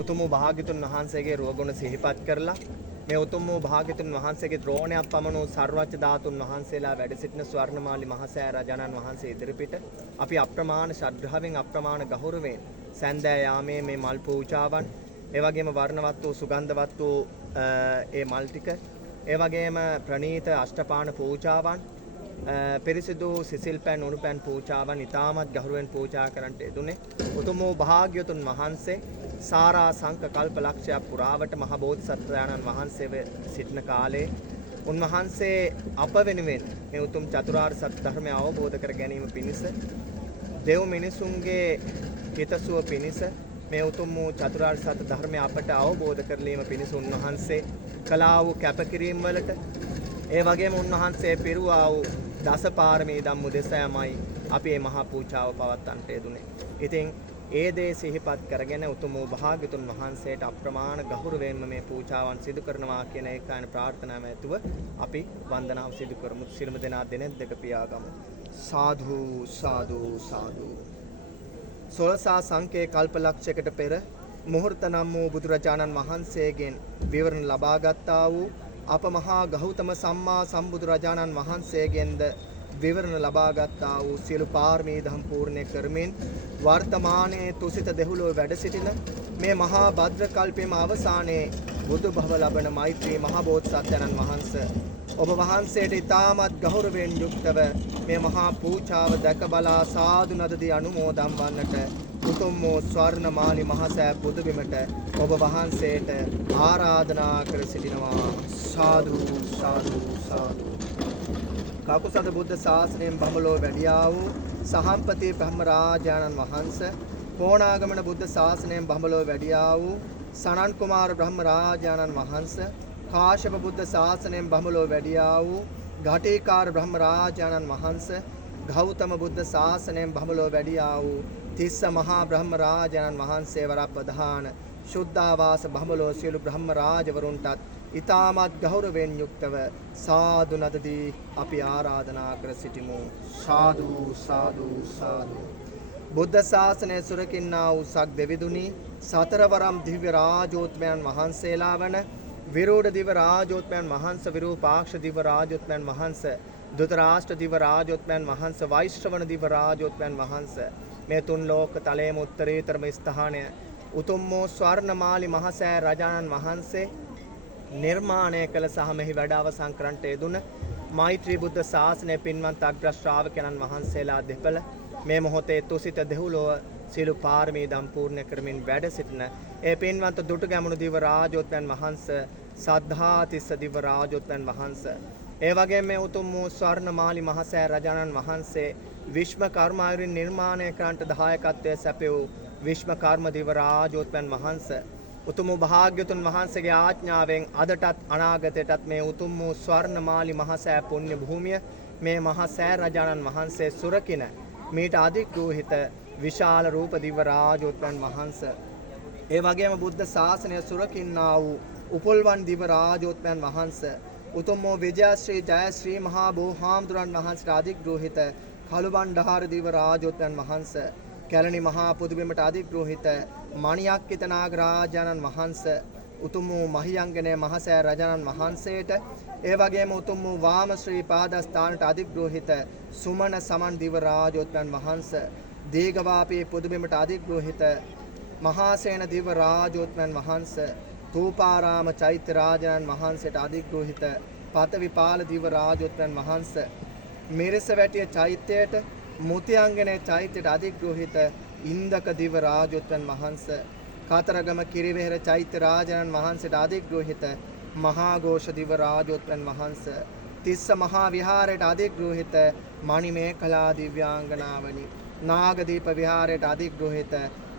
උතුම් වූ භාග්‍යතුන් වහන්සේගේ රුවගුණ සිහිපත් කරලා මේ උතුම් වූ භාග්‍යතුන් වහන්සේගේ ද්‍රෝණයක් පමණ වූ සර්වඥ ධාතුන් වහන්සේලා වැඩ සිටින ස්වර්ණමාලි මහසෑ රජාණන් වහන්සේ ඉදිරිපිට අපි අප්‍රමාණ ශ්‍රද්ධාවෙන් අප්‍රමාණ ගෞරවයෙන් සැන්දෑ යාමේ මේ මල් පූජාවන් ඒ වගේම වර්ණවත් වූ සුගන්ධවත් වූ ඒ මල් ටික ඒ වගේම ප්‍රණීත අෂ්ටපාන පූජාවන් පිරිසිදු සිසිල් පැන් උණු පැන් පූජාවන් ඉතාමත් ගෞරවයෙන් පූජා කරන්නට යෙදුනේ උතුම් වූ භාග්‍යතුන් වහන්සේ සාරා සංක කල්ප ලක්ෂයක් පුරාවට මහ බෝධිසත්වයන්න් වහන්සේ සිටින කාලේ උන්වහන්සේ අප වෙනුවෙන් මේ උතුම් චතුරාර්ය සත්‍ය ධර්මය අවබෝධ කර ගැනීම පිණිස දෙව් මිනිසුන්ගේ හිතසුව පිණිස මේ උතුම් වූ චතුරාර්ය සත්‍ය ධර්මය අපට අවබෝධ කරලීම පිණිස උන්වහන්සේ කළා වූ කැපකිරීම වලට ඒ වගේම උන්වහන්සේ පිරුවා වූ දසපාරමී ධම්ම දෙසයමයි අපි මේ මහා පූජාව පවත්වන්නට යෙදුනේ. ඉතින් ඒ දේ සිහිපත් කරගෙන උතුම් වූ භාග්‍යතුන් වහන්සේට අප්‍රමාණ ගෞරවයෙන්ම මේ පූජාවන් සිදු කරනවා කියන ඒකායන ප්‍රාර්ථනාව ඇතුව අපි වන්දනාව සිදු කරමු. සියලුම දෙනා දෙනෙත් දෙක පියාගමු. සාදු සාදු සාදු. සොළසා සංකේ කල්පලක්ෂයකට පෙර මුහුර්ත නම් වූ බුදුරජාණන් වහන්සේගෙන් විවරණ ලබා ගත්තා වූ අප මහා ගෞතම සම්මා සම්බුදුරජාණන් වහන්සේගෙන්ද විවරණ ලබා ගත්තා වූ සියලු පාරමී ධම් පූර්ණේ කරමින් වර්තමානයේ තුසිත දෙහුලෝ වැඩ සිටින මේ මහා භද්‍ර කල්පයේම අවසානයේ බුදු භව ලබන මෛත්‍රී මහා බෝධිසත්වයන්න් වහන්සේ ඔබ වහන්සේට ඉතාමත් ගෞරවයෙන් යුක්තව මේ මහා පූජාව දැක බලා සාදු නදදී අනුමෝදන් වන්නට උතුම් වූ ස්වර්ණමාලි මහසෑ පුදුබිමට ඔබ වහන්සේට ආරාධනා කර සිටිනවා. සාදු සාදු සාදු. කකුසඳ බුද්ධ ශාසනයෙන් බඹලෝ වැඩියා වූ සහම්පති බ්‍රහ්මරාජාණන් වහන්සේ පෝණාගමන බුද්ධ ශාසනයෙන් බඹලෝ වැඩියා වූ සනන් කුමාර බ්‍රහ්මරාජාණන් වහන්සේ කාශ්‍යප බුද්ධ ශාසනයෙන් බඹලෝ වැඩියා වූ ඝටිකාර බ්‍රහ්මරාජාණන් වහන්සේ ගෞතම බුද්ධ ශාසනයෙන් බඹලෝ වැඩියා වූ තිස්ස මහා බ්‍රහ්මරාජාණන් වහන්සේ වරප්‍රධාන ශුද්ධාවාස බඹලෝ සියලු බ්‍රහ්මරාජවරුන්ටත් ඉතාමත් ගෞරවයෙන් යුක්තව සාදු නදදී අපි ආරාධනා කර සිටිමු. සාදු සාදු සාදු. බුද්ධ ශාසනය සුරකින්නා වූ සක් දෙවිදුනි සතරවරම් දිව්‍ය රාජෝත්මයන් වහන්සේලා වන විරෝධ දිව රාජෝත්මයන් වහන්සේ විරූපාක්ෂ දිව රාජෝත්මයන් වහන්සේ ධෘතරාෂ්ට්‍ර දිව රාජෝත්මයන් වහන්සේ වෛශ්‍රවණ දිව රාජෝත්මයන් වහන්සේ මේ තුන් ලෝක තලයේම උත්තරීතරම ස්ථානය උතුම් වූ ස්වර්ණමාලි මහසෑ රජාණන් වහන්සේ නිර්මාණය කළ සහ මෙහි වැඩ අවසන් කරන්නට යෙදුන මෛත්‍රී බුද්ධ ශාසනය පින්වන්ත අග්‍ර ශ්‍රාවකයන්න් වහන්සේලා දෙපළ මේ මොහොතේ තුසිත දෙහුලොව සියලු පාරමී ධම් පූර්ණ කරමින් වැඩ සිටින ඒ පින්වන්ත දුටුගැමුණු දිව රාජෝත්මයන් වහන්සේ සද්ධාතිස්ස දිව රාජෝත්මයන් වහන්සේ ඒ වගේම මේ උතුම් වූ ස්වර්ණමාලි මහසෑ රජාණන් වහන්සේ විශ්වකර්ම ආයුරින් නිර්මාණය කරන්නට දායකත්වයේ සැපයූ විශ්වකර්ම දිව රාජෝත්මයන් වහන්සේ උතුම් වූ භාග්‍යතුන් වහන්සේගේ ආඥාවෙන් අදටත් අනාගතයටත් මේ උතුම් වූ ස්වර්ණමාලි මහසෑ පුණ්‍ය භූමිය මේ මහසෑ රජාණන් වහන්සේ සුරකින මීට අධිග්‍රහිත විශාල රූප දිව රාජෝත්මයන් වහන්සේ ඒ වගේම බුද්ධ ශාසනය සුරකින්නා වූ උපුල්වන් දිව රාජෝත්මයන් වහන්සේ උතුම් වූ විජයශ්‍රී ජයශ්‍රී මහා බෝහාමුදුරන් වහන්සේට අධිග්‍රහිත කළුබණ්ඩාර දිව රාජෝත්මයන් වහන්සේ කැලණි මහා පුදුබිමට අධිග්‍රහිත මණියක්කිත නාගරාජාණන් වහන්සේ උතුම් වූ මහියංගනය මහසෑ රජාණන් වහන්සේට ඒ වගේම උතුම් වූ වාම ශ්‍රී පාදස්ථානට අධිග්‍රහිත සුමන සමන් දිව රාජෝත්මයන් වහන්සේ දීඝවාපී පුදුබිමට අධිග්‍රහිත මහාසේන දිව රාජෝත්මයන් වහන්සේ තූපාරාම චෛත්‍ය රාජාණන් වහන්සේට අධිග්‍රහිත පතවිපාල දිව රාජෝත්මයන් වහන්සේ මිරිසවැටිය චෛත්‍යයට මුතියංගනේ චෛත්‍යයට අධිග්‍රහිත ඉන්දක දිව රාජෝත්මයන් වහන්සේ කතරගම කිරිවෙහෙර චෛත්‍ය රාජාණන් වහන්සේට අධිග්‍රහිත මහා ഘോഷ දිව රාජෝත්මයන් වහන්සේ තිස්ස මහා විහාරයට අධිග්‍රහිත මණිමේඛලා දිව්‍යාංගනාවනි නාගදීප විහාරයට අධිග්‍රහිත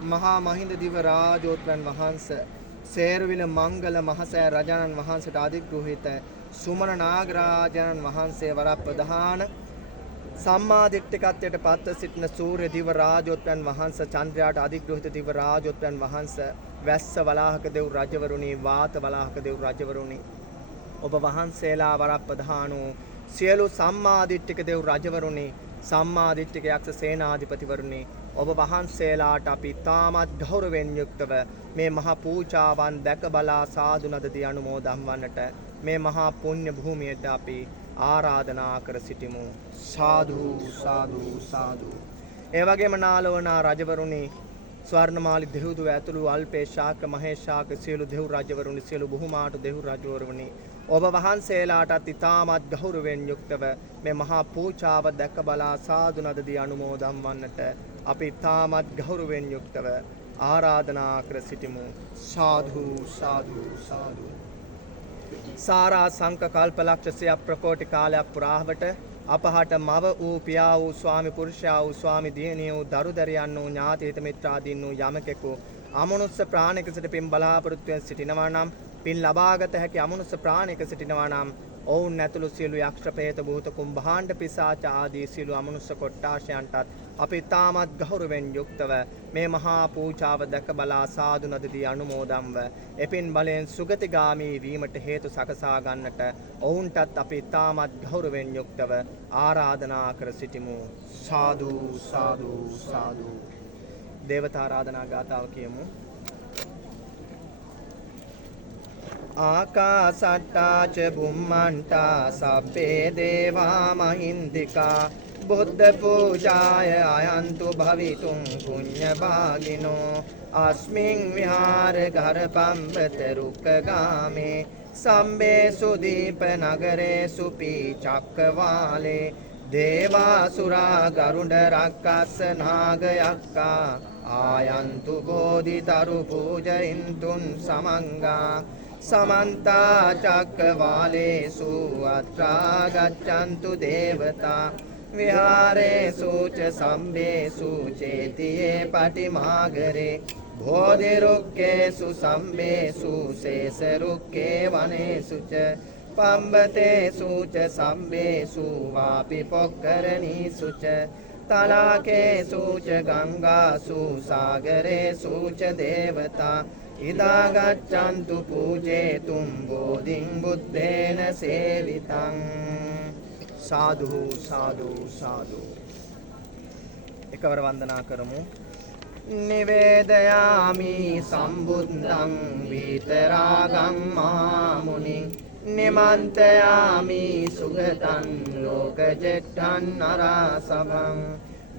මහා මහින්ද දිව රාජෝත්මයන් වහන්සේ සේරුවිල මංගල මහසෑ රජාණන් වහන්සේට අධිග්‍රහිත සුමන නාගරාජාණන් වහන්සේ වරප්‍රධාන සම්මාදිට්ඨිකත්වයට පත්ව සිටින සූර්ය දිව රාජෝත්මයන් වහන්සේ චන්ද්‍රයාට අධිග්‍රහිත දිව රාජෝත්මයන් වහන්සේ වැස්ස වලාහක දෙව් රජවරුනි වාත වලාහක දෙව් රජවරුනි ඔබ වහන්සේලා වරප්‍රධාන වූ සියලු සම්මාදිට්ඨික දෙව් රජවරුනි සම්මාදිට්ඨික යක්ෂ සේනාධිපතිවරුනි ඔබ වහන්සේලාට අපි තාමත් ගෞරවයෙන් යුක්තව මේ මහා පූජාවන් දැක බලා සාදු නදදී අනුමෝදන් වන්නට මේ මහා පුණ්‍ය භූමියට අපි ආරාධනා කර සිටිමු. සාදු සාදු සාදු. ඒ වගේම නාලවනා රජවරුනි, ස්වර්ණමාලි දෙව්දුව ඇතුළු අල්පේ ශාක මහේශාක සියලු දෙව් රජවරුනි, සියලු බුහුමාට දෙව් රජවරුනි, ඔබ වහන්සේලාටත් ඉතාමත් ගෞරවයෙන් යුක්තව මේ මහා පූජාව දැක බලා සාදු නදදී අනුමෝදන් වන්නට අපි ඉතාමත් ගෞරවයෙන් යුක්තව ආරාධනා කර සිටිමු. සාදු සාදු සාදු. සාරා සංක කල්පලක්ෂ ප්‍රකෝටි කාලයක් පුරාවට අපහට මව වූ පියා වූ ස්වාමි පුරුෂයා වූ ස්වාමි දියණිය වූ දරු දැරියන් වූ ඥාති හිත මිත්‍රාදීන් වූ යමකෙකු අමනුෂ්‍ය ප්‍රාණික සිට පින් බලාපොරොත්තුෙන් සිටිනවා නම්, පින් ලබාගත හැකි අමනුෂ්‍ය ප්‍රාණික සිටිනවා නම්, ඔවුන් ඇතුළු සියලු යක්ෂ ප්‍රේත භූත කුම්භාණ්ඩ පිසාච ආදී සියලු අමනුෂ්‍ය කොට්ටාශයන්ටත් අපි තාමත් ගෞරවයෙන් යුක්තව මේ මහා පූජාව දැක බලා සාදු නදදී අනුමෝදන්ව එපින් බලයෙන් සුගතිගාමී වීමට හේතු සකසා ගන්නට ඔවුන්ටත් අපි තාමත් ගෞරවයෙන් යුක්තව ආරාධනා කර සිටිමු. සාදු සාදු සාදු. දේවතා ආරාධනා ගාථාව කියමු. ආකාසට්ටා ච බුම්මන්ටා සබ්බේ දේවා මහින්దికා බුද්ධ පූජාය අයන්තු භවිතුං පුඤ්ඤ භාගිනෝ අස්මින් විහාර ගරපම්බත රුක්කගාමේ සම්බේ සුදීප නගරේ සුපි චක්කවාලේ දේවාසුරා ගරුඩ රක්කස්ස නාගයක්කා ආයන්තු බෝධිතරු පූජයින්තුන් සමංගා समन्ता चक्रवालेषु अत्रा गच्छन्तु देवता विहारेषु च सम्भेषु चेतिये पटिमागरे बोधिरुक्केषु सम्भेषु शेषरुक्के वनेषु च पम्बतेषु च सम्भेषु वापि पोक्करणीषु च तलाकेषु च गङ्गासु सागरेषु च देवता इदा गच्छन्तु पूजेतुं बोधिं बुद्धेन सेवितं. साधु साधु साधु. එකවර වන්දනා කරමු. නිවේදයාමි සම්බුද්ධං විතරාගං මහමුනිං නිමන්තයාමි සුගතං ලෝකජෙට්ඨං නරසභං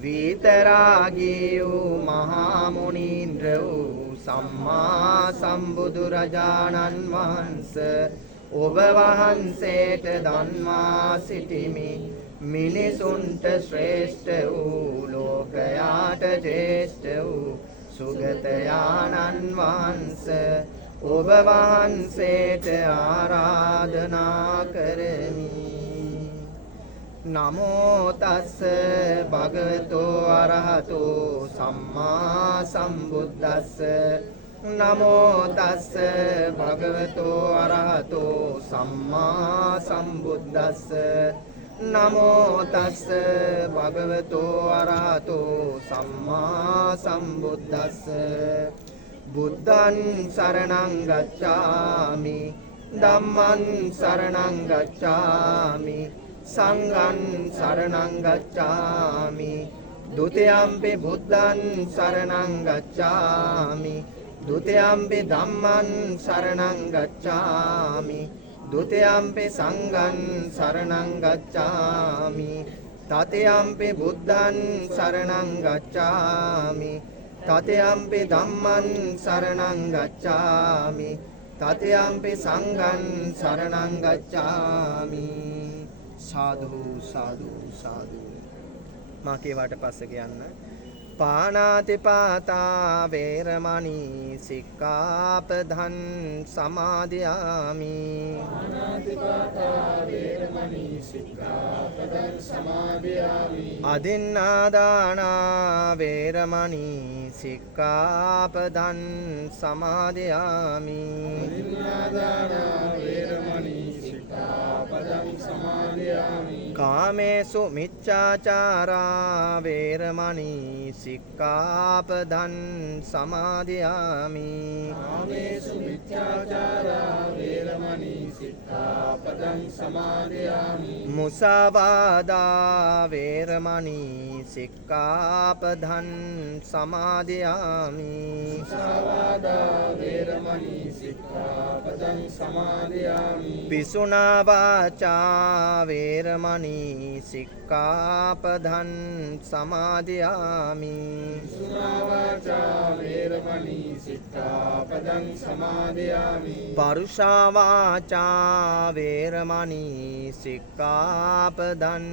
විතරාගී වූ මහමුනින්ද්‍ර වූ සම්මා සම්බුදුරජාණන් වහන්සේ ඔබ වහන්සේට දන්වා සිටිමි. මිනිසුන්ට ශ්‍රේෂ්ඨ වූ ලෝකයාට ජේෂ්ඨ වූ සුගතයාණන් වහන්සේ ඔබ වහන්සේට ආරාධනා කරමි. නමෝ තස්ස භගවතෝ අරහතෝ සම්මා සම්බුද්දස්ස. නමෝ තස්ස භගවතෝ අරහතෝ සම්මා සම්බුද්දස්ස. නමෝ තස්ස භගවතෝ අරහතෝ සම්මා සම්බුද්දස්ස. බුද්ධං සරණං ගච්ඡාමි ධම්මං සරණං ගච්ඡාමි සංඝං සරණං ගච්ඡාමි ဒုတိယံ පි බුද්ධං සරණං ගච්ඡාමි ဒုတိယံ පි ධම්මං සරණං ගච්ඡාමි ဒုတိယံ පි සංඝං සරණං ගච්ඡාමි တတိယံ පි බුද්ධං සරණං ගච්ඡාමි တတိယံ පි ධම්මං සරණං ගච්ඡාමි တတိယံ පි සංඝං සරණං ගච්ඡාමි. साधु साधु साधु. माँ के वाट पास කියන්න. පාණාතිපාතා වේරමණී සික්ඛාපදං සමාදියාමි. පාණාතිපාතා වේරමණී සික්ඛාපදං සමාදියාමි. අදින්නාදානා වේරමණී සික්ඛාපදං සමාදියාමි. අදින්නාදානා වේරමණී සික්ඛාපදං සමාදියාමි. කාමේසු මිච්ඡාචාරා වේරමණී සික්ඛාපදං සමාදියාමි. කාමේසු මිච්ඡාචාරා වේරමණී සික්ඛාපදං සික්ඛාපදං සමාදියාමි. මුසාවාදා වේරමණී සික්ඛාපදං සමාදියාමි. මුසාවාදා වේරමණී සික්ඛාපදං සමාදියාමි. පිසුනා වාචා වේරමණී සික්ඛාපදං සමාදියාමි. පිසුනා වාචා වේරමණී සික්ඛාපදං සමාදියාමි. පරුෂා වාචා වේරමණී සික්ඛාපදං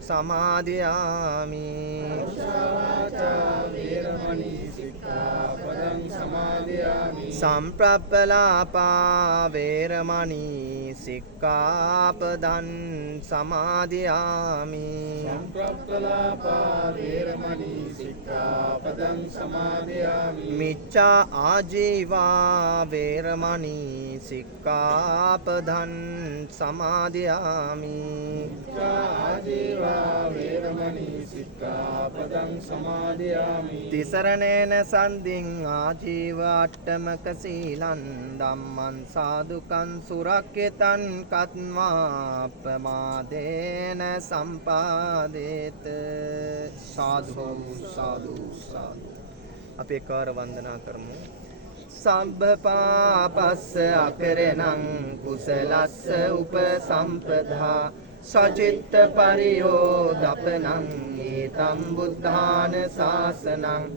සමාදියාමි. පරුෂා වාචා වේරමණී සික්ඛාපදං සමාදියාමි. සම්ප්‍රප්පලාපා වේරමණී සික්ඛාපදං සමාදියාමි. සම්ප්‍රප්පලාපා වේරමණී සික්ඛාපදං සමාදියාමි. මිච්ඡා ආජීවා වේරමණී සික්ඛාපදං සමාදියාමි. ආජීවා වේරමණී සික්ඛාපදං සමාදියාමි. තිසරණේන සන්දින් ආජීව අට්ඨමක සීලං ධම්මං සාදුකං සුරක්ඛිතං කତ୍වා ප්‍රමාදේන සම්පාදේත. සාදු සාදු සාදු. අපි එකවර වන්දනා කරමු. සබ්බ පාපස්ස අකරණං කුසලස්ස උපසම්පදා සචිත්ත පරියෝදපනං ඒතම් බුද්ධාන ශාසනං.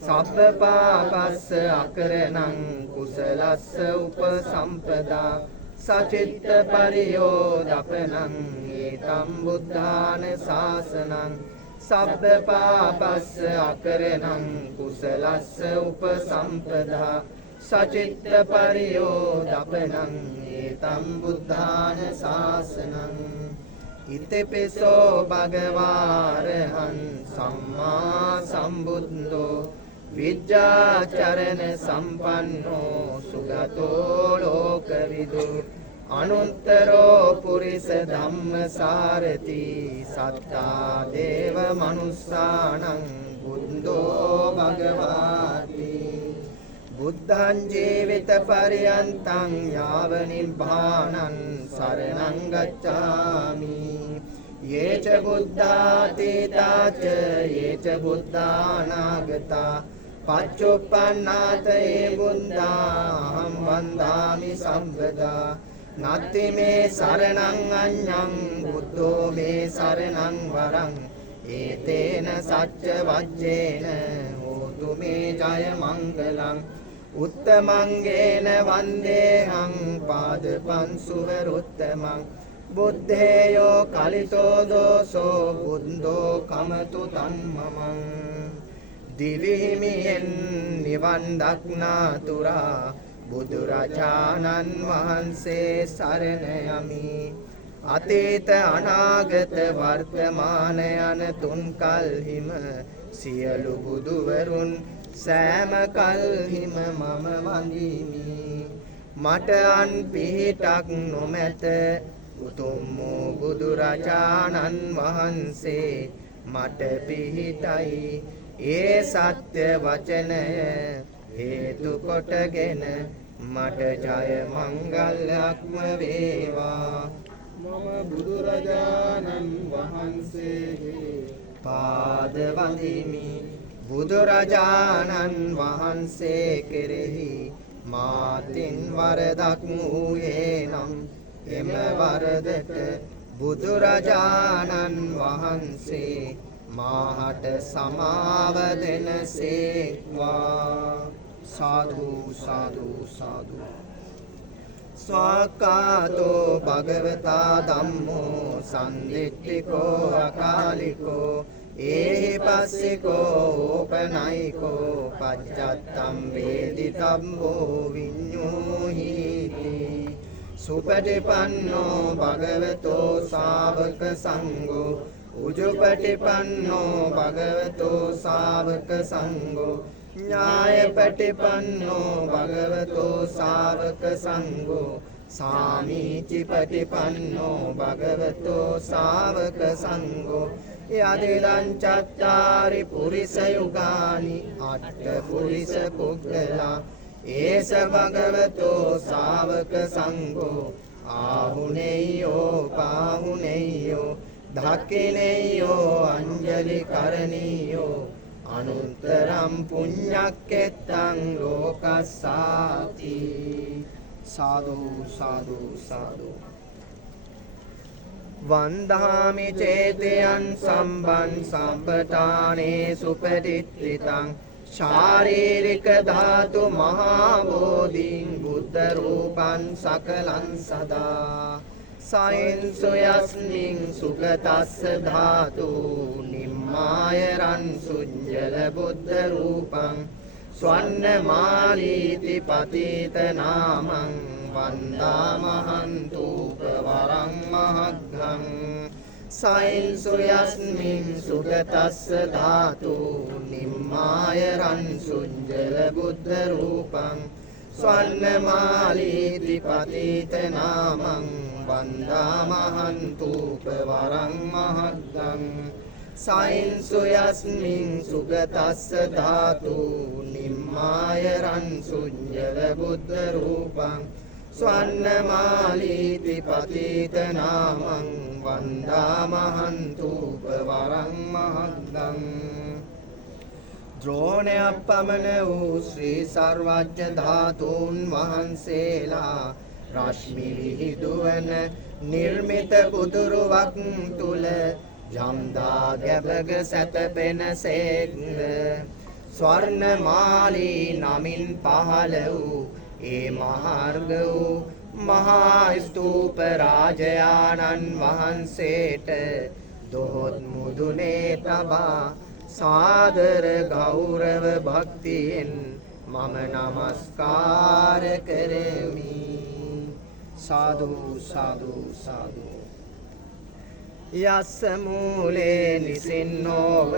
සබ්බ පාපස්ස අකරණං කුසලස්ස උපසම්පදා සචිත්ත පරියෝදපනං ඒතම් බුද්ධාන ශාසනං. සබ්බ පාපස්ස අකරණං කුසලස්ස උපසම්පදා සචිත්ත පරියෝදපනං ඒතම් බුද්ධාන ශාසනං. ඉතිපිසෝ භගවාරහං සම්මා සම්බුද්ධෝ විද්‍යාචරණ සම්පන්නෝ සුගතෝ ලෝකවිදු අනුත්තරෝ පුරිස ධම්මසාරති සත්තා දේව මනුස්සානං බුද්ධෝ භගවාති. බුද්ධං ජීවිත පරියන්තං යාව නිබ්බානං සරණං ගච්ඡාමි. යේච බුද්ධාතීතාච යේච බුද්ධානාගතා පච්චුප්පන්නාතේ බුද්ධාහං වන්දාමි සම්පදා. නත්ති මේ සරණං අඤ්ඤං බුද්ධෝ මේ සරණං වරං ඒතේන සච්ච වජ්ජේන හෝතු මේ ජය මංගලං. උත්තමංගේන වන්දේහං පාදපං සුවරුත්තමං. බුද්ධේයෝ කලිතෝ දෝසෝ බුද්ධෝ කමතු තම්මමං. දිවිහිමියෙන් නිවන් දක්නා තුරා බුදුරජාණන් වහන්සේ සරණ යමි. අතීත අනාගත වර්තමාන යන තුන් කල්හිම සියලු බුදුවරුන් සෑම කල්හිම මම වඳිමි. මට අන් පිහිටක් නොමැත උතුම් වූ බුදුරජාණන් වහන්සේ මට පිහිටයි. ඒ සත්‍ය වචනය හේතු කොටගෙන මට ජය මංගල්‍යක්ම වේවා. මම බුදුරජාණන් වහන්සේගේ පාද වඳිමි. බුදුරජාණන් වහන්සේ කෙරෙහි මාතින් වරදක් වූයේ නම් එම වරදට බුදුරජාණන් වහන්සේ මාහට සමාව දෙනසේක්වා. සාදු සාදු සාදු. ස්වාක්ඛාතෝ භගවතා ධම්මෝ සම්දිට්ඨිකෝ අකාලිකෝ ඒහි පස්සිකෝ ඕපනයිකෝ පච්චත්තම් වේදිතම්බෝ විඤ්ඤෝහිති. සුපටිපන්නෝ භගවතෝ ශාවක සංඝෝ උජුපටිපන්නෝ භගවතෝ ශාවක සංඝෝ ඥායපටිපන්නෝ භගවතෝ ශාවක සංඝෝ සාමීචි පටිපන්නෝ භගවතෝ ශාවක සංඝෝ. යදිදං චත්තාරි පුරිස යුගානි අට්ඨ පුරිස පුද්ගලා ඒස භගවතෝ ශාවක සංඝෝ ආහුනේයෝ පාහුනේයෝ ධක්ඛිනේයෝ අංජලි කරණීයෝ අනුත්තරම් පුඤ්ඤක්කෙත්තං ලෝකස්සාති. සාදු සාදු සාදු. වන්දාමි චේතයන් සම්බන් සම්පඨානේ සුපටිත්තිතං ශාරීරික ධාතු මහා බෝධින් බුද්ධ රූපං සකලං සදා සයින්සු යස්මින් සුගතස්ස ධාතු නිම්මාය රන් සුඤ්ජල බුද්ධ රූපං ස්වර්ණමාලීති පතිත නාමං වන්දාමහන්තු වරං මහග්ගං සයින්සු යස්මින් සුගතස්ස ධාතු නිම්මාය රන් සුඤ්ජල බුද්ධ රූපං ස්වර්ණමාලීති පතිත නාමං වන්දාමහන්තු වරං මහග්ගං සයින්සු යස්මින් සුගතස්ස ධාතු නිම්මාය රන් සුඤ්ජල බුද්ධ රූපං ස්වර්ණමාලීති පතිත නාමං වන්දාමහන්තු වරං මහග්ගං. ද්‍රෝණයක් පමණ වූ ශ්‍රී සර්වඥ ධාතුන් වහන්සේලා රශ්මි විහිදුවන නිර්මිත බුදුරුවක් තුල ජම්දා ගැබග සැතපෙන සේක්ද ස්වර්ණමාලී නමින් පහළ වූ ඒ මහාර්ග වූ මහා ස්තූප රාජයාණන් වහන්සේට දොහොත් මුදුනේ තබා සාදර ගෞරව භක්තියෙන් මම නමස්කාර කරමි. සාදු සාදු සාදු. යස්ස මූලේ නිසින්නෝව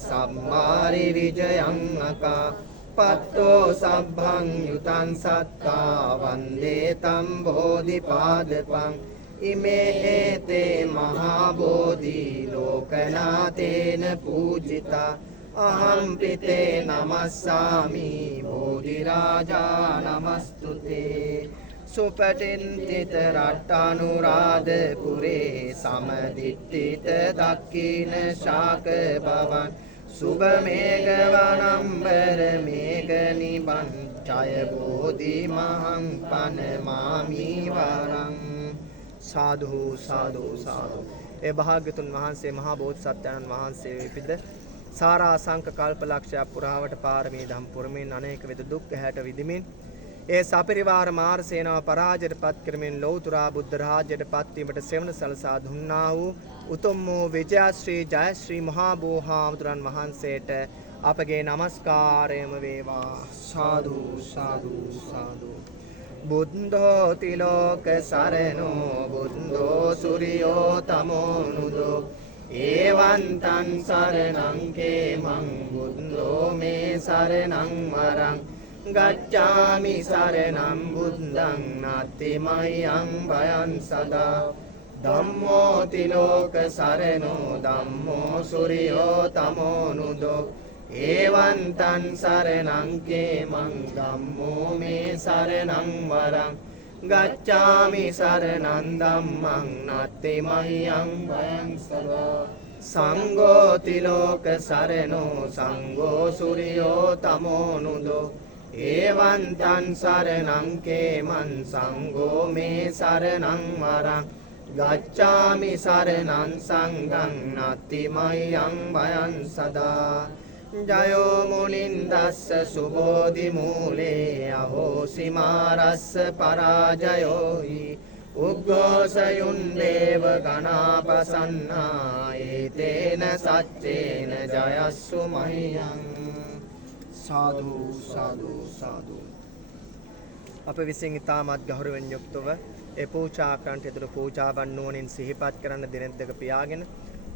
සම්මාරි විජයං අකා පත්තෝ සබ්බං යුතං සත්තා වන්දේ තම් බෝධිපාදපං ඉමේ හේතේ මහා බෝධි ලෝකනාතේන පූජිතා අහම් පිතේ නමස්සාමි බෝධි රාජා නමස්තුතේ සුපටින්තිත රට්ටානුරාධපුරේ සමදිට්ඨිත දක්ඛින ශාක භවන් සුභ මේඝ වනම්බර මේඝ නිබන් ඡය බෝධි මහං පනමාමි වරං. සාදු සාදු සාදු. ඒ භාග්‍යතුන් වහන්සේ මහා බෝධිසත්වයන්න් වහන්සේ විපිද සාරා සංක කල්පලක්ෂය පුරාවට පාරමී ධම් පුරමින් අනේක විද දුක් හැට විදිමින් ඒ සපරිවාර මාර සේනාව පරාජයට පත් කරමින් ලෞතුරා බුද්ධ රාජ්‍යයට පත්වීමට සෙවන සලසා දුන්නා වූ උතුම් වූ විජයශ්‍රී ජයශ්‍රී මහා බෝධිහාමුදුරන් වහන්සේට අපගේ නමස්කාරයම වේවා. සාදු සාදු සාදු. බුද්ධෝ තිලෝක සරණෝ බුද්ධෝ සූර්යෝ තමෝනුදෝ ඒවන්තං සරණං කේමං බුද්ධෝ මේ සරණං වරං ගච්ඡාමි සරණං බුද්ධං නාති මයං භයං සදා ධම්මෝ තිලෝක සරණෝ ධම්මෝ සූර්යෝ තමෝනුදෝ ඒවන්තං සරණං කේමං ධම්මෝ මේ සරණං වරං ගච්ඡාමි සරණං ධම්මං නාති මයං භයං සදා සංඝෝ තිලෝක සරණෝ සංඝෝ සූර්යෝ තමෝනුදෝ ඒවන්තං සරණං කේමං සංඝෝ මේ සරණං වරං ගච්ඡාමි සරණං සංඝං නාති මයං භයං සදා ජයෝ මුනින්දස්ස සුබෝධි මූලේ අහෝසි මාරස්ස පරාජයෝහි උග්ඝෝසයුන් දේව ගණාපසන්නා ඒතේන සච්චේන ජයස්සු මහියං. සාදු සාදු සාදු. අප විසින් ඉතාමත් ගෞරවයෙන් යුක්තව ඒ පූජා කරන්නට යතුරු පූජාවන් නුවණින් සිහිපත් කරන්න දිනෙත් දෙක පියාගෙන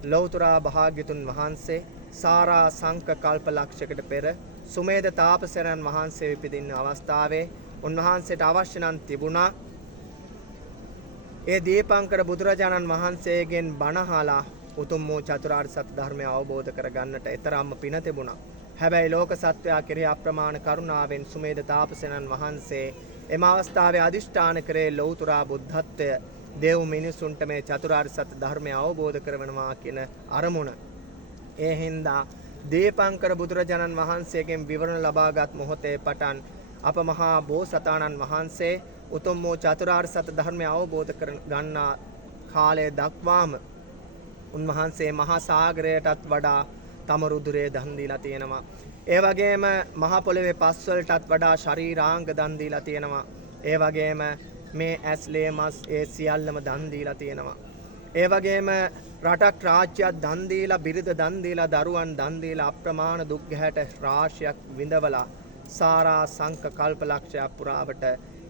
ලෞතුරා භාග්‍යතුන් වහන්සේ සාරා සංක කල්ප ලක්ෂයකට පෙර සුමේද තාපසයන් වහන්සේ විපදින්න අවස්ථාවේ උන්වහන්සේට අවශ්‍ය නම් තිබුණා ඒ දීපංකර බුදුරජාණන් වහන්සේගෙන් බණ අහලා උතුම් වූ චතුරාර්ය සත්‍ය ධර්මය අවබෝධ කරගන්නට ඊතරම්ම පින තිබුණා. හැබැයි ලෝක සත්වයා කෙරෙහි අප්‍රමාණ කරුණාවෙන් සුමේද තාපසයන් වහන්සේ එම අවස්ථාවේ අදිෂ්ඨාන කරේ ලෞතුරා බුද්ධත්වය දේව මිනිසුන්ට මේ චතුරාර්ය සත්‍ය ධර්මය අවබෝධ කරවනවා කියන අරමුණ. ඒ හින්දා දීපංකර බුදුරජාණන් වහන්සේගෙන් විවරණ ලබාගත් මොහොතේ පටන් අප මහා බෝසතාණන් වහන්සේ උතුම් වූ චතුරාර්ය සත්‍ය ධර්මය අවබෝධ කර ගන්නා කාලය දක්වාම උන්වහන්සේ මහා සාගරයටත් වඩා තම රුධිරය දන් දීලා තියෙනවා. ඒ වගේම මහා පොළවේ පස් වලටත් වඩා ශරීරාංග දන් දීලා තියෙනවා. ඒ වගේම මේ ඇස් ලේ මස් ඒ සියල්ලම දන් දීලා තියෙනවා. ඒ වගේම රටක් රාජ්‍යයක් දන් දීලා බිරිඳ දන් දීලා දරුවන් දන් දීලා අප්‍රමාණ දුක් ගැහැට රාශියක් විඳවලා සාරා සංක කල්පලක්ෂයක් පුරාවට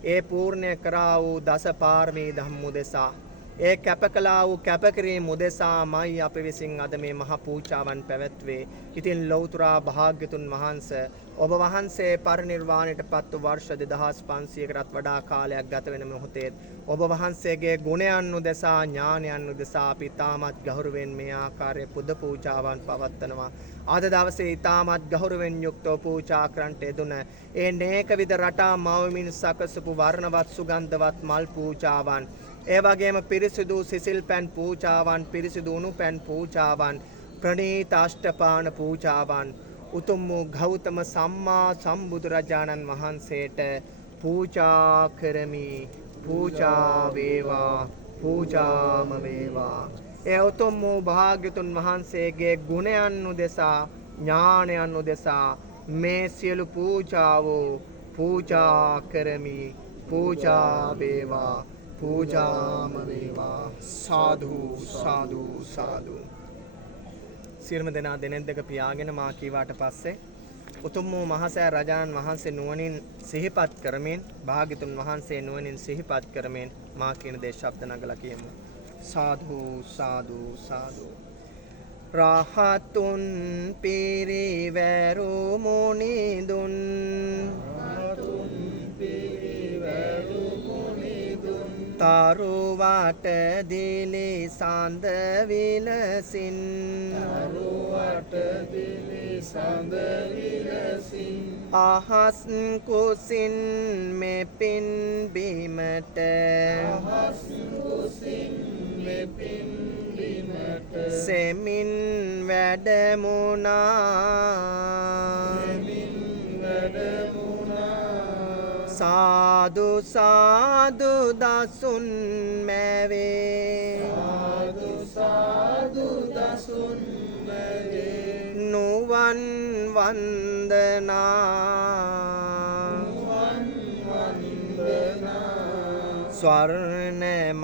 ඒ පූර්ණය කරා වූ දස පාරමී ධම්ම උදෙසා ඒ කැපකලා වූ කැපකිරීම උදෙසාමයි අප විසින් අද මේ මහ පූජාවන් පැවැත්වේ. ඉතින් ලෞතුරා භාග්‍යතුන් වහන්සේ ඔබ වහන්සේ පරිනිර්වාණයට පත්ව වර්ෂ 2500කටත් වඩා කාලයක් ගත වෙන මොහොතේ ඔබ වහන්සේගේ ගුණයන් උදෙසා ඥානයන් උදෙසා අපි ඊටමත් ගෞරවයෙන් මේ ආකාරයේ පුද පූජාවන් පවත්වනවා. අද දවසේ ඊටමත් ගෞරවයෙන් යුක්තව පූජා කරන්නට යෙදුන ඒ නේක විද රටා මවමින් සකසපු වර්ණවත් සුගන්ධවත් මල් පූජාවන් ඒ වගේම පිරිසිදු සිසිල් පැන් පූජාවන් පිරිසිදු උණු පැන් පූජාවන් ප්‍රණීත අෂ්ටපාන පූජාවන් උතුම් වූ ගෞතම සම්මා සම්බුදුරජාණන් වහන්සේට පූජා කරමි. පූජා වේවා පූජාම වේවා. ඒ උතුම් වූ භාග්‍යතුන් වහන්සේගේ ගුණයන් උදෙසා ඥානයන් උදෙසා මේ සියලු පූජාවෝ පූජා කරමි. පූජා වේවා පූජාම වේවා. සාදු සාදු සාදු. සියලුම දෙනා දෙනෙන් දෙක පියාගෙන මා කීවාට පස්සේ උතුම් වූ මහසෑ රජාණන් වහන්සේ නුවණින් සිහිපත් කරමින් භාග්‍යතුන් වහන්සේ නුවණින් සිහිපත් කරමින් මා කියන දේ ශබ්ද නගලා කියමු. සාදු සාදු සාදු. රහතුන් පිරිවැරු මුනිදුන් තරුවට දිලි සඳ විලසින් අහස් කුසින් මෙපින් බිමට සෙමින් වැඩමුණා සාදු සාදු දසුන් මැවේ නුවන් වන්දනා ස්වර්ණමාලි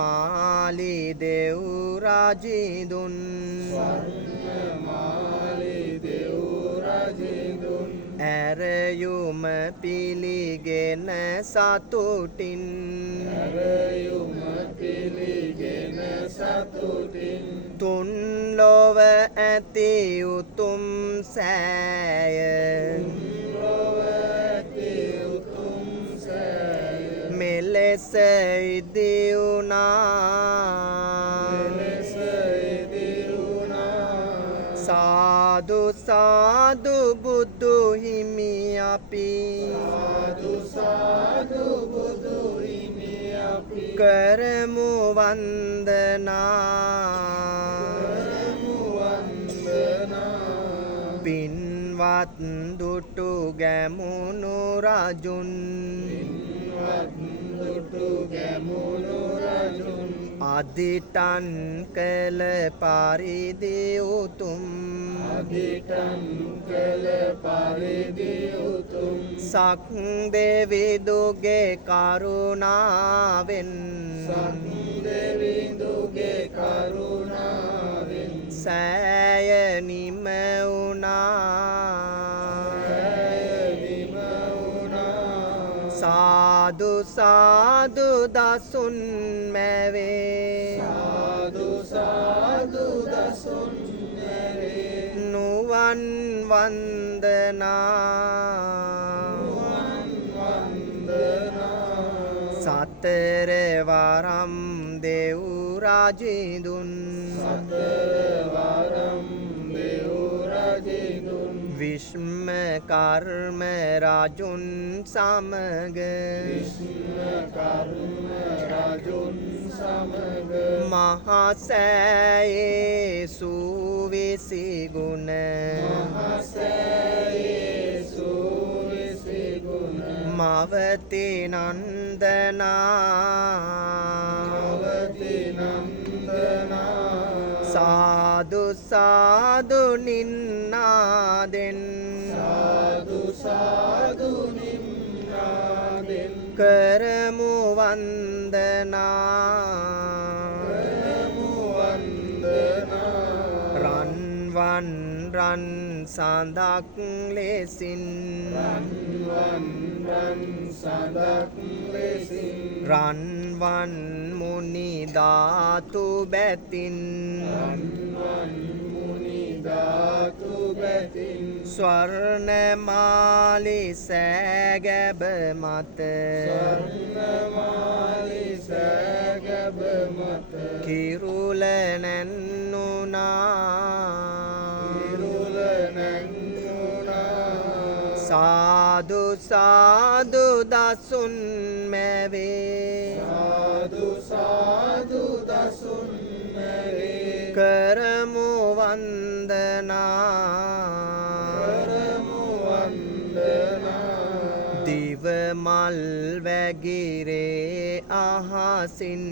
දෙව් රජිදුන් ඇරයුම පිළිගෙන සතුටින් තුන් ලොව ඇති උතුම් සෑය මෙලෙස ඉදිවුණා සාදු සාදු බුදු හිමි අපි කරමු වන්දනා පින්වත් දුටු ගැමුණු රජුන් අදිටන් කළ පරිදි උතුම් සක් දෙවිදුගේ කරුණාවෙන් සෑය නිම වුණා සාදු සාදු දසුන් මැවේ නුවන් වන්දනා සතර වරම් දෙව් රජිදුන් විශ්ම කර්ම රජුන් සමග කර්ම රජුන් සමග මහසෑයේ සූවිසි ගුණ මහසෑයේ සූවිසි ගුණ මවති නන්දනා මවති නන්දනා සාදු සාදු නින්නාදෙන් සාදු සාදු නින්නාදෙන් කරමු වන්දනා කරමු වන්දනා රන්වන් රන් සඳක් ලෙසින් රන්වන් රන් සඳක් ලෙසින් රන්වන් මුනි ධාතු බැතින් රන්වන් මුනි ධාතු බැතින් ස්වර්ණමාලි සෑගැබ මත ස්වර්ණමාලි සෑගැබ මත කිරුල නැන්නුනා ඉරුල නැංගුණා සාදු සාදු දසුන් මැවේ සාදු සාදු දසුන් මැවේ කරමු වන්දනා කරමු වන්දනා දිව මල් වැගිරේ අහසින්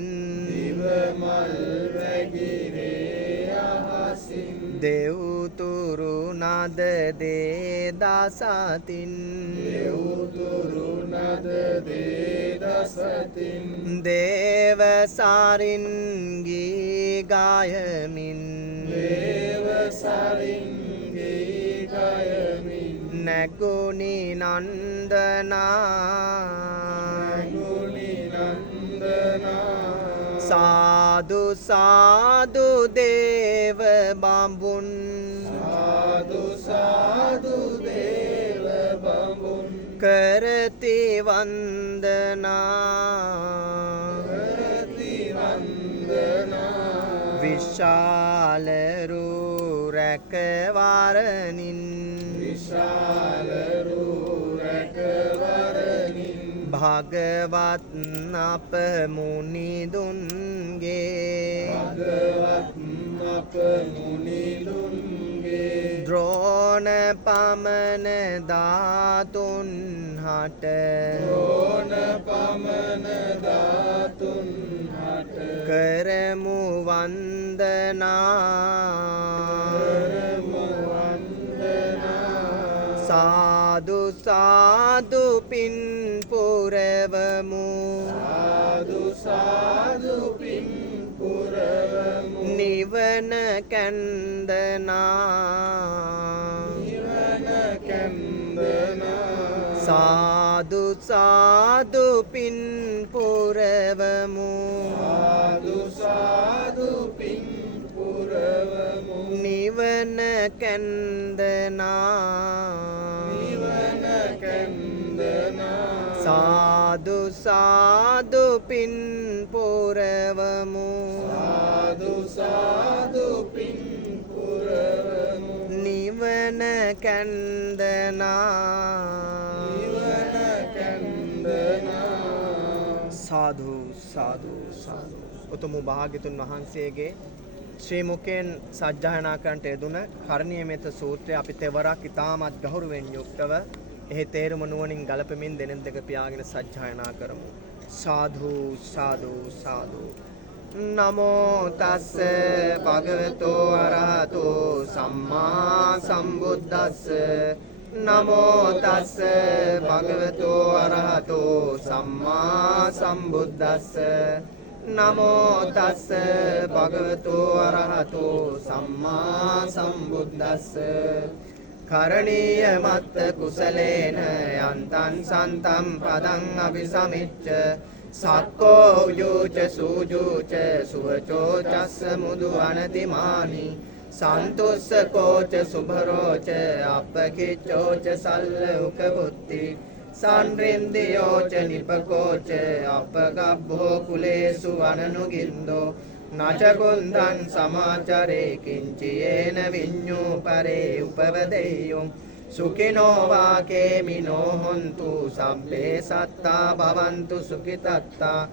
දිව මල් වැගිරේ අහසින් දෙව්තුරු නද දේ දසතින් දෙව්තුරු නද දේ දසතින් දේව සරින්ගී ගයමින් දේව සරින්ගේ ගයමින් නැගුණි නන්දනා ගුණි නන්දනා සාදු සාදු දේව බඹුන් සාදු සාදු දේව බඹුන් කරති වන්දනා කරති වන්දනා විශාල රූ රැකවරණින් විශාල රූ රැකවරණින් භගවත් අප මුනිදුන්ගේ භගවත් අප මුනිදුන්ගේ ද්‍රෝණ පමන ධාතුන් හට ද්‍රෝණ පමන ධාතුන් හට කරමු වන්දනා කරමු වන්දනා සාදු සාදු පින් පුරවමු සාදු සාදු පින් පුරවමු නිවන කැන්දනා නිවන කැන්දනා සාදු සාදු පින් පුරවමු සාදු සාදු පින් පුරවමු නිවන කැන්දනා නිවන කැන්දනා සාදු සාදු පින් පුරවමු සාදු සාදු පින් පුරවමු නිවන කැන්දනා නිවන කැන්දනා සාදු සාදු සාදු උතුම් භාග්‍යතුන් වහන්සේගේ ශ්‍රී මුඛයෙන් සජ්ජායනා කරන්නට යෙදුන කරණීයමෙත සූත්‍රය අපි තෙවරක් ඉතාමත් ගෞරවයෙන් යුක්තව එහි තේරුම නුවණින් ගලපමින් දෙනෙන් දෙක පියාගෙන සජ්ජායනා කරමු. සාදු සාදු සාදු නමෝ තස්ස භගවතෝ අරහතෝ සම්මා සම්බුද්දස්ස නමෝ තස්ස භගවතෝ අරහතෝ සම්මා සම්බුද්දස්ස නමෝ තස්ස භගවතෝ අරහතෝ සම්මා සම්බුද්දස්ස කරණීය මත්ත කුසලේන යන්තං සන්තම් පදං අபிසමිච්ච සක්කෝ යෝච සූජෝච සුවචෝ චස්ස මුදු අනතිමානි සන්තුස්සකෝච සුභරෝච අපකිච්චෝච සල්ල උකබුත්ති සංරින්දියෝච නිපකෝච අපගබ්බෝ කුලේසු අනනුගින්දෝ නචකුන්දන් සමාචරේ කිංචියේන විඤ්ඤූ පරේ උපවදෙය්‍යොම් සුඛිනෝ වාකේමිනෝ හොන්තු සබ්බේ සත්තා භවන්තු සුඛිතත්තා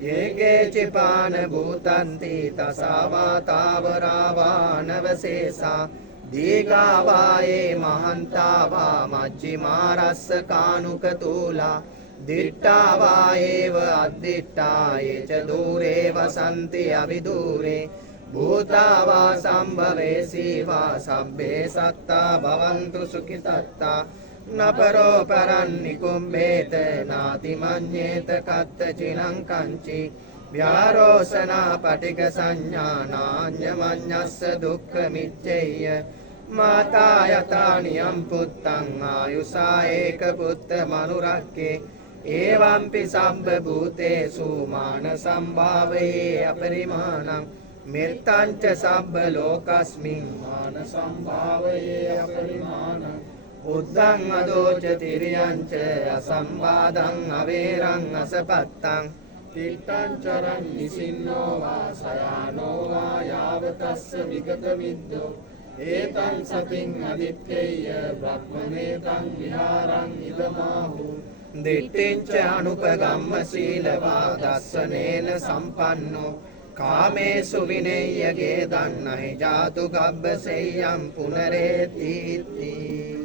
යේකේචිපාන භූතන්ති තසාවාතාවරාවානවසේසා දීඝාවායේ මහන්තාවා මජ්ජිමාරස්ස කානුකතූලා දිට්ඨාවායේව අද්දිට්ඨායේ ච දූරේ වසන්ති අවිදූරේ භූතාවා සම්භවේසීවා සබ්බේ සත්තා භවන්තු සුඛිතත්තා නපරෝ පරන්නිකුම්බේත නාති මඤ්ඤේත කත්තචිනං කංචි ව්‍යාරෝසනා පටික සංඥානාඤ්ඤමඤ්ඤස්ස දුක්ඛ මිච්ඡේය මාතා යතානියම් පුත්තං ආයුසා ඒක පුත්ත මනුරක්කේ ඒවම්පි සම්බ භූතේසු මාන සම්භාවයේ අපරිමාණං මෙත්තංච සබ්බ ලෝකස්මින් මාන සම්භාවයේ අපරිමාණං උද්දං අදෝච තිරියංච අසම්බාධං අවේරං අසපත්තං තිට්ඨං චරන් නිසින්නෝ වා සයානෝ වා යාවතස්ස විගත විද්දෝ ඒතං සතින් අදිත්තේය බ්‍රහ්මනේතං විහාරං ඉදමාහු දිට්ඨිංච අනුපගම්ම සීලවා දස්සනේන සම්පන්නෝ කාමේසු විනේයගේ දන්නහි ජාතු ගබ්බසෙය්‍යං පුනරේතිති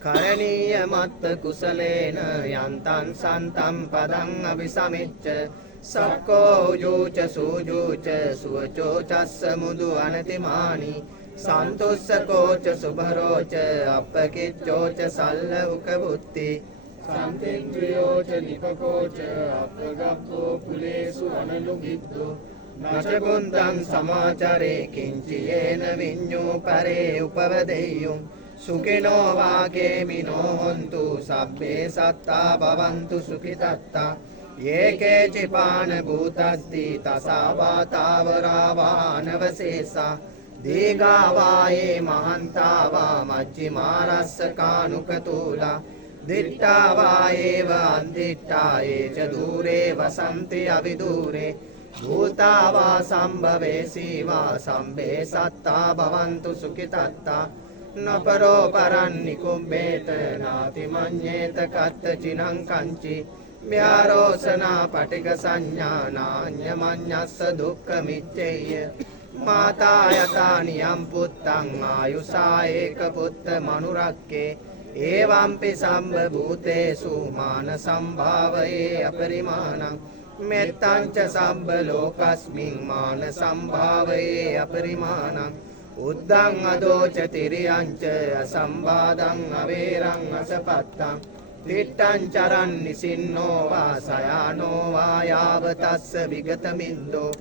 කරණීය මත්ත කුසලේන යන්තං සන්තම් පදං අபிසමිච්ච සක්කෝ උජූච සූජූච සුවචෝ චස්ස මුදු අනතිමානි සන්තුස්සකෝච සුභරෝච අප්පකිච්චෝච සල්ල උකබුත්ති සම්තෙන්ද්‍රියෝච නිපකෝච අපගබ්බෝ කුලේසු අනනුගිද්දෝ නචකුන්තං සමාචරේ කිංචියේන විඤ්ඤෝ පරේ උපවදෙය්‍යුම් සුඛිනෝ වාකේමිනෝ හොන්තු සබ්බේ සත්තා භවන්තු සුඛිතත්තා යේකේචිපාන භූතස්ති තසාවාතාවරාවානවසේසා දීඝාවායේ මහන්තාවා මජ්ජිමාරස්ස කානුකතූලා දිට්ඨාවායේව අන්දිට්ඨායේ ච දූරේ වසන්ති අවිදූරේ භූතාවා සම්භවේසීවා සම්බේ සත්තා භවන්තු සුඛිතත්තා නපරෝ පරන්නිකුම්බේත නාති මඤ්ඤේත කත්තචිනං කංචි ව්‍යාරෝසනා පටික සංඥානාඤ්ඤමඤ්ඤස්ස දුක්ඛ මිච්ඡේය මාතා යතානියම් පුත්තං ආයුසා ඒක පුත්ත මනුරක්කේ ඒවම්පි සම්බ භූතේසු මාන සම්භාවයේ අපරිමාණං මෙත්තංච සම්බ ලෝකස්මින් මාන සම්භාවයේ අපරිමාණං උද්දං අදෝච තිරියංච අසම්බාධං අවේරං අසපත්තං තිට්ඨං චරන් නිසින්නෝ වා සයානෝ වා යාවතස්ස විගතමින්දෝ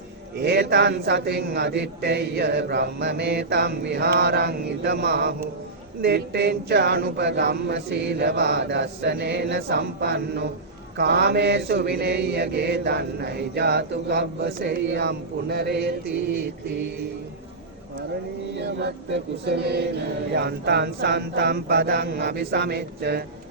ඒතං සතින් අදිත්තේය බ්‍රහ්මමේතං විහාරං ඉදමාහු දිට්ඨිංච අනුපගම්ම සීලවා දස්සනේන සම්පන්නෝ කාමේසු විනේයගේ දන්නහි ජාතු ගබ්බසෙය්‍යං පුනරේතිති කරණීය මත්ත කුසලේන යන්තං සන්තම් පදං අபிසමෙච්ච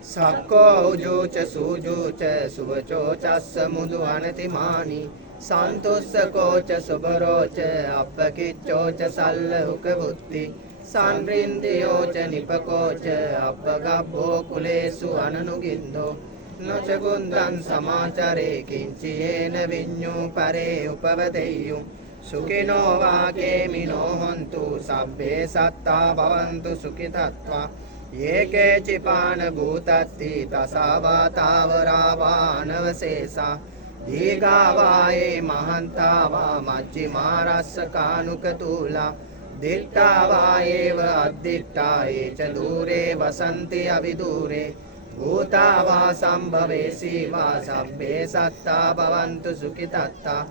සක්කෝ උජූච සූජූච සුවචෝ චස්ස මුදු අනතිමානි සන්තුස්සකෝච සුභරෝච අප්පකිච්චෝච සල්ල උකබුත්ති සංරින්දියෝච නිපකෝච අප්පගබ්බෝ කුලේසු අනනුගින්දෝ නචකුන්දං සමාචරේ කිංචියේන විඤ්ඤූ පරේ උපවදෙය්‍යුම් සුඛිනෝ වාකේමිනෝ හොන්තු සබ්බේ සත්තා භවන්තු සුඛිතත්වා යේකේචිපාන භූතස්ති තසාවාතාවරාවානවසේසා දීඝාවායේ මහන්තාවා මජ්ජිමාරස්ස කානුකතූලා දිට්ඨාවායේව අද්දිට්ඨායේ ච දූරේ වසන්ති අවිදූරේ භූතාවා සම්භවේසීවා සබ්බේ සත්තා භවන්තු සුඛිතත්තා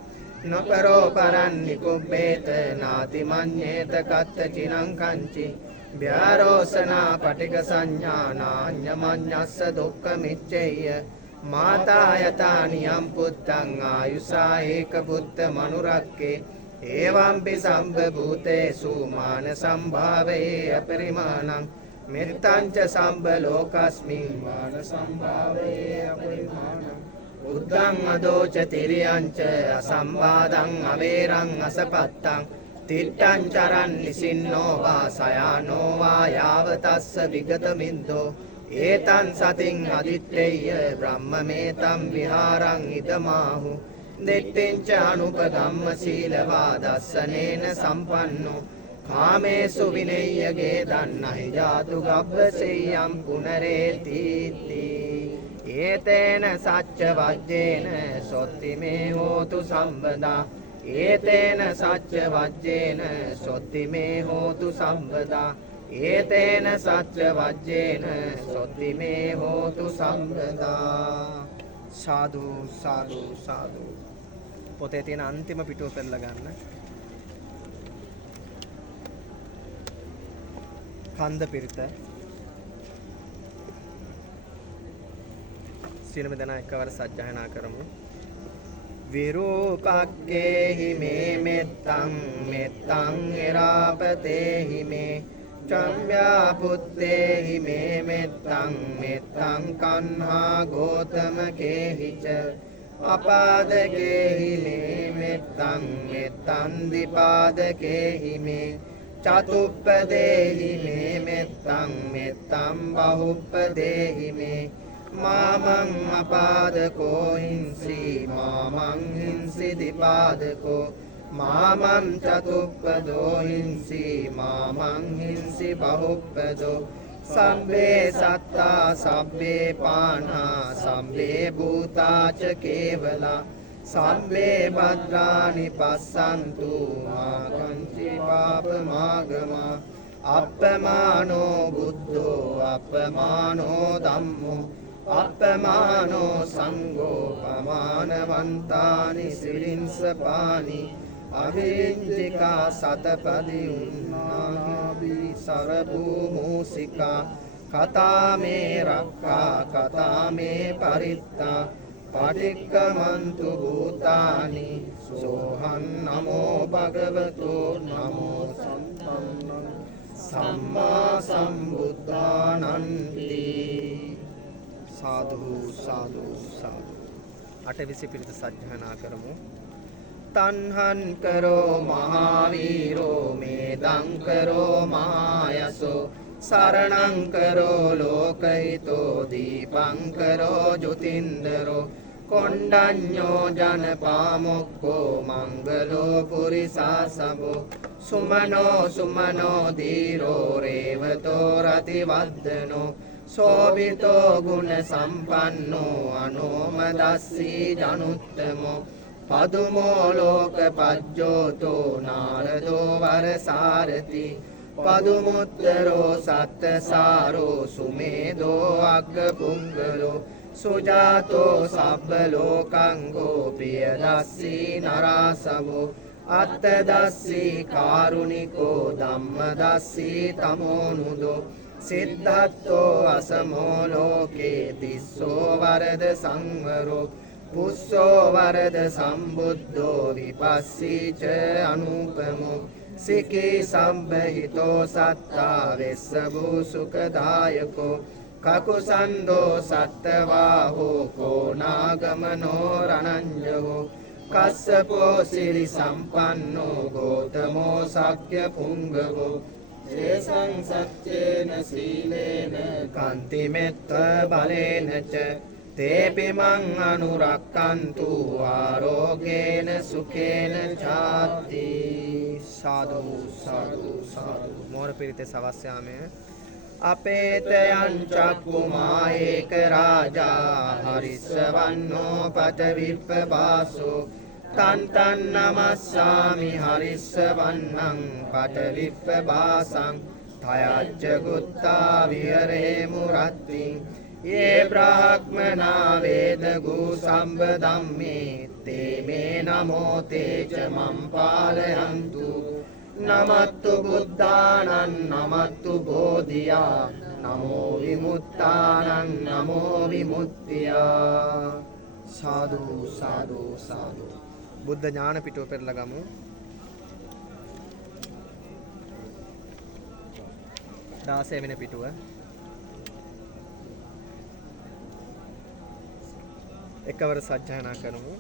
නපරෝ පරන්නිකුම්බේත නාති මඤ්ඤේත කත්තචිනං කංචි ව්‍යාරෝසනා පටික සංඥානාඤ්ඤමඤ්ඤස්ස දුක්ඛ මිච්ඡේය මාතා යතානියම් පුත්තං ආයුසා ඒක පුත්ත මනුරක්කේ ඒවම්පි සම්බ භූතේසු මාන සම්භාවයේ අපරිමාණං මෙත්තංච සම්බ ලෝකස්මින් මාන සම්භාවයේ අපරිමාණං උද්දං අදෝච තිරියංච අසම්බාධං අවේරං අසපත්තං තිට්ඨං චරන් නිසින්නෝ වා සයානෝ වා යාව තස්ස විගත මිද්දෝ ඒතං සතින් අදිත්තේය බ්‍රහ්මමේතං විහාරං ඉදමාහු දෙට්ඨෙන්ච අනුපගම්ම සීලවා දස්සනේන සම්පන්නෝ කාමේසු විනේයගේ දන්නහි ජාතු ගබ්බසෙය්‍යම් පුනරේති ඒතේන සච්ච වජ්ජේන සොත්තිමේ හෝතු සම්බදා ඒතේන සච්ච වජ්ජේන සොත්තිමේ හෝතු සම්බදා ඒතේන සච්ච වජ්ජේන සොත්තිමේ හෝතු සම්බදා සාදු සාදු සාදු පොතේ තියෙන අන්තිම පිටුව පෙරලා ගන්න කන්ද පිරිත සියලුම දෙනා එකවර සජ්ජායනා කරමු විරූපක්කේහි මේ මෙත්තං මෙත්තං එරාපතේහි මේ චම්්‍යාපුත්තේහි මේ මෙත්තං මෙත්තං කන්හා ගෝතමකේහිච අපාදකේහි මේ මෙත්තං මෙත්තං දිපාදකේහි මේ චතුප්පදේහි මේ මෙත්තං මෙත්තං බහුප්පදේහි මේ මාමං අපාදකෝ හිංසි මාමං හිංසි දිපාදකෝ මාමං චතුප්පදෝ හිංසි මාමං හිංසි බහුප්පදෝ සම්බේ සත්තා සබ්බේ පානා සම්බේ භූතාච කේවලා සම්බේ භද්‍රානි පස්සන්තු මාකංචි පාපමාගමා අප්පමානෝ බුද්ධෝ අප්පමානෝ ධම්මෝ අප්පමානෝ සංඝෝ පමානවන්තානි සිරින්සපානි අවිරිංජිකා සතපදි උන්නාහි සරභූමූසිකා කතාමේ රක්ඛා කතාමේ පරිත්තා පටික්කමන්තු භූතානි සෝහං නමෝ භගවතෝ නමෝ සම්පන්නං සම්මා සම්බුද්ධානන්ති සාදු සාදු සාදු අටවිසි පිරිත සජ්ජායනා කරමු තන්හං කරෝ මහාවීරෝ මේදං කරෝ මහායසෝ සරණං කරෝ ලෝකහිතෝ දීපං කරෝ ජුතින්දරෝ කොණ්ඩඤ්ඤෝ ජනපාමොක්ඛෝ මංගලෝ පුරිසාසබෝ සුමනෝ සුමනෝ දීරෝ රේවතෝ රතිවද්දනෝ සෝවිතෝ ගුණ සම්පන්නෝ අනෝමදස්සී ජනුත්තමෝ පදුමෝ ලෝක පජ්ජෝතෝ නාරදෝ වරසාරති පදුමුත්තරෝ සත්තසාරෝ සුමේදෝ අග්ගපුංගලෝ සුජාතෝ සබ්බ ලෝකංගෝ ප්‍රියදස්සී නරාසවෝ අත්තදස්සී කාරුණිකෝ ධම්මදස්සී තමෝනුදෝ සිද්ධාත්තෝ අසමෝ ලෝකේ තිස්සෝ වරද සංවරෝ පුස්සෝ වරද සම්බුද්ධෝ විපස්සීච අනුපමෝ සිකී සම්බහිතෝ සත්තා වෙස්සබූ සුඛදායකෝ කකුසන්දෝ සත්තවාහෝ කෝනාගමනෝ රණංජවෝ කස්සපෝ සිරි සම්පන්නෝ ගෝතමෝ සක්්‍ය පුංගවෝ සේසං සච්චේන සීලේන කන්තිමෙත්ත බලේනච තේපිමං අනුරක්කන්තු ආරෝගේන සුඛේන චාති සාදු සාදු සාදු මෝර පිරිතේ සවස් යාමයේ අපේතයං චක්කුමා ඒක රාජා හරිස්සවන්නෝ පටවිප්පබාසෝ තන් තන් නමස්සාමි හරිස්සවන්නං පටවිප්පබාසං තයච්ච ගුත්තා විහරේ මුරත්තිං ये ब्राह्मणा वेदगु संबधम्मे ते मे नमो ते च मम पालयन्तु नमत्तु बुद्धानं नमत्तु बोधिया नमो विमुक्तानं नमो विमुक्तिया साधु साधु साधु බුද්ධ ඥාන පිටුව පෙරලා ගමු 16 වෙනි පිටුව එකවර සජ්ජායනා කරමු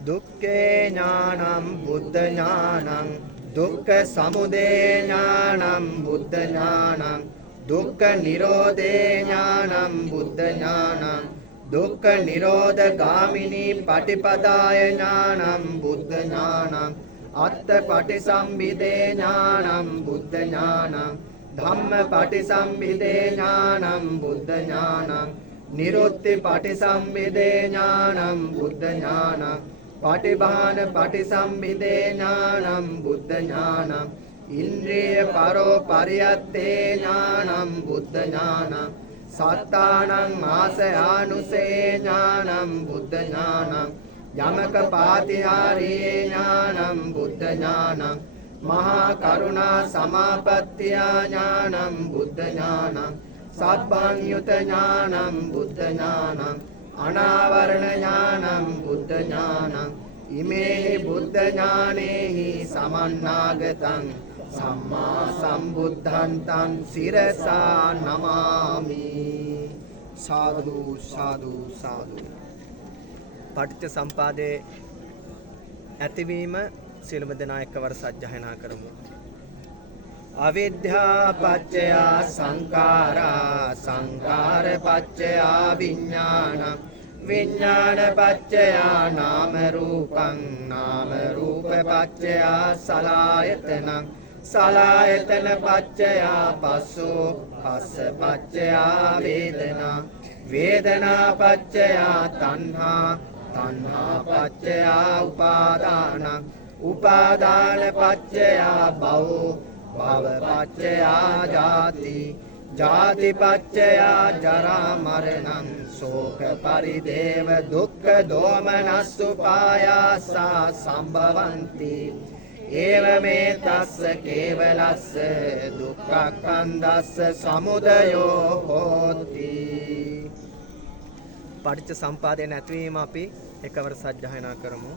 දුක්ඛේ ඥානං බුද්ධ ඥානං දුක්ඛ සමුදය ඥානං බුද්ධ ඥානං දුක්ඛ නිරෝධේ ඥානං බුද්ධ ඥානං දුක්ඛ නිරෝධ ගාමිනී පටිපදාය ඥානං බුද්ධ ඥානං අත්ථ පටිසම්භිදේ ඥානං බුද්ධ ඥානං ධම්ම පටිසම්භිදේ ඥානං බුද්ධ ඥානං නිරුත්ති පටිසම්භිදේ ඥානං බුද්ධ ඥානං පටිභාන පටිසම්භිදේ ඥානං බුද්ධ ඥානං ඉන්ද්‍රිය පරෝ පරියත්තේ ඥානං බුද්ධ ඥානං සත්තානං ආසයානුසේ ඥානං බුද්ධ ඥානං යමක පාතිහාරී ඥානං බුද්ධ ඥානං මහා කරුණා සමාපත්තිය ඥානං බුද්ධ ඥානං සබ්බං යුත ඥානං බුද්ධ ඥානං අනාවරණ ඥානං බුද්ධ ඥානං ඉමේ බුද්ධ ඥානේහි සමන්නාගතං සම්මා සම්බුද්ධං තං සිරසා නමාමි. සාදු සාදු සාදු. පටිච්ච සම්පාදයේ ඇතිවීම සියලුම දෙනා එකවර සජ්ජායනා කරමු. අවිද්‍යා පත්‍ය සංඛාරා සංඛාර පත්‍ය විඥානං විඥාන පත්‍ය නාම රූපං නාම රූප පත්‍ය සලආයතනං සලආයතන පත්‍ය පස්සෝ පස්ස පත්‍ය වේදනා වේදනා පත්‍ය තණ්හා තණ්හා පත්‍ය උපාදානං උපාදාන පත්‍ය භවෝ භව පත්‍ය ජාති ජාති පත්‍ය ජරා මරණං ශෝක පරිදේව දුක්ඛ දෝමනස් උපායාසා සම්භවಂತಿ ඒවමේ තස්ස කේවලස්ස දුක්ඛක්ඛන්දස්ස සමුදයෝ හෝති. පටිච්ච සම්පාදයේ නැතිවීම අපි එකවර සජ්ජායනා කරමු.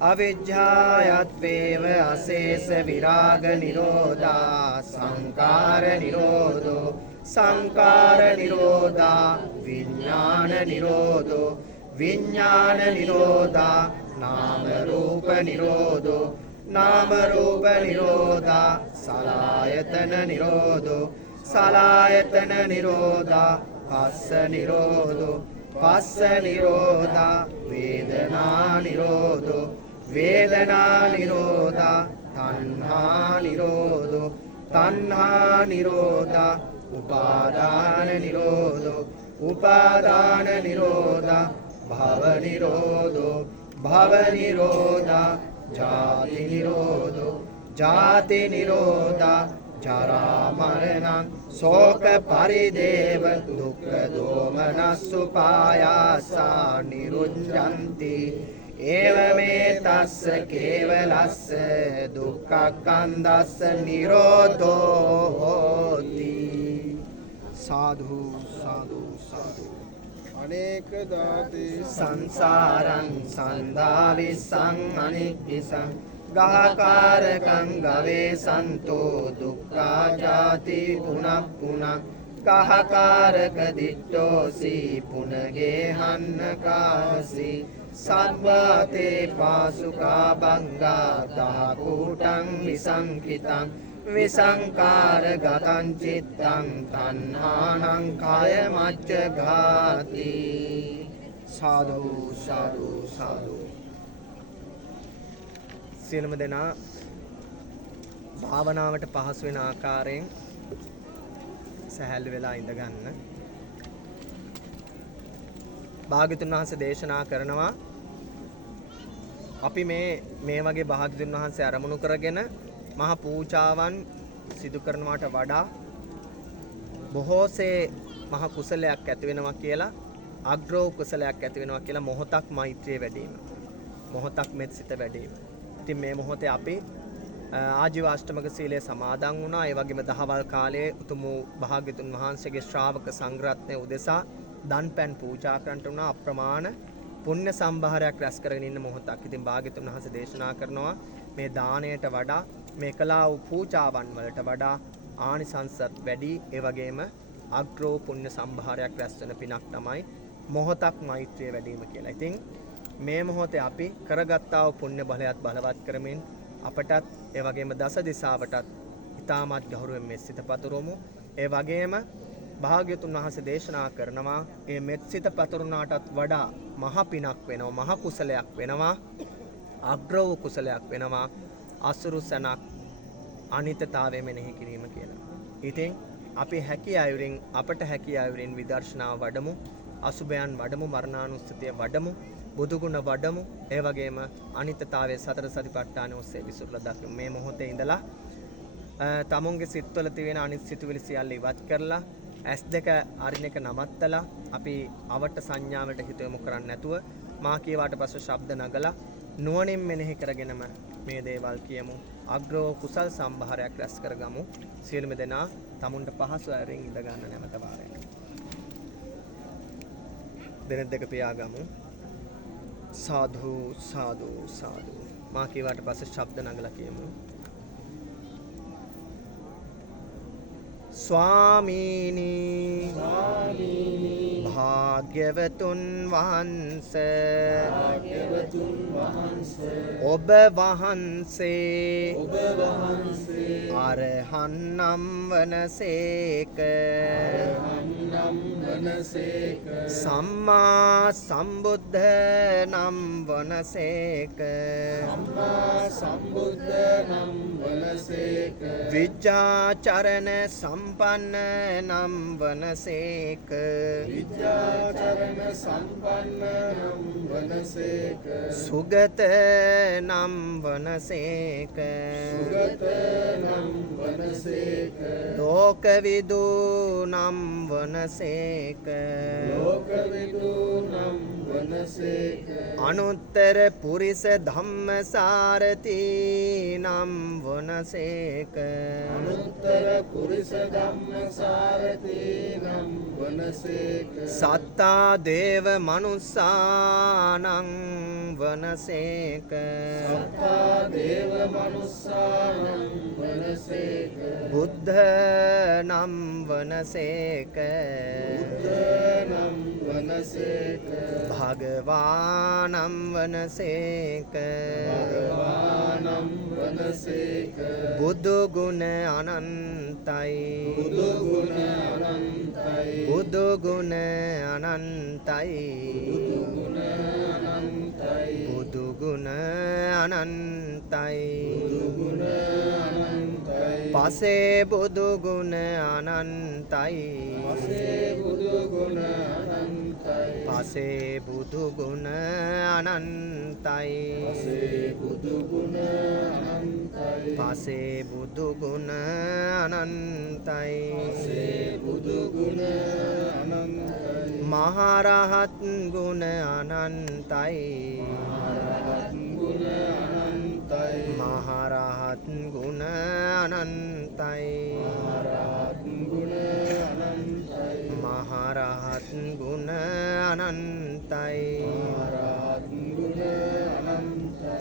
අවිජ්ජායත්වේව අශේෂ විරාග නිරෝධා සංකාර නිරෝධෝ සංකාර නිරෝධා විඥාන නිරෝධෝ විඥාන නිරෝධා නාම රූප නිරෝධෝ නාම රූප නිරෝධා සලආයතන නිරෝධෝ සලආයතන නිරෝධා පස්ස නිරෝධෝ පස්ස නිරෝධා වේදනා නිරෝධෝ වේදනා නිරෝධා තණ්හා නිරෝධෝ තණ්හා නිරෝධා උපාදාන නිරෝධෝ උපාදාන නිරෝධා භව නිරෝධෝ භව නිරෝධා ජාති නිරෝධෝ ජාති නිරෝධා ජරා මරණං ශෝක පරිදේව දුක්ඛ දෝමනස් උපායාසා නිරුද්ධಂತಿ ඒවමේ තස්ස කේවලස්ස දුක්ඛක්ඛන්දස්ස නිරෝධෝ හෝති. සාදු සාදු සාදු. අනේක දාති සංසාරං සන්දා විසං අනික්ඛිසං ගහකාරකං ගවේ සන්තෝ දුක්ඛා ජාති පුනප්පුනං ගහකාරක දිට්ඨෝසි පුනගේ හන්නකාසි සබ්බතේ පාසුකා බංගා දහකූටං විසංකිතං විසංකාර ගතං චිත්තං තණ්හානං කාය මච්චඝාති. සාදු සාදු සාදු. සියලුම දෙනා භාවනාවට පහසු වෙන ආකාරයෙන් සැහැල්ලු වෙලා ඉඳ ගන්න. භාග්‍යතුන් වහන්සේ දේශනා කරනවා අපි මේ වගේ භාග්‍යතුන් වහන්සේ අරමුණු කරගෙන මහා පූජාවන් සිදු කරනවට වඩා බොහෝසේ මහා කුසලයක් ඇති වෙනවා කියලා අග්‍රෝ කුසලයක් ඇති වෙනවා කියලා මොහොතක් මෛත්‍රිය වැඩිම මොහොතක් මෙත් සිත වැඩිම. ඉතින් මේ මොහොතේ අපි ආජීවාෂ්ටමක සීලය සමාදන් වුණා. ඒ වගේම දහවල් කාලයේ උතුම් භාග්‍යතුන් වහන්සේගේ ශ්‍රාවක සංඝරත්නය උදෙසා දන්පැන් පූජා කරන්නට උනා. අප්‍රමාණ පුණ්‍ය සම්භාරයක් රැස් කරගෙන ඉන්න මොහොතක්. ඉතින් භාග්‍යතුන් වහන්සේ දේශනා කරනවා මේ දාණයට වඩා මේ කළා වූ පූජාවන් වලට වඩා ආනිසංසත් වැඩි. ඒ වගේම අග්‍රෝ පුණ්‍ය සම්භාරයක් රැස් වෙන පිනක් තමයි මොහොතක් මෛත්‍රිය වැඩිම කියලා. ඉතින් මේ මොහොතේ අපි කරගත්තා වූ පුණ්‍ය බලයත් බලවත් කරමින් අපටත් ඒ වගේම දස දිසාවටත් ඊටමත් ගෞරවයෙන් මෙත් සිත පතුරවමු. ඒ වගේම භාග්‍යතුන් වහන්සේ දේශනා කරනවා මේ මෙත් සිත පතුරනාටත් වඩා මහ පිනක් වෙනවා, මහ කුසලයක් වෙනවා, අග්‍ර වූ කුසලයක් වෙනවා අසුරු සනක් අනිත්‍යතාවය මෙනෙහි කිරීම කියලා. ඉතින් අපි හැකි අයුරින් අපට හැකි අයුරින් විදර්ශනාව වඩමු, අසුභයන් වඩමු, මරණානුස්සතිය වඩමු, බුදුගුණ වඩමු. ඒ වගේම අනිත්‍යතාවයේ සතර සතිපට්ඨාන ඔස්සේ විසුරුලා දක්වමු. මේ මොහොතේ ඉඳලා තමුන්ගේ සිත්වල තියෙන අනිත් සිතුවිලි සියල්ල ඉවත් කරලා S2 අරින එක නවත්තලා අපි අවට සංඥාවට හිත යොමු කරන්නේ නැතුව මා කියවාට පස්සේ ශබ්ද නගලා නුවණින් මෙනෙහි කරගෙනම මේ දේවල් කියමු. අග්‍රෝ කුසල් සම්භාරයක් රැස් කරගමු. සියලුම දෙනා තමුන්ට පහසු අයුරින් ඉඳ ගන්න නැමත වාරයට. දෙනෙත් දෙක පියාගමු. සාදු සාදු සාදු. මා කියවාට පස්සේ ශබ්ද නගලා කියමු. ස්වාමීනි භාග්‍යවතුන් වහන්සේ ඔබ වහන්සේ අරහන් නම් වනසේක සම්මා සම්බුද්ධ නම් වනසේක විජ්ජාචරණ සම්පන්න නම් වනසේක සුගත නම් වනසේක ලෝකවිදු නම් වනසේක අනුත්තර පුරිස ධම්මසාරති නම් වනසේක සත්තා දේව මනුස්සානං වනසේක බුද්ධ නම් වනසේක භගවානම් වනසේක බුදු ගුණ අනන්තයි බුදු ගුණ අනන්තයි බුදු ගුණ අනන්තයි පසේ බුදු ගුණ අනන්තයි පසේ බුදු ගුණ අනන්තයි පසේ බුදු ගුණ අනන්තයි මහරහත් ගුණ අනන්තයි මහරහත් ගුණ අනන්තයි මහරහත් ගුණ අනන්තයි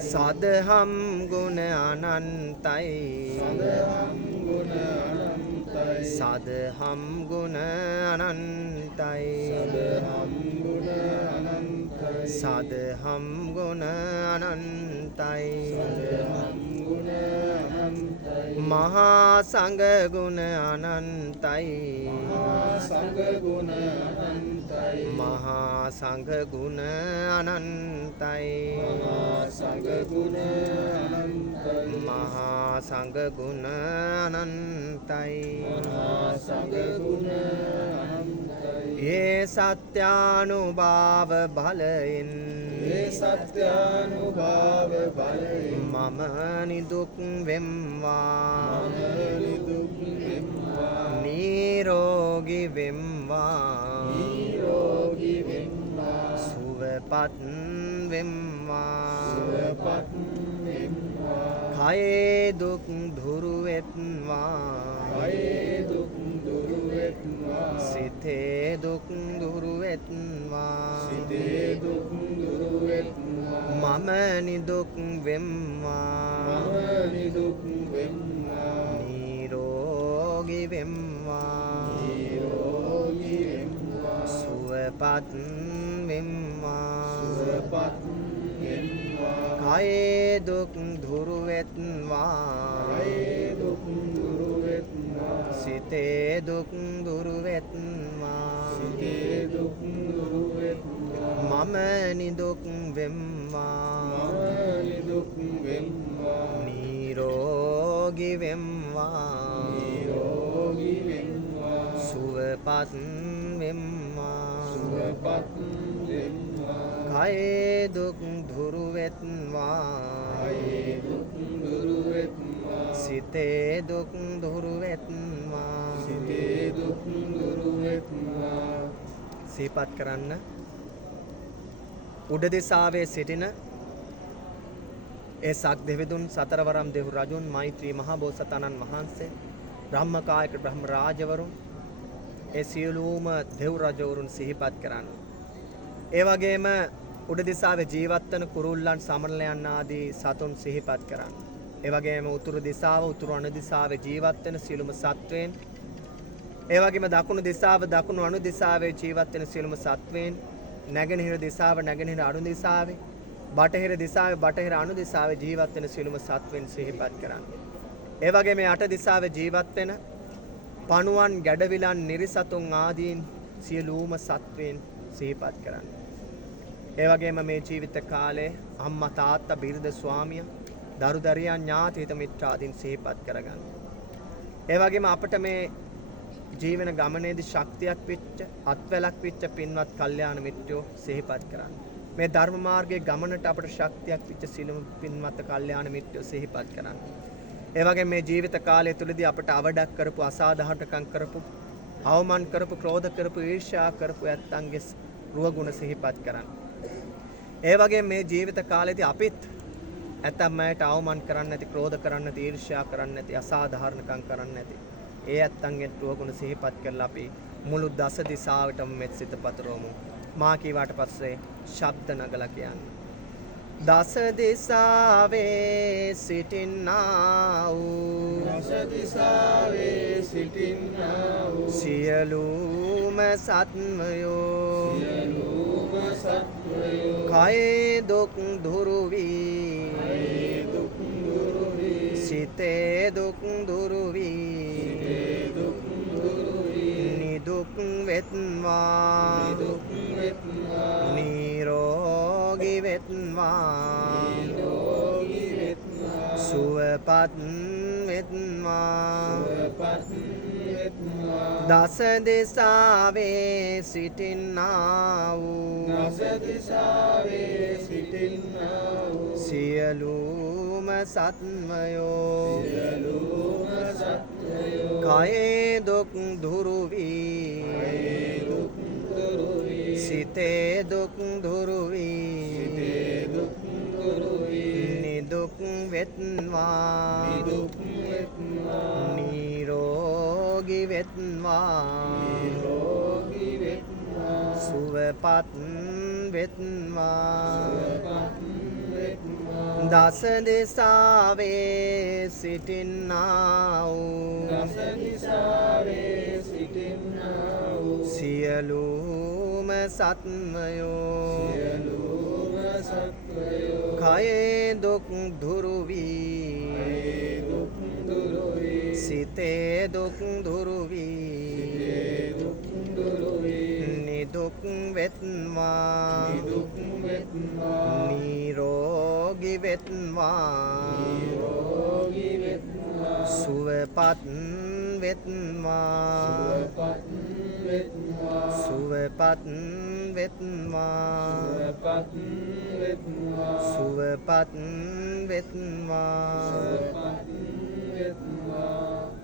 සදහම් ගුණ අනන්තයි සදහම් ගුණ අනන්තයි සදහම් ගුණ අනන්තයි මහා සංඝ ගුණ අනන්තයි මහා සංඝ ගුණ අනන්තයි මහා සංඝ ගුණ අනන්තයි ඒ සත්‍යානුභාව බලයෙන් මම නිදුක් වෙම්වා නිරෝගී වෙම්වා සුවපත් වෙම්වා කයේ දුක් දුරු වෙත්වා සිතේ දුක් දුරු වෙත්වා මම නිදුක් වෙම්වා නිරෝගී වෙම්වා සුවපත් වෙම්වා කයේ දුක් දුරු වෙත්වා කයේ දුක් දුරු වෙත්වා සිතේ දුක් දුරු වෙත්වා සිතේ දුක් දුරු වෙත්වා මම නිදුක් වෙම්වා මම නිදුක් වෙම්වා නිරෝගී වෙම්වා නිරෝගී වෙම්වා සුවපත් වෙම්වා සුවපත් වෙම්වා කයේ දුක් දුරු වෙත්වා කයේ දුක් දුරු වෙත්වා සිතේ දුක් දුරු වෙත්වා සිතේ දුක් දුරු වෙත්වා සිහිපත් කරන්න උඩ දිසාවේ සිටින ඒ සක් දෙවිඳුන් සතරවරම් දෙව් රජුන් මෛත්‍රී මහා බෝසතාණන් වහන්සේ බ්‍රහ්මකායක බ්‍රහ්ම රාජවරුන් ඒ සියලුම දෙව් රජවරුන් සිහිපත් කරන්න. ඒ වගේම උඩ දිසාවේ ජීවත් වන කුරුල්ලන් සමනලයන් ආදී සතුන් සිහිපත් කරන්න. ඒ වගේම උතුරු දිසාව උතුරු අනු දිසාවේ ජීවත් වෙන සියලුම සත්වයන් ඒ වගේම දකුණු දිසාව දකුණු අනු දිසාවේ ජීවත් වෙන සියලුම සත්වයන් නැගෙනහිර දිසාව නැගෙනහිර අනු දිසාවේ බටහිර දිසාවේ බටහිර අනු දිසාවේ ජීවත් වෙන සියලුම සත්වයන් සිහිපත් කරන්න. ඒ වගේම යට දිසාවේ ජීවත් වෙන පණුවන් ගැඩවිලන් නිරිසතුන් ආදීන් සියලුම සත්වයන් සිහිපත් කරන්න. ඒ වගේම මේ ජීවිත කාලේ අම්මා තාත්තා බිරිඳ ස්වාමියා දරු දරියන් ඥාති හිත මිත්‍රාදීන් සිහිපත් කරගන්න. ඒ වගේම අපිට මේ ජීවන ගමනේදී ශක්තියක් වෙච්ච අත්වැලක් වෙච්ච පින්වත් කල්යාණ මිත්‍රයෝ සිහිපත් කරන්න. මේ ධර්ම මාර්ගයේ ගමනට අපට ශක්තියක් වෙච්ච සිළුම පින්වත් කල්යාණ මිත්‍රයෝ සිහිපත් කරන්න. ඒ වගේම මේ ජීවිත කාලය තුලදී අපට අවඩක් කරපු අසාධාරණකම් කරපු අවමන් කරපු ක්‍රෝධ කරපු ඊර්ෂ්‍යා කරපු ඇත්තන්ගේ රුවගුණ සිහිපත් කරන්න. ඒ වගේම මේ ජීවිත කාලෙදී අපිත් ඇතම් අයට අවමන් කරන්න නැති ක්‍රෝධ කරන්න නැති ඊර්ෂ්‍යා කරන්න නැති අසාධාරණකම් කරන්න නැති ඒ ඇත්තන්ගේ රුවගුණ සිහිපත් කරලා අපි මුළු දස දිසාවටම මෙත් සිත පතරවමු. මා කීවාට පස්සේ ශබ්ද නගලා කියන්නේ දස දිසාවේ සිටින්නා වූ දස දිසාවේ සිටින්නා වූ සියලුම සත්වයෝ සියලුම සත්වයෝ කයේ දුක් දුරු වී කයේ දුක් දුරු වී සිතේ දුක් දුරු වී සිතේ දුක් දුරු වී නිදුක් වෙත්වා නිදුක් වෙත්වා නිරෝගී වෙත්වා නිරෝගී වෙත්වා සුවපත් වෙත්වා සුවපත් වෙත්වා දස දිසාවේ සිටින්නා වූ දස දිසාවේ සිටින්නා වූ සියලුම සත්වයෝ සියලුම සත්වයෝ කයේ දුක් දුරු වී කයේ දුක් දුරු වී සිතේ දුක් දුරු වී සිතේ දුක් දුරු වී නිදුක් වෙත්වා නිදුක් වෙත්වා නිරෝගී වෙත්වා නිරෝගී වෙත්වා සුවපත් වෙත්වා සුවපත් වෙත්වා දස දිසාවේ සිටින්නා වූ දස දිසාවේ සිටින්නා වූ සියලුම සත්වයෝ සියලුම සත්වයෝ කයේ දුක් දුරු වී කයේ දුක් දුරු වී සිතේ දුක් දුරු වී සිතේ දුක් දුරු වී නිදුක් වෙත්වා නිදුක් වෙත්වා නිරෝගී වෙත්වා නිරෝගී වෙත්වා සුවපත් වෙත්වා සුවපත් වෙත්වා සුවපත් වෙත්වා සුවපත් වෙත්වා සුවපත් වෙත්වා සුවපත් වෙත්වා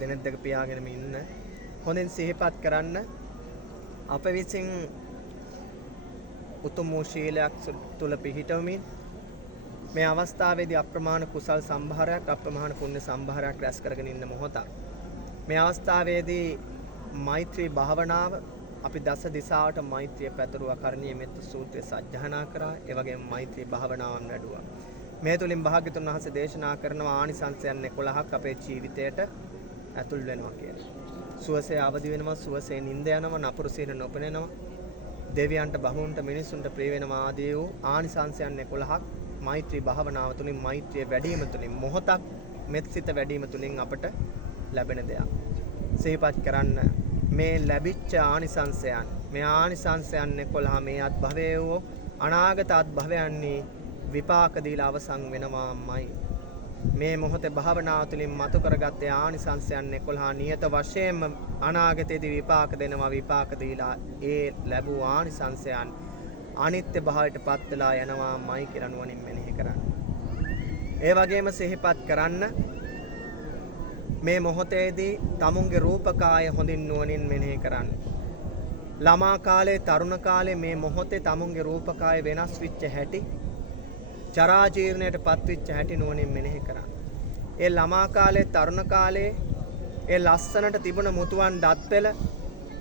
දෙනෙත් දෙක පියාගෙනම ඉන්න හොඳින් සිහිපත් කරන්න අප විසින් උතුම් වූ ශීලයක් තුල පිහිටවමින් මේ අවස්ථාවේදී අප්‍රමාණ කුසල් සම්භාරයක් අප්‍රමාණ පුණ්‍ය සම්භාරයක් රැස් කරගෙන ඉන්න මොහොතක් මේ අවස්ථාවේදී මෛත්‍රී භාවනාව අපි දස දිසාවට මෛත්‍රිය පැතුරුවා කරණීය මෙත්ත සූත්‍රය සජ්ජහානා කරා ඒ වගේම මෛත්‍රී භාවනාවන් වැඩුවා මේ තුලින් භාග්‍යතුන් වහන්සේ දේශනා කරන ආනිසංසයන් 11ක් අපේ ජීවිතයට ඇතුල් වෙනවා කියලා. සුවසේ අවදි වෙනවා, සුවසේ නිින්ද යනවා, නපුරු සීල නොපෙනෙනවා. දෙවියන්ට බහුන්ට මිනිසුන්ට ප්‍රිය වෙනවා ආදී වූ ආනිසංසයන් 11ක් මෛත්‍රී භාවනාව තුළින් මෛත්‍රිය වැඩිම තුළින් මොහොතක් මෙත් සිත වැඩිම තුළින් අපට ලැබෙන දෙයක්. සිහිපත් කරන්න මේ ලැබිච්ච ආනිසංසයන් මේ ආනිසංසයන් 11 මේ අත්භවයේ වූ අනාගත අත්භවයන්හි විපාක දීලා අවසන් වෙනවාමයි. මේ මොහොතේ භාවනාව තුළින් මතු කරගත් ආනිසංසයන් 11 නියත වශයෙන්ම අනාගතයේදී විපාක දෙනවා. විපාක දීලා ඒ ලැබූ ආනිසංසයන් අනිත්‍ය භාවයට පත් වෙලා යනවාමයි කියලා නුවණින් මෙනෙහි කරන්න. ඒ වගේම සිහිපත් කරන්න මේ මොහොතේදී තමුන්ගේ රූපකාය හොඳින් නුවණින් මෙනෙහි කරන්න. ළමා කාලේ තරුණ කාලේ මේ මොහොතේ තමුන්ගේ රූපකාය වෙනස් වෙච්ච හැටි ජරා ජීර්ණයට පත්වෙච්ච හැටි නුවණින් මෙනෙහි කරන්න. ඒ ළමා කාලේ තරුණ කාලේ ඒ ලස්සනට තිබුණ මුතුන් දත් පෙළ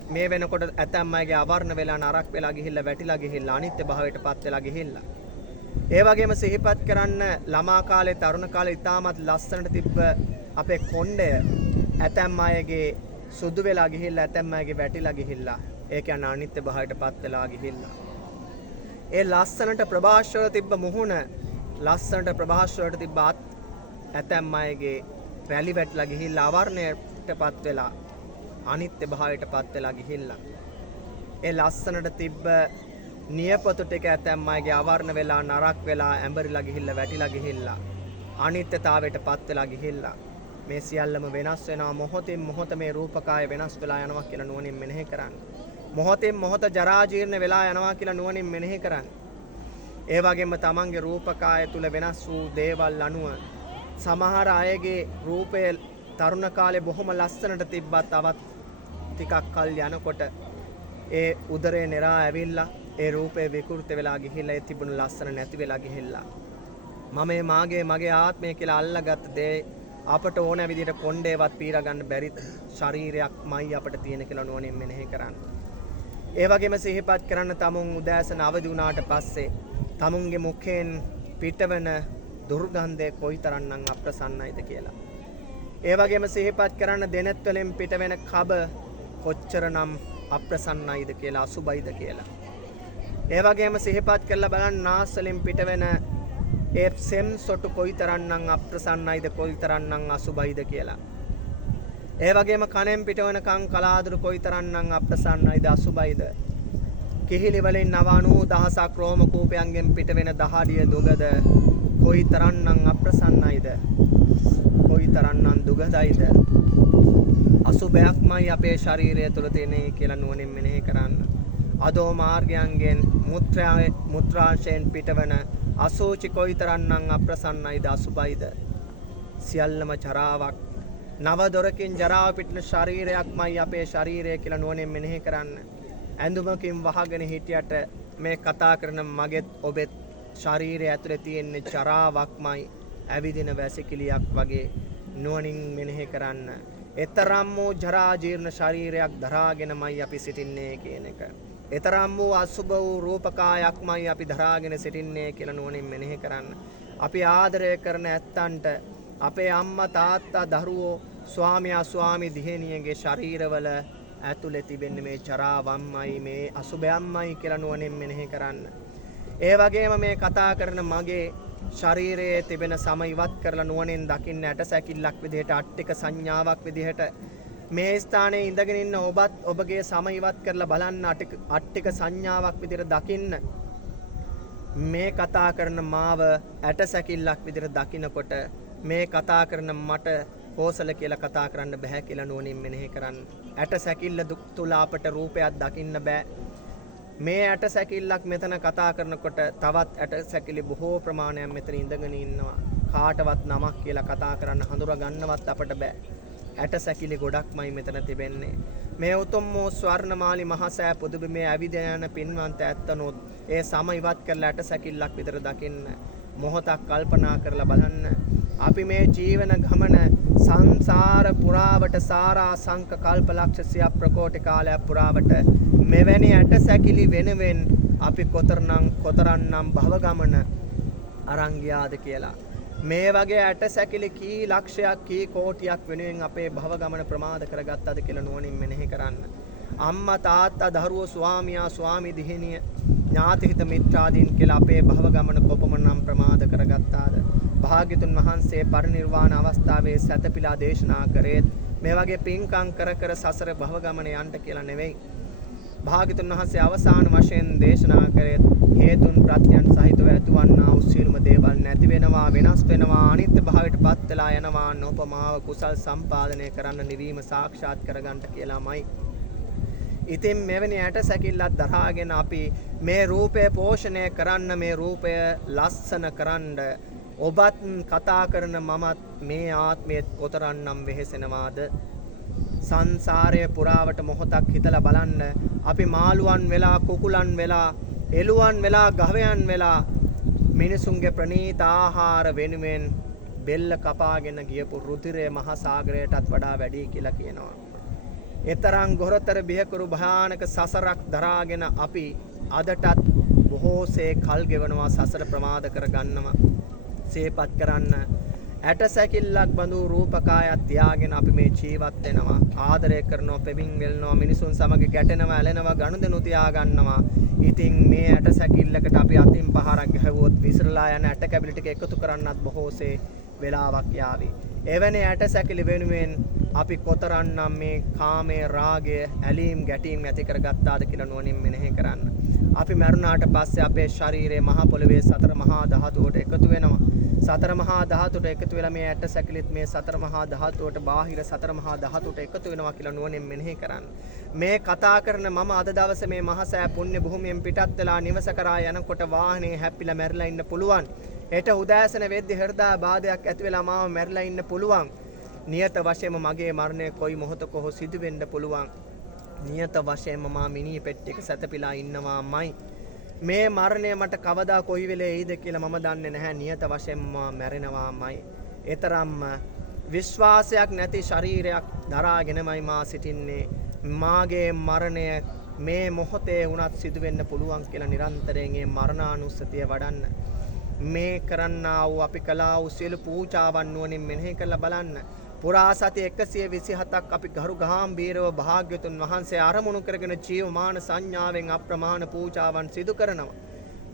මේ වෙනකොට ඇතැම් අයගේ අවර්ණ වෙලා නරක් වෙලා ගිහිල්ලා වැටිලා ගිහිල්ලා අනිත්‍ය භාවයට පත් වෙලා ගිහිල්ලා. ඒ වගේම සිහිපත් කරන්න ළමා කාලේ තරුණ කාලේ ඉතාමත් ලස්සනට තිබ්බ අපේ කොණ්ඩය ඇතැම් අයගේ සුදු වෙලා ගිහිල්ලා ඇතැම් අයගේ වැටිලා ගිහිල්ලා ඒ කියන්නේ අනිත්‍ය භාවයට පත් වෙලා ගිහිල්ලා. ඒ ලස්සනට ප්‍රභාස්වර තිබ්බ මුහුණ ලස්සනට ප්‍රභාස්වරට තිබ්බ අත් ඇතැම් අයගේ රැලි වැටලා ගිහිල්ලා අවර්ණයටපත් වෙලා අනිත්‍ය භාවයටපත් වෙලා ගිහිල්ලා. ඒ ලස්සනට තිබ්බ නියපොතු ටික ඇතැම් අයගේ අවර්ණ වෙලා නරක් වෙලා ඇඹරිලා ගිහිල්ලා වැටිලා ගිහිල්ලා අනිත්‍යතාවයටපත් වෙලා ගිහිල්ලා මේ සියල්ලම වෙනස් වෙනවා. මොහොතින් මොහොත මේ රූපකාය වෙනස් වෙලා යනවා කියලා නුවණින් මෙනෙහි කරන්න. මොහොතින් මොහොත ජරා ජීර්ණ වෙලා යනවා කියලා නුවණින් මෙනෙහි කරන්න. ඒ වගේම තමන්ගේ රූපකාය තුල වෙනස් වූ දේවල් අනුව සමහර අයගේ රූපය තරුණ කාලේ බොහොම ලස්සනට තිබ්බත් තවත් ටිකක් කල් යනකොට ඒ උදරේ නෙරා ඇවිල්ලා ඒ රූපේ විකෘති වෙලා ගිහිල්ලා ඒ තිබුණු ලස්සන නැති වෙලා ගිහිල්ලා මගේ ආත්මය කියලා අල්ලගත් දේ අපට ඕන විදිහට කොණ්ඩේවත් පීරා ගන්න බැරි ශරීරයක්මයි අපට තියෙන කියලා නුවණින් මෙනෙහි කරන්න. ඒ වගේම සිහිපත් කරන්න තමුන් උදෑසන අවදි වුණාට පස්සේ තමුන්ගේ මුඛයෙන් පිටවන දුර්ගන්ධය කොයිතරම්නම් අප්‍රසන්නයිද කියලා. ඒ වගේම සිහිපත් කරන්න දෙනෙත් වලින් පිටවෙන කබ කොච්චරනම් අප්‍රසන්නයිද කියලා අසුබයිද කියලා. ඒ වගේම සිහිපත් කරලා බලන්න නාස් වලින් පිටවෙන ඒ සෙම් සොටු කොයිතරම්නම් අප්‍රසන්නයිද කොයිතරම්නම් අසුබයිද කියලා. ඒ වගේම කනෙන් පිටවන කන් කලාදුරු කොයිතරම්නම් අප්‍රසන්නයිද අසුබයිද. කිහිලි වලින් 99000ක් රෝම කූපයන්ගෙන් පිටවෙන දහඩිය දුගද කොයිතරම්නම් අප්‍රසන්නයිද කොයිතරම්නම් දුගදයිද අසුබයක්මයි අපේ ශරීරය තුළ තියෙන්නේ කියලා නුවණින් මෙනෙහි කරන්න. අදෝ මාර්ගයන්ගෙන් මුත්‍රාංශයෙන් පිටවන අසෝචි කොයිතරම්නම් අප්‍රසන්නයිද අසුබයිද. සියල්ලම ජරාවක් නව දොරකින් ජරාව පිටින ශරීරයක්මයි අපේ ශරීරය කියලා නුවණින් මෙනෙහි කරන්න. ඇඳුමකින් වහගෙන හිටියට මේ කතා කරන මගෙත් ඔබෙත් ශරීරය ඇතුලේ තියෙන ජරාවක්මයි ඇවිදින වැසිකිළියක් වගේ නුවණින් මෙනෙහි කරන්න. එතරම් වූ ජරා ජීර්ණ ශරීරයක් දරාගෙනමයි අපි සිටින්නේ කියන එක. එතරම් වූ අසුබ වූ රූපකායක්මයි අපි දරාගෙන සිටින්නේ කියලා නුවණින් මෙනෙහි කරන්න. අපි ආදරය කරන ඇත්තන්ට අපේ අම්මා තාත්තා දරුවෝ ස්වාමියා ස්වාමි දිහෙණියගේ ශරීරවල ඇතුලේ තිබෙන මේ ජරාවම්මයි මේ අසුබයම්මයි කියලා නුවණින් මෙනෙහි කරන්න. ඒ වගේම මේ කතා කරන මගේ ශරීරයේ තිබෙන සම ඉවත් කරලා නුවණින් දකින්න ඇට සැකිල්ලක් විදිහට අට්ටික සංඥාවක් විදිහට මේ ස්ථානයේ ඉඳගෙන ඉන්න ඔබත් ඔබගේ සම ඉවත් කරලා බලන්න අට්ටික සංඥාවක් විදිහට දකින්න. මේ කතා කරන මාව ඇට සැකිල්ලක් විදිහට දකිනකොට මේ කතා කරන මට කෝසල කියලා කතා කරන්න බෑ කියලා නුවණින් මෙනෙහි කරන්න. ඇට සැකිල්ල දුක් තුල අපට රූපයක් දකින්න බෑ. මේ ඇට සැකිල්ලක් මෙතන කතා කරනකොට තවත් ඇට සැකිලි බොහෝ ප්‍රමාණයක් මෙතන ඉඳගෙන ඉන්නවා. කාටවත් නමක් කියලා කතා කරන්න හඳුනා ගන්නවත් අපට බෑ. ඇට සැකිලි ගොඩක්මයි මෙතන තිබෙන්නේ. මේ උතුම් වූ ස්වර්ණමාලි මහසෑ පුදුබිමේ ඇවිද යන පින්වන්ත ඇත්තනොත් ඒ සම ඉවත් කරලා ඇට සැකිල්ලක් විතර දකින්න මොහොතක් කල්පනා කරලා බලන්න. අපි මේ ජීවන ගමන සංසාර පුරාවට සාරා සංක කල්පලක්ෂ සිය ප්‍රකෝටි කාලයක් පුරාවට මෙවැනි ඇට සැකිලි වෙනුවෙන් අපි කොතරම්නම් භව ගමන අරන් ගියාද කියලා. මේ වගේ ඇට සැකිලි කී ලක්ෂයක් කී කෝටියක් වෙනුවෙන් අපේ භව ගමන ප්‍රමාද කරගත්තද කියලා නුවණින් මෙනෙහි කරන්න. අම්මා තාත්තා දරුවෝ ස්වාමියා ස්වාමි දිහෙණිය ඥාතිහිත මිත්‍රාදීන් කියලා අපේ භව ගමන කොපමණම් ප්‍රමාද කරගත්තාද? භාග්‍යතුන් වහන්සේ පරිනිර්වාණ අවස්ථාවේ සැතපීලා දේශනා කරේ මේ වගේ පින්කම් කර කර සසර භව ගමන යන්න කියලා නෙවෙයි. භාග්‍යතුන් වහන්සේ අවසාන වශයෙන් දේශනා කරේ හේතුන් ප්‍රත්‍යයන් සහිතව ඇතිවන්නා වූ සියලුම දේවල් නැති වෙනවා, වෙනස් වෙනවා, අනිත්‍ය භාවයට පත් වෙලා යනවා, නෝපමාව කුසල් සම්පාදනය කරන්න නිවීම සාක්ෂාත් කරගන්න කියලාමයි. ඉතින් මෙවැනි ඇට සැකිල්ලක් දරාගෙන අපි මේ රූපය පෝෂණය කරන්න, මේ රූපය ලස්සන කරන්න ඔබත් කතා කරන මමත් මේ ආත්මයේ කොතරම්නම් වෙහෙසෙනවාද? සංසාරයේ පුරාවට මොහොතක් හිතලා බලන්න. අපි මාළුවන් වෙලා, කුකුලන් වෙලා, එළුවන් වෙලා, ගවයන් වෙලා මිනිසුන්ගේ ප්‍රණීත ආහාර වෙනුවෙන් බෙල්ල කපාගෙන ගියපු රුධිරය මහ සාගරයටත් වඩා වැඩි කියලා කියනවා. එතරම් ගොරතර බියකරු භයානක සසරක් දරාගෙන අපි අදටත් බොහෝසේ කල් ගෙවනවා සසර ප්‍රමාද කරගන්නවා. සේපත් කරන්න ඇට සැකිල්ලක් බඳු රූපකායක් තියාගෙන අපි මේ ජීවත් වෙනවා. ආදරය කරනවා, පෙමින් වෙල්නවා, මිනිසුන් සමග ගැටෙනවා, ඇලෙනවා, ගනුදෙනු තියා ගන්නවා. ඉතින් මේ ඇට සැකිල්ලකට අපි අතින් පහරක් ගැහුවොත් විසිරලා යන ඇට කැබලි ටික එකතු කරන්නත් බොහෝසේ වෙලාවක් යාවි. එවැනි ඇට සැකිලි වෙනුවෙන් අපි කොතරම්නම් මේ කාමයේ රාගය, ඇලීම් ගැටීම් ඇති කරගත්තාද කියලා නුවණින් මෙනෙහි කරන්න. අපි මරුණාට පස්සේ අපේ ශරීරයේ මහ පොළවේ සතර මහා ධාතුවට එකතු වෙනවා. සතර මහා ධාතුවට එකතු වෙලා මේ ඇට සැකිලිත් මේ සතර මහා ධාතුවට බාහිර සතර මහා ධාතුවට එකතු වෙනවා කියලා නුවණින් මෙනෙහි කරන්න. මේ කතා කරන මම අද දවසේ මේ මහසෑ පුණ්‍ය භූමියෙන් පිටත් වෙලා නිවස කරා යනකොට වාහනේ හැප්පිලා මැරිලා ඉන්න පුළුවන්. හෙට උදෑසන වෙද්දි හෘදා බාධයක් ඇති වෙලා මාව මැරිලා ඉන්න පුළුවන්. නියත වශයෙන්ම මගේ මරණය කොයි මොහොතක හෝ සිදු වෙන්න පුළුවන්. නියත වශයෙන්ම මා මිනි පෙට්ටියක සැතපීලා ඉන්නවාමයි. මේ මරණය මට කවදා කොයි වෙලේ එයිද කියලා මම දන්නේ නැහැ. නියත වශයෙන්ම මැරෙනවාමයි. ඒතරම්ම විශ්වාසයක් නැති ශරීරයක් දරාගෙනමයි මා සිටින්නේ. මාගේ මරණය මේ මොහොතේ වුණත් සිදු වෙන්න පුළුවන් කියලා නිරන්තරයෙන් මේ මරණානුස්සතිය වඩන්න. මේ කරන්නා වූ අපි කළා වූ සියලු පූජාවන් නුවණින් මෙනෙහි කරලා බලන්න. පුරා සති 127ක් අපි ගරු ගාම්භීරව භාග්‍යතුන් වහන්සේ අරමුණු කරගෙන ජීවමාන සංඥාවෙන් අප්‍රමාණ පූජාවන් සිදු කරනවා.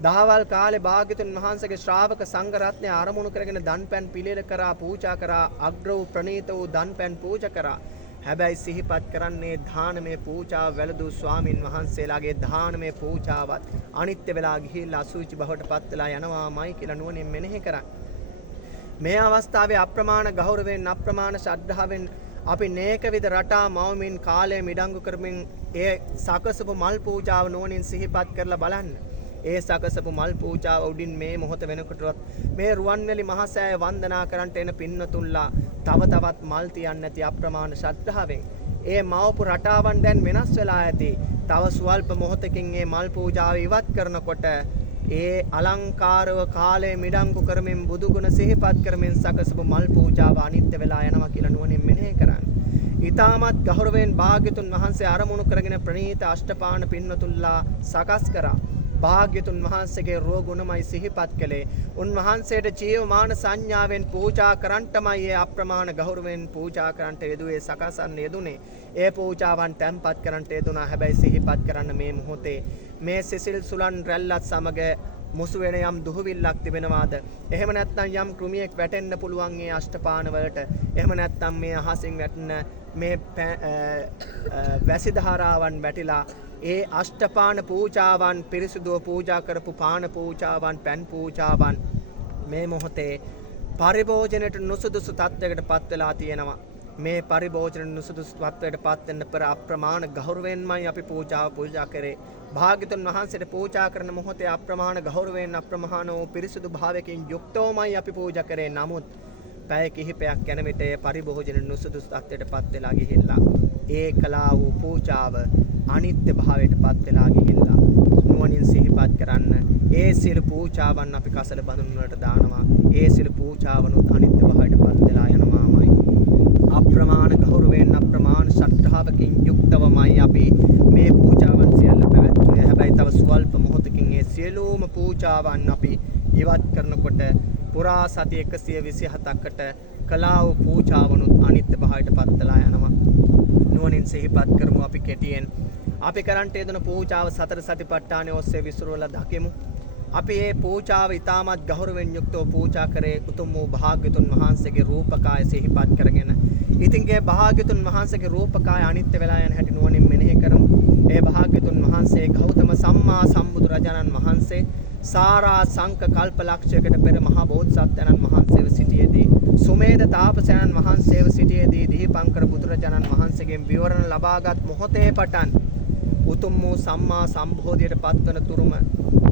දහවල් කාලේ භාග්‍යතුන් වහන්සේගේ ශ්‍රාවක සංඝ රත්නය අරමුණු කරගෙන දන්පැන් පිළිල කරා, පූජා කරා, අග්‍ර වූ ප්‍රණීත වූ දන්පැන් පූජා කරා. හැබැයි සිහිපත් කරන්නේ දානමය පූජාව වැළඳු ස්වාමින් වහන්සේලාගේ දානමය පූජාවත් අනිත්‍ය වෙලා ගිහිල්ලා අසුචි බවට පත් වෙලා යනවාමයි කියලා නුවණින් මෙනෙහි කරන්න. මේ අවස්ථාවේ අප්‍රමාණ ගෞරවයෙන්, අප්‍රමාණ ශ්‍රද්ධාවෙන් අපි නේක විද රටා මවමින් කාලය මිඩංගු කරමින් ඒ සකසපු මල් පූජාව නුවණින් සිහිපත් කරලා බලන්න. ඒ සකසපු මල් පූජාව උඩින් මේ මොහොත වෙනකොටවත් මේ රුවන්වැලි මහසෑය වන්දනා කරන්නට එන පින්නතුන්ලා තව තවත් මල් තියන්නේ නැති අප්‍රමාණ ශ්‍රද්ධාවෙන් ඒ මවපු රටාවන් දැන් වෙනස් වෙලා ඇති. තව සුවල්ප මොහොතකින් මේ මල් පූජාව ඉවත් කරනකොට ඒ අලංකාරව කාලය මිඩංගු කරමින් බුදුගුණ සිහිපත් කරමින් සකසපු මල් පූජාව අනිත්‍ය වෙලා යනවා කියලා නුවණින් මෙනෙහි කරන්න. ඊටමත් ගෞරවයෙන් භාග්‍යතුන් වහන්සේ අරමුණු කරගෙන ප්‍රණීත අෂ්ටපාණ පින්නතුල්ලා සකස් කරා. භාග්‍යතුන් වහන්සේගේ රෝගුණමයි සිහිපත් කළේ. උන්වහන්සේට ජීවමාන සංඥාවෙන් පූජා කරන්නටමයි ඒ අප්‍රමාණ ගෞරවයෙන් පූජා කරන්නට යෙදුවේ, සකසන්න යෙදුනේ. ඒ පූජාවන් තැන්පත් කරන්නට යෙදුනා. හැබැයි සිහිපත් කරන්න මේ මොහොතේ මේ සිසිල් සුලන් රැල්ලත් සමග මුසු වෙන යම් දුහවිල්ලක් තිබෙනවාද? එහෙම නැත්නම් යම් කෘමියෙක් වැටෙන්න පුළුවන් මේ අෂ්ටපාන වලට. එහෙම නැත්නම් මේ අහසින් වැටෙන මේ වැසි ධාරාවන් වැටිලා ඒ අෂ්ටපාන පූජාවන්, පිරිසුදුව පූජා කරපු පාන පූජාවන්, පැන් පූජාවන් මේ මොහොතේ පරිභෝජනයට නුසුදුසු තත්වයකට පත් වෙලා තියෙනවා. මේ පරිභෝජන නුසුදුසු තත්වයට පත් වෙන්න පෙර අප්‍රමාණ ගෞරවයෙන්මයි අපි පූජා කරේ. භාග්‍යතුන් වහන්සේට පූජා කරන මොහොතේ අප්‍රමාණ ගෞරවයෙන්, අප්‍රමාණ වූ පිරිසුදු භාවයකින් යුක්තවමයි අපි පූජා කරේ. නමුත් පැය කිහිපයක් යන විට පරිභෝජන නුසුදුසු තත්වයට පත් වෙලා ගිහිල්ලා ඒ කලා වූ පූජාව අනිත්‍ය භාවයට පත් වෙලා ගිහිල්ලා නුවණින් සිහිපත් කරන්න. ඒ සියලු පූජාවන් අපි කසල බඳුන් වලට දානවා. ඒ සියලු පූජාවනුත් අනිත්‍ය භාවයට පත් වෙලා යනවාමයි. අප්‍රමාණ ගෞරවයෙන්, අප්‍රමාණ ශ්‍රද්ධාවකින් යුක්තවමයි අපි මේ පූජාවන් සියල්ල පැවැත්වුවේ. හැබැයි තව ස්වල්ප මොහොතකින් මේ සියලුම පූජාවන් අපි ඉවත් කරනකොට පුරා සති 127කට කලා වූ පූජාවනුත් අනිත්‍ය භාවයට පත් වෙලා යනවා. නුවණින් සිහිපත් කරමු අපි කෙටියෙන්. අපි කරන්ට යෙදෙන පූජාව සතර සතිපට්ඨානය ඔස්සේ විසුරුවලා දකිමු. අපි මේ පූජාව ඊටමත් ගෞරවයෙන් යුක්තව පූජා කරේ උතුම් වූ භාග්‍යතුන් වහන්සේගේ රූපකාය සිහිපත් කරගෙන. ඉතින් ඒ භාග්‍යතුන් වහන්සේගේ රූපකාය අනිත්‍ය වෙලා යන හැටි නුවණින් මෙනෙහි කරමු. ඒ භාග්‍යතුන් වහන්සේ ගෞතම සම්මා සම්බුදු රජාණන් වහන්සේ සාරා සංක කල්ප ලක්ෂයකට පෙර මහා බෝධිසත්වයන්න් වහන්සේව සිටියේදී සුමේද තාපසයන්න් වහන්සේව සිටියේදී දීපංකර බුදුරජාණන් වහන්සේගෙන් විවරණ ලබාගත් මොහොතේ පටන් උතුම් වූ සම්මා සම්බෝධියට පත්වන තුරුම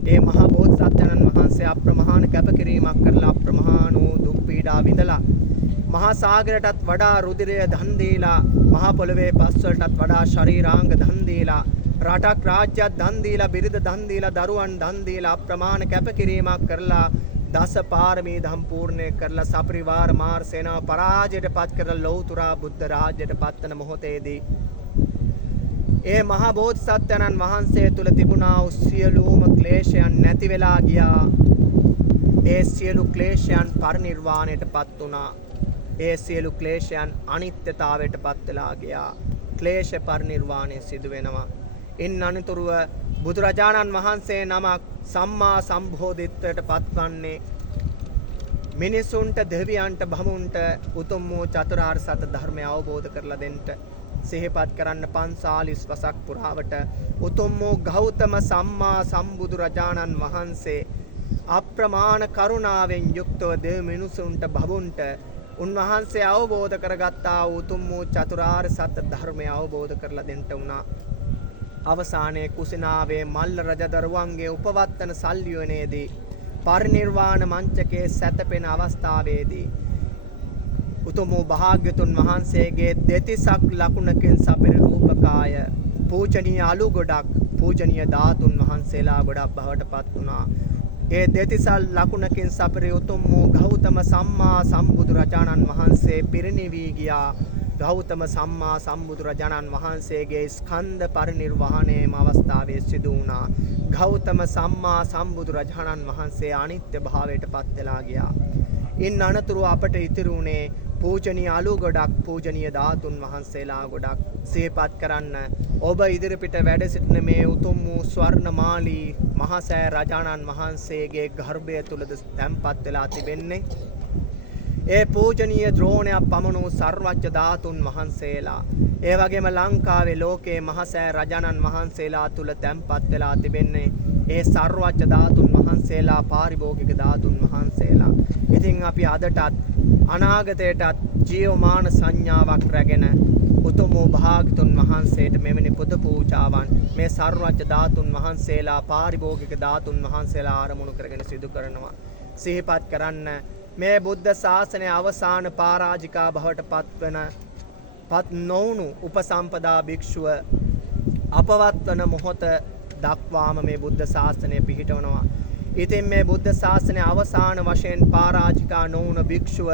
ඒ මහා බෝධිසත්වයන්න් වහන්සේ අප්‍රමාණ කැපකිරීමක් කරලා අප්‍රමාණ වූ දුක් පීඩා විඳලා මහා සාගරයටත් වඩා රුධිරය දන් දීලා මහා පොළවේ පස් වලටත් වඩා ශරීරාංග දන් දීලා රටක් රාජ්‍යයක් දන් දීලා බිරිඳ දන් දීලා දරුවන් දන් දීලා අප්‍රමාණ කැපකිරීමක් කරලා දස පාරමී ධම් පූර්ණේ කරලා සපරිවාර මාර් සේනාව පරාජයට පත් කරලා ලෞතුරා බුද්ධ රාජ්‍යයට පත්වන මොහොතේදී ඒ මහා බෝධිසත්වයන්න් වහන්සේ තුල තිබුණා වූ සියලුම ක්ලේශයන් නැති වෙලා ගියා. ඒ සියලු ක්ලේශයන් පරිනිර්වාණයටපත් වුණා. ඒ සියලු ක්ලේශයන් අනිත්‍යතාවයටපත් වෙලා ගියා. ක්ලේශ පරිනිර්වාණය සිදු වෙනවා. ඉන් අනතුරුව බුදුරජාණන් වහන්සේ නමක් සම්මා සම්බෝධිත්වයට පත්වන්නේ මිනිසුන්ට දෙවියන්ට බමුණුන්ට උතුම් වූ චතුරාර්ය සත්‍ය ධර්මය අවබෝධ කරලා දෙන්න. සිහිපත් කරන්න 45 වසක් පුරාවට උතුම් වූ ගෞතම සම්මා සම්බුදු රජාණන් වහන්සේ අප්‍රමාණ කරුණාවෙන් යුක්තව දෙව් මිනිසුන්ට බබුන්ට උන්වහන්සේ අවබෝධ කරගත්තා වූ උතුම් වූ චතුරාර්ය සත්‍ය ධර්මය අවබෝධ කරලා දෙන්න උනා. අවසානයේ කුසිනාවේ මල්ල රජදරුවන්ගේ උපවත්තන සල්යුවනේදී පරිනිර්වාණ මංචකයේ සැතපෙන අවස්ථාවේදී උතුම් වූ භාග්‍යතුන් වහන්සේගේ දෙතිසක් ලකුණකින් සපිරි රූපකාය පූජනීය අලු ගොඩක් පූජනීය ධාතුන් වහන්සේලා ගොඩක් බවට පත් වුණා. ඒ දෙතිසල් ලකුණකින් සපිරි උතුම් වූ ගෞතම සම්මා සම්බුදු රජාණන් වහන්සේ පිරිනිවී ගියා. ගෞතම සම්මා සම්බුදු රජාණන් වහන්සේගේ ස්කන්ධ පරිනිර්වාණයම අවස්ථාවේ සිදු වුණා. ගෞතම සම්මා සම්බුදු රජාණන් වහන්සේ අනිත්‍ය භාවයට පත් වෙලා ගියා. ඉන් අනතුරු අපට ඉතිරි වුණේ පූජනීය අලු ගොඩක් පූජනීය ධාතුන් වහන්සේලා ගොඩක් සිහිපත් කරන්න. ඔබ ඉදිරිපිට වැඩ සිටින මේ උතුම් වූ ස්වර්ණමාලී මහසෑ රජාණන් වහන්සේගේ ගර්භය තුලද තැන්පත් වෙලා තිබෙන්නේ. ඒ පූජනීය ද්‍රෝණයක් පමණ වූ සර්වජ්‍ය ධාතුන් වහන්සේලා ඒ වගේම ලංකාවේ ලෝකේ මහසෑ රජාණන් වහන්සේලා තුල තැන්පත් වෙලා තිබෙන්නේ ඒ සර්වජ්‍ය ධාතුන් වහන්සේලා පාරිභෝගික ධාතුන් වහන්සේලා. ඉතින් අපි අදටත් අනාගතයටත් ජීවමාන සංඥාවක් රැගෙන උතුම් වූ භාග්‍යතුන් වහන්සේට මෙවැනි පුද පූජාවන් මේ සර්වජ්‍ය ධාතුන් වහන්සේලා පාරිභෝගික ධාතුන් වහන්සේලා ආරමුණු කරගෙන සිදු කරනවා. සිහිපත් කරන්න මේ බුද්ධ ශාසනයේ අවසාන පරාජිකා බවට පත් නොවුණු උපසම්පදා භික්ෂුව අපවත් වන මොහොත දක්වාම මේ බුද්ධ ශාසනය පිහිටවනවා. ඉතින් මේ බුද්ධ ශාසනයේ අවසාන වශයෙන් පරාජිකා නොවුණු භික්ෂුව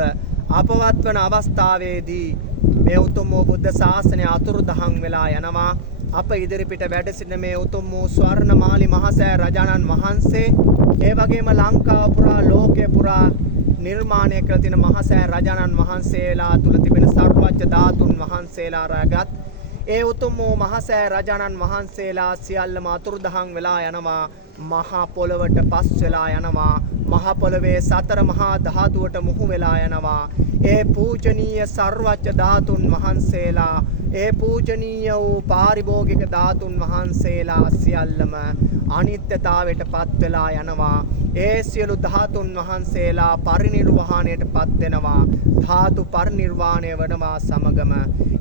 අපවත් වන අවස්ථාවේදී මේ උතුම් වූ බුද්ධ ශාසනය අතුරුදහන් වෙලා යනවා. අප ඉදිරිපිට වැඩ සිටින මේ උතුම් වූ ස්වර්ණමාලි මහසෑ රජාණන් වහන්සේ ඒ වගේම ලංකාව පුරා ලෝකය පුරා නිර්මාණය කර තින මහසෑ රජාණන් වහන්සේලා තුල තිබෙන සර්වජ්‍ය ධාතුන් වහන්සේලා රැගත් ඒ උතුම් වූ මහසෑ රජාණන් වහන්සේලා සියල්ලම අතුරුදහන් වෙලා යනවා. මහා පොළවට පස් වෙලා යනවා. මහා පොළවේ සතර මහා ධාතුවට මුහු වෙලා යනවා. ඒ පූජනීය සර්වජ්‍ය ධාතුන් වහන්සේලා ඒ පූජනීය වූ පාරිභෝගික ධාතුන් වහන්සේලා සියල්ලම අනිත්‍යතාවයට පත් වෙලා යනවා. ඒ සියලු ධාතුන් වහන්සේලා පරිනිර්වාණයට පත් වෙනවා. ධාතු පරිනිර්වාණය වනවා සමගම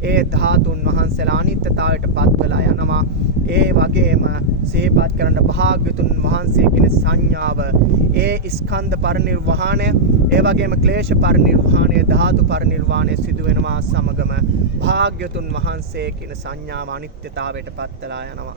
ඒ ධාතුන් වහන්සේලා අනිත්‍යතාවයට පත් වෙලා යනවා. ඒ වගේම සිහිපත් කරන භාග්‍යතුන් වහන්සේ කියන සංඥාව ඒ ස්කන්ධ පරිනිර්වාණය ඒ වගේම ක්ලේශ පරිනිර්වාණය ධාතු පරිනිර්වාණය සිදු වෙනවා සමගම භාග්‍යතුන් වහන්සේ කියන සංඥාව අනිත්‍යතාවයට පත් වෙලා යනවා.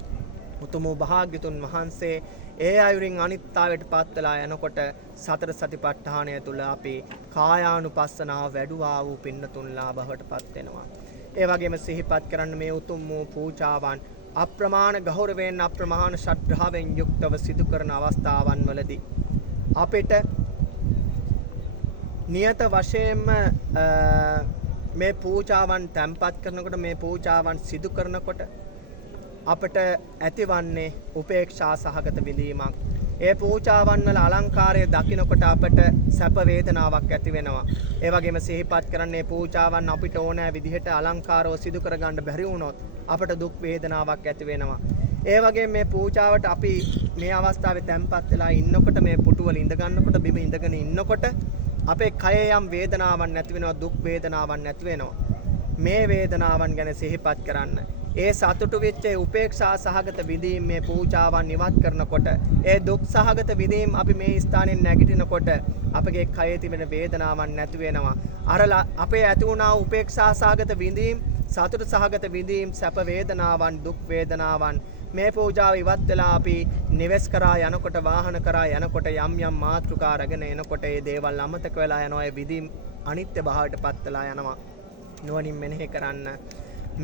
උතුම් භාග්‍යතුන් වහන්සේ ඒ අයුරින් අනිත්‍යතාවයට පත් වෙලා යනකොට සතර සතිපට්ඨානය තුල අපි කායානුපස්සනාව වැඩුවා වූ පින්නතුන්ලා බවට පත් වෙනවා. ඒ වගේම සිහිපත් කරන්න මේ උතුම් වූ පූජාවන් අප්‍රමාණ ගෞරවයෙන් අප්‍රමාණ ශ්‍රද්ධාවෙන් යුක්තව සිදු කරන අවස්ථාවන් වලදී අපිට නියත වශයෙන්ම මේ පූජාවන් තැන්පත් කරනකොට මේ පූජාවන් සිදු කරනකොට අපට ඇතිවන්නේ උපේක්ෂා සහගත විඳීමක්. ඒ පූජාවන් වල අලංකාරය දකිනකොට අපට සැප වේදනාවක් ඇති වෙනවා. ඒ වගේම සිහිපත් කරන්නේ පූජාවන් අපිට ඕනෑ විදිහට අලංකාරව සිදු කරගන්න බැරි වුණොත් අපට දුක් වේදනාවක් ඇති වෙනවා. ඒ වගේම මේ පූජාවට අපි මේ අවස්ථාවේ තැම්පත් වෙලා ඉන්නකොට මේ පුටුවල ඉඳ ගන්නකොට බිම ඉඳගෙන ඉන්නකොට අපේ කයේ යම් වේදනාවක් නැති වෙනවා, දුක් වේදනාවක් නැති වෙනවා. මේ වේදනාවන් ගැන සිහිපත් කරන්න. ඒ සතුටු වෙච්ච උපේක්ෂා සහගත විඳීම් මේ පූජාවන් ඉවත් කරනකොට ඒ දුක් සහගත විඳීම් අපි මේ ස්ථානෙන් නැගිටිනකොට අපගේ කයේ තිබෙන වේදනාවන් නැති වෙනවා. අර අපේ ඇති වුණා උපේක්ෂා සහගත විඳීම්, සතුට සහගත විඳීම්, සැප වේදනාවන්, දුක් වේදනාවන් මේ පූජාව ඉවත් වෙලා අපි නිවෙස් කරා යනකොට, වාහන කරා යනකොට යම් යම් මාතෘකා රැගෙන එනකොට ඒ දේවල් අමතක වෙලා යනවා. ඒ විඳීම් අනිත්‍ය භාවයට පත් වෙලා යනවා. නුවණින් මෙනෙහි කරන්න.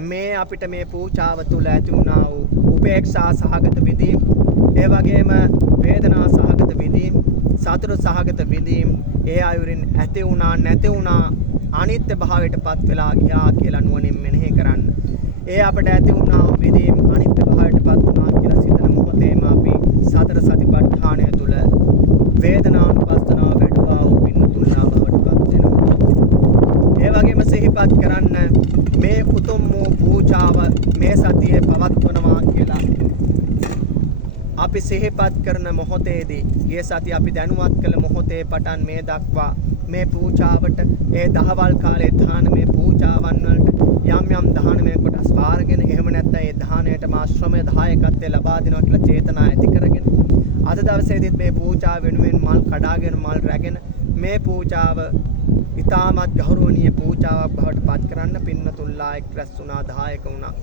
මේ අපිට මේ පූජාව තුළ ඇති වුණා වූ උපේක්ෂා සහගත විඳීම්, ඒ වගේම වේදනා සහගත විඳීම්, සතුට සහගත විඳීම් ඒ අයුරින් ඇති වුණා නැති වුණා අනිත්‍ය භාවයට පත් වෙලා ගියා කියලා නුවණින් මෙනෙහි කරන්න. ඒ අපට ඇති වුණා වූ විඳීම් අනිත්‍ය භාවයට පත් වුණා කියලා සිතන මොහොතේම අපි සතර සතිපට්ඨානය තුළ වේදනානුපස්සනාව වැඩුවා වූ පින්තුන්නා බවට පත් වෙනවා. ඒ වගේම සිහිපත් කරන්න මේ උතුම් වූ පූජාව මේ සතියේ පවත්වනවා කියලා අපි සිහිපත් කරන මොහොතේදී ගිය සතිය අපි දැනුවත් කළ මොහොතේ පටන් මේ දක්වා මේ පූජාවට ඒ දහවල් කාලේ දානමය පූජාවන් වලට යම් යම් දානමය කොටස් වාරගෙන එහෙම නැත්නම් ඒ දානයට මාශ්‍රමයේ දායකත්වය ලබා දෙනවා කියලා චේතනා ඇති කරගෙන අද දවසේදීත් මේ පූජාව වෙනුවෙන් මල් කඩාගෙන මල් රැගෙන මේ පූජාව ඉතාමත් ගෞරවනීය පූජාවක් බවට පත් කරන්න පින්නතුල්ලා එක් රැස් වුණා, දායක වුණා.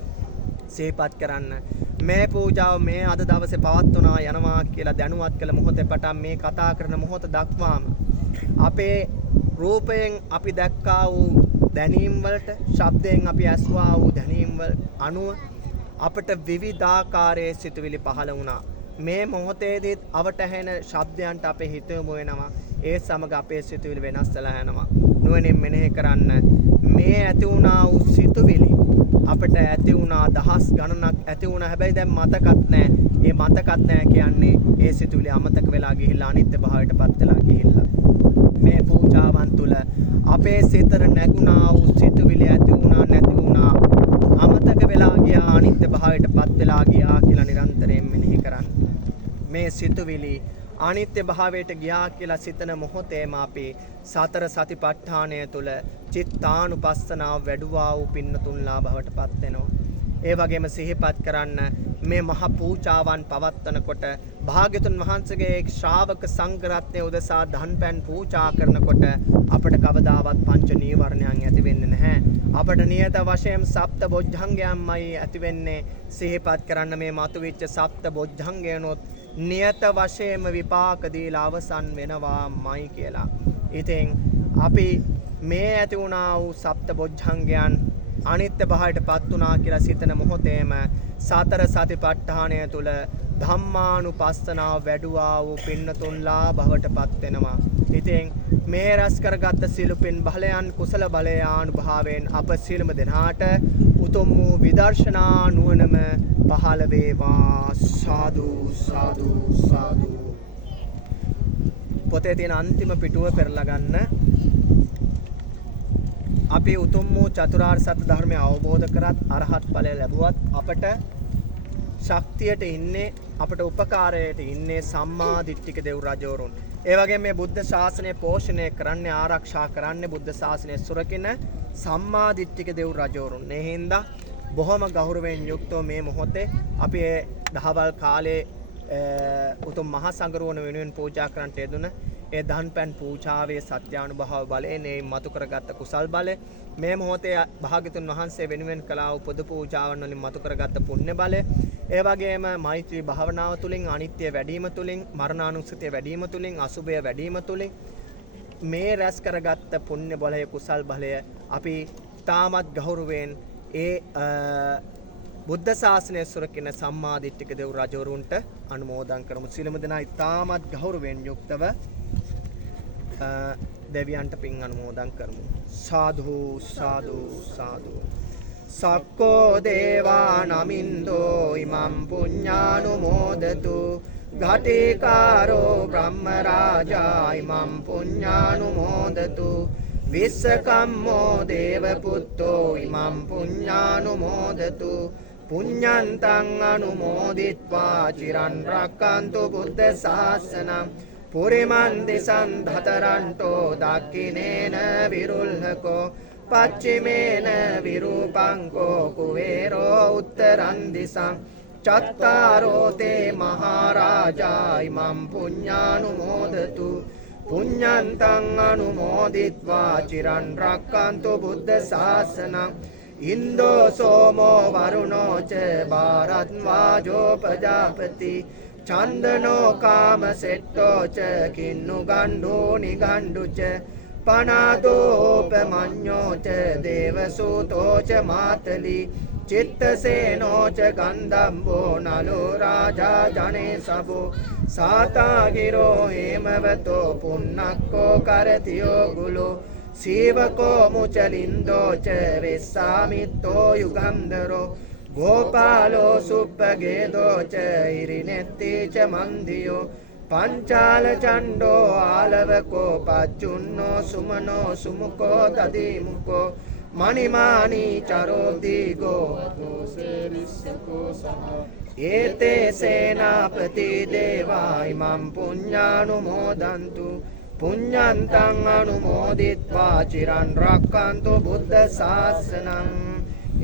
සිහිපත් කරන්න මේ පූජාව මේ අද දවසේ පවත්වනවා යනවා කියලා දැනුවත් කළ මොහොතේ පටන් මේ කතා කරන මොහොත දක්වාම අපේ රූපයෙන් අපි දැක්කා වූ දැනීම් වලට, ශබ්දයෙන් අපි ඇසුවා වූ දැනීම් වල අනුව අපට විවිධාකාරයේ සිතුවිලි පහළ වුණා. මේ මොහොතේදීත් අවට ඇහෙන ශබ්දයන්ට අපේ හිත යොමු වෙනවා. ඒ සමග අපේ සිතුවිලි වෙනස් වෙලා යනවා. නුවණින් මෙනෙහි කරන්න. මේ ඇති වුණා වූ සිතුවිලි අපිට ඇති වුණා දහස් ගණනක් ඇති වුණා. හැබැයි දැන් මතකත් නැහැ. ඒ මතකත් නැහැ කියන්නේ ඒ සිතුවිලි අමතක වෙලා ගිහිල්ලා අනිත්‍ය භාවයට පත් වෙලා ගිහිල්ලා. මේ පූජාවන් තුළ අපේ සිතට නැගුණා වූ සිතුවිලි ඇති වුණා නැති වුණා අමතක වෙලා ගියා, අනිත්‍ය භාවයට පත් වෙලා ගියා කියලා නිරන්තරයෙන් මෙනෙහි කරන්න. මේ සිතුවිලි අනිත්‍ය භාවයට ගියා කියලා සිතන මොහොතේම අපි සතර සතිපට්ඨානය තුළ චිත්තානුපස්සනාව වැඩුවා වූ පින්නතුන්ලා බවට පත් වෙනවා. ඒ වගේම සිහිපත් කරන්න මේ මහ පූජාවන් පවත්වනකොට භාග්‍යතුන් වහන්සේගේ ශ්‍රාවක සංඝ රත්නය උදෙසා දන්පැන් පූජා කරනකොට අපට කවදාවත් පංච නීවරණයන් ඇති වෙන්නේ නැහැ. අපට නියත වශයෙන් සප්ත බොජ්ජංගයන්මයි ඇති වෙන්නේ. සිහිපත් කරන්න මේ මතුවෙච්ච සප්ත බොජ්ජංගයනොත් නියත වශයෙන්ම විපාක දීලා අවසන් වෙනවාමයි කියලා. ඉතින් අපි මේ ඇති වුණා වූ සප්ත බොජ්ජංගයන් අනිත්‍ය භාවයට පත් වුණා කියලා සිතන මොහොතේම සතර සතිපට්ඨානය තුළ ධම්මානුපස්සනාව වැඩුවා වූ පින්නතුන්ලා භවට පත් වෙනවා. ඉතින් මේ රැස් කරගත් සියලු පින් බලයන් කුසල බලයානුභාවයෙන් අප සියලුම දෙනාට උතුම් වූ විදර්ශනා නුවණම පහළ වේවා. සාදු සාදු සාදු. පොතේ තියෙන අන්තිම පිටුව පෙරලා ගන්න. අපි උතුම් වූ චතුරාර්ය සත්‍ය ධර්මය අවබෝධ කරත් අරහත් ඵලය ලැබුවත් අපට ශක්තියට ඉන්නේ, අපට උපකාරයට ඉන්නේ සම්මා දිට්ඨික දෙව් රජවරුන්. ඒ වගේම මේ බුද්ධ ශාසනය පෝෂණය කරන්නේ, ආරක්ෂා කරන්නේ, බුද්ධ ශාසනය සුරකින සම්මා දිට්ඨික දෙව් රජවරුන්. ඒ හින්දා බොහොම ගෞරවයෙන් යුක්තව මේ මොහොතේ අපි දහවල් කාලේ උතුම් මහා සංඝරුවන වෙනුවෙන් පූජා කරන්නට යෙදුන ඒ දන්පැන් පූජාවේ සත්‍යානුභව බලයෙන් මේ මතු කරගත්ත කුසල් බලය, මේ මොහොතේ භාග්‍යතුන් වහන්සේ වෙනුවෙන් කළා වූ පොදු පූජාවන් වලින් මතු කරගත්ත පුණ්‍ය බලය, ඒ වගේම මෛත්‍රී භාවනාව තුළින්, අනිත්‍ය වැඩිම තුළින්, මරණානුස්සතිය වැඩිම තුළින්, අසුභය වැඩිම තුළින් මේ රැස් කරගත්ත පුණ්‍ය බලය, කුසල් බලය අපි තාමත් ගෞරවයෙන් ඒ බුද්ධ ශාසනය සුරකින සම්මා දිට්ඨික දෙව් රජවරුන්ට අනුමෝදන් කරමු. සියලුම දෙනා ඊටමත් ගෞරවයෙන් යුක්තව දෙවියන්ට පින් අනුමෝදන් කරමු. සාදු සාදු සාදු සක්කෝ දේවා නමින්දෝ ඉමම් පුඤ්ඤානුමෝදතු ඝටිකාරෝ බ්‍රහ්ම රාජා ඉමම් පුඤ්ඤානුමෝදතු විස්සකම්මෝ දේව පුත්තෝ ඉමම් පුඤ්ඤානුමෝදතු පුඤ්ඤන්තං අනුමෝදිත්වා චිරන් රක්칸තු බුද්ධ ශාසනං පුරිමන්ති සන්ධතරන්තෝ දක්ඛිනේන විරුල්හකෝ පච්චිමේන විරූපංකෝ කුවේරෝ උත්තරං දිසං චත්තාරෝ තේ මහරජා ඉමම් පුඤ්ඤානුමෝදතු පුඤ්ඤන්තං අනුමෝදිත්වා චිරන් රක්칸තු බුද්ධ ශාසනං ඉන්දෝ සෝමෝ වරුණෝ ච භාරද්වාජෝ ප්‍රජාපති චන්දනෝ කාමසෙට්ටෝ ච කින්නු ගණ්ඩෝ නිගණ්ඩු ච පනාදෝපමඤ්ඤෝ ච දේවසූතෝ ච මාතලි චිත්තසේනෝ ච ගන්ධම්බෝ නලෝ රාජා ජනේ සබෝ සාතාගිරෝ හේමවතෝ පුන්නක්කෝ කරතියෝ ගුලෝ සීවකෝ මුචලින්දෝ ච වෙස්සාමිත්තෝ යුගන්ධරෝ ගෝපාලෝ සුප්පගේදෝ ච ඉරිනෙත්ති ච මන්දියෝ පංචාල චණ්ඩෝ ආලවකෝ පච්චුන්නෝ සුමනෝ සුමුකෝ දදීමුකෝ මණිමානී චරෝ දීගෝ සේරිස්සකෝ සහ ඒතේ සේනාපති දේවා ඉමම් පුඤ්ඤානුමෝදන්තු පුඤ්ඤන්තං අනුමෝදිත්වා චිරන් රක්칸තු බුද්ධ ශාසනං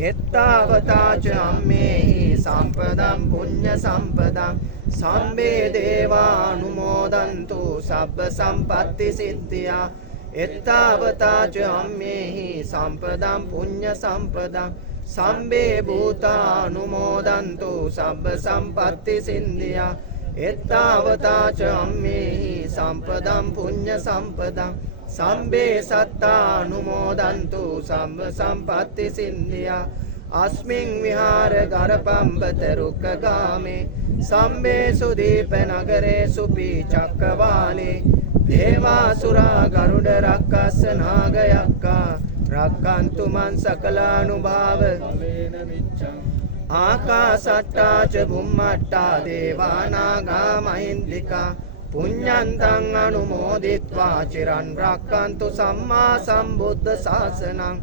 එත්තාවතා ච අම්මේහි සම්පදං පුඤ්ඤ සම්පදං සම්බේ දේවානුමෝදන්තු සබ්බ සම්පත්ති සිද්ධියා එත්තාවතා ච අම්මේහි සම්පදං පුඤ්ඤ සම්පදං සම්බේ භූතානුමෝදන්තු සබ්බ සම්පත්ති සිද්ධියා එත්තාවතා ච අම්මේහි සම්පදං පුඤ්ඤ සම්පදං සම්බේ සත්තානුමෝදන්තු සම්බ සම්පත්ති සිද්ධියා අස්මින් විහාර ගරපම්බත රුක්කගාමේ සම්බේ සුදීප නගරේ සුපී චක්කවාලේ දේවාසුරා ගරුඩ රක්කස්ස නාගයක්කා රක්칸තු මන් සකලානුභාව කලේන මිච්ඡං ආකාසට්ටා ච බුම්මට්ටා දේවානාගා මහින්దికා පුඤ්ඤන්තං අනුමෝදිත්වා චිරන් රක්칸තු සම්මා සම්බුද්ධ ශාසනං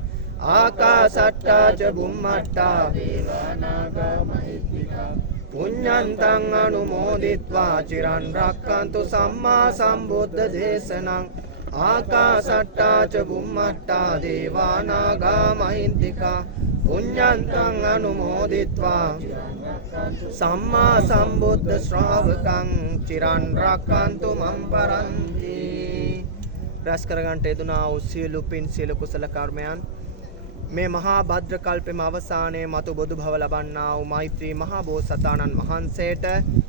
ආකාසට්ටා ච බුම්මට්ටා දේවානාගා මහිත්‍තිකා පුඤ්ඤන්තං අනුමෝදිත්වා චිරන් රක්칸තු සම්මා සම්බුද්ධ දේශනං ආකාසට්ටා ච බුම්මට්ටා දේවානාගා මහින්దికා පුඤ්ඤන්තං අනුමෝදිත්වා සම්මා සම්බුද්ධ ශ්‍රාවකං චිරන් රක්칸තු මම් පරන්ති. රැස් කරගන්ට යෙදුනා වූ සියලු පින් සියලු කුසල කර්මයන් මේ මහා භද්‍ර කල්පෙම අවසානයේ මතු බොදු භව ලබන්නා වූ මෛත්‍රී මහා බෝසතාණන් වහන්සේට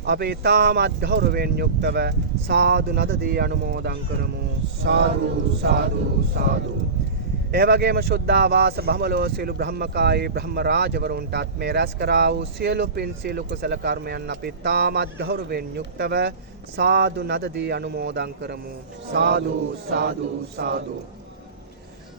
අපි තාමත් ගෞරවයෙන් යුක්තව සාදු නද දී අනුමෝදන් කරමු. සාදු සාදු සාදු. ඒ වගේම ශුද්ධාවාස බ්‍රහ්මලෝ සියලු බ්‍රහ්මකායි බ්‍රහ්ම රාජවරුන්ටත් මේ රැස් කරා වූ සියලු පින් සියලු කුසල කර්මයන් අපි තාමත් ගෞරවයෙන් යුක්තව සාදු නද දී අනුමෝදන් කරමු. සාදු සාදු සාදු.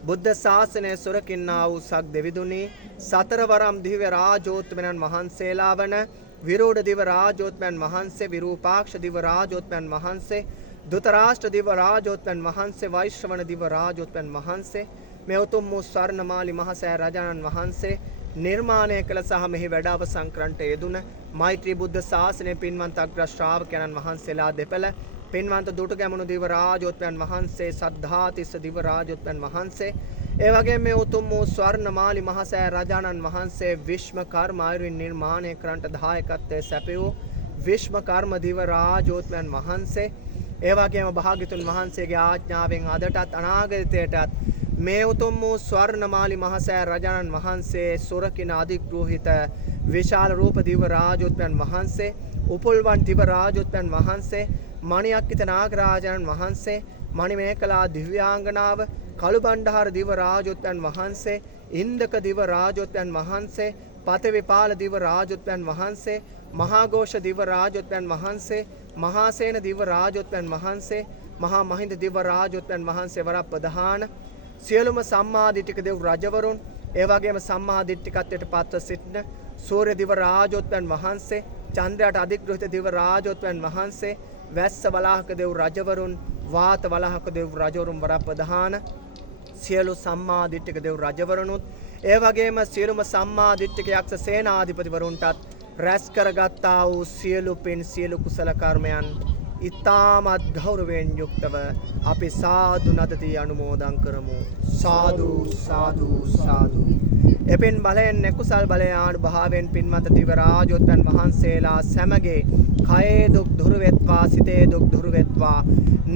බුද්ධ ශාසනය සුරකින්නා වූ සක් දෙවිදුනි සතරවරම් දිව්‍ය රාජෝත්තමයන් වහන්සේලා වන විරෝධ දිව රාජෝත්තමයන් වහන්සේ විරූපාක්ෂ දිව රාජෝත්තමයන් වහන්සේ ධුතරාෂ්ට්‍ර දිව රාජෝත්තමයන් වහන්සේ වෛශ්‍රවණ දිව රාජෝත්තමයන් වහන්සේ මේ උතුම් වූ ස්වර්ණමාලි මහසෑ රජාණන් වහන්සේ නිර්මාණය කළ සහ මෙහි වැඩ අවසන් කරන්නට යෙදුන මෛත්‍රී බුද්ධ ශාසනයේ පින්වන්ත අග්‍ර ශ්‍රාවකයන්න් වහන්සේලා දෙපළ පින්වන්ත දුටුගැමුණු දිව රාජෝත්තමයන් වහන්සේ සද්ධාතිස්ස දිව රාජෝත්තමයන් වහන්සේ ඒ වගේම මේ උතුම් වූ ස්වර්ණමාලි මහසෑ රජාණන් වහන්සේ විශ්වකර්ම ආයුරින් නිර්මාණය කරන්නට දායකත්වයේ සැපයූ විශ්වකර්ම දිව රාජෝත්තමයන් වහන්සේ ඒ වගේම භාග්‍යතුන් වහන්සේගේ ආඥාවෙන් අදටත් අනාගතයටත් මේ උතුම් වූ ස්වර්ණමාලි මහසෑ රජාණන් වහන්සේ සුරකින අධිග්‍රහිත විශාල රූප දිව රාජෝත්තමයන් වහන්සේ උපුල්වන් දිව රාජෝත්තමයන් වහන්සේ මණියක්කිත නාගරාජයන් වහන්සේ මණිමේකලා දිව්‍යාංගනාව කළුබණ්ඩාර දිව රාජෝත්තමයන් වහන්සේ ඉන්දක දිව රාජෝත්තමයන් වහන්සේ පතවිපාල දිව රාජෝත්තමයන් වහන්සේ මහාඝෝෂ දිව රාජෝත්තමයන් වහන්සේ මහාසේන දිව රාජෝත්තමයන් වහන්සේ මහා මහින්ද දිව රාජෝත්තමයන් වහන්සේ වර ප්‍රධාන සියලුම සම්මාදිටික දෙව් රජවරුන් ඒ වගේම සම්මා දිට්ඨිකත්වයට පත්ව සිටින සූර්ය දිව රාජෝත්පන් වහන්සේ, චන්ද්‍රයාට අධිග්‍රහිත දිව රාජෝත්පන් වහන්සේ, වැස්ස වලාහක දෙව් රජවරුන්, වාත වලාහක දෙව් රජවරුන් වරප්‍රධාන සියලු සම්මා දිට්ඨික දෙව් රජවරුනුත්, ඒ වගේම සියලුම සම්මා දිට්ඨික යක්ෂ සේනාධිපතිවරුන්ටත් රැස් කරගත්තා වූ සියලු පින් සියලු කුසල කර්මයන් ඉතාමත් ගෞරවයෙන් යුක්තව අපි සාදු නදති අනුමෝදන් කරමු. සාදු සාදු සාදු. එපින් බලයෙන් කුසල් බලය ආනුභාවයෙන් පින්වත දිව රාජෝත්තන් වහන්සේලා සැමගේ කයේ දුක් දුරු වෙත්වා, සිතේ දුක් දුරු වෙත්වා,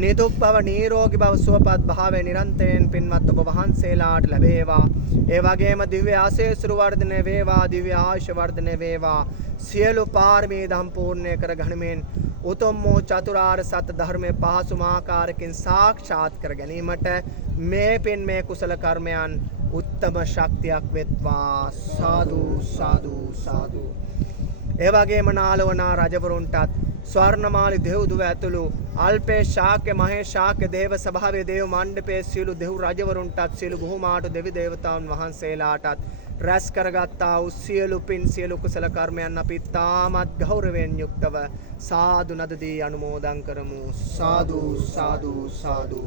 නිදුක් බව නිරෝගී බව සුවපත් භාවය නිරන්තරයෙන් පින්වත් ඔබ වහන්සේලාට ලැබේවා. ඒ වගේම දිව්‍ය ආශීර්වාද වර්ධනය වේවා, දිව්‍ය ආයුෂ වර්ධනය වේවා. සියලු පාරමී ධම් පූර්ණය කර ගනිමින් උතුම් වූ චතුරාර්ය සත්‍ය ධර්මයේ පහසුම ආකාරකින් සාක්ෂාත් කර ගැනීමට මේ පින් මේ කුසල කර්මයන් උත්තම ශක්තියක් වෙත්වා. සාදු සාදු සාදු. ඒ වගේම නාලවනා රජවරුන්ටත් ස්වර්ණමාලි දෙව්දුව ඇතුළු අල්පේ ශාක්‍ය මහේ ශාක්‍ය දේව සභාවේ දේව මණ්ඩපයේ සියලු දෙව් රජවරුන්ටත් සියලු බුහුමාට දෙවි දේවතාවුන් වහන්සේලාටත් රැස් කරගත්තා වූ සියලු පින් සියලු කුසල කර්මයන් අපි තාමත් ගෞරවයෙන් යුක්තව සාදු නදදී අනුමෝදන් කරමු. සාදු සාදු සාදු.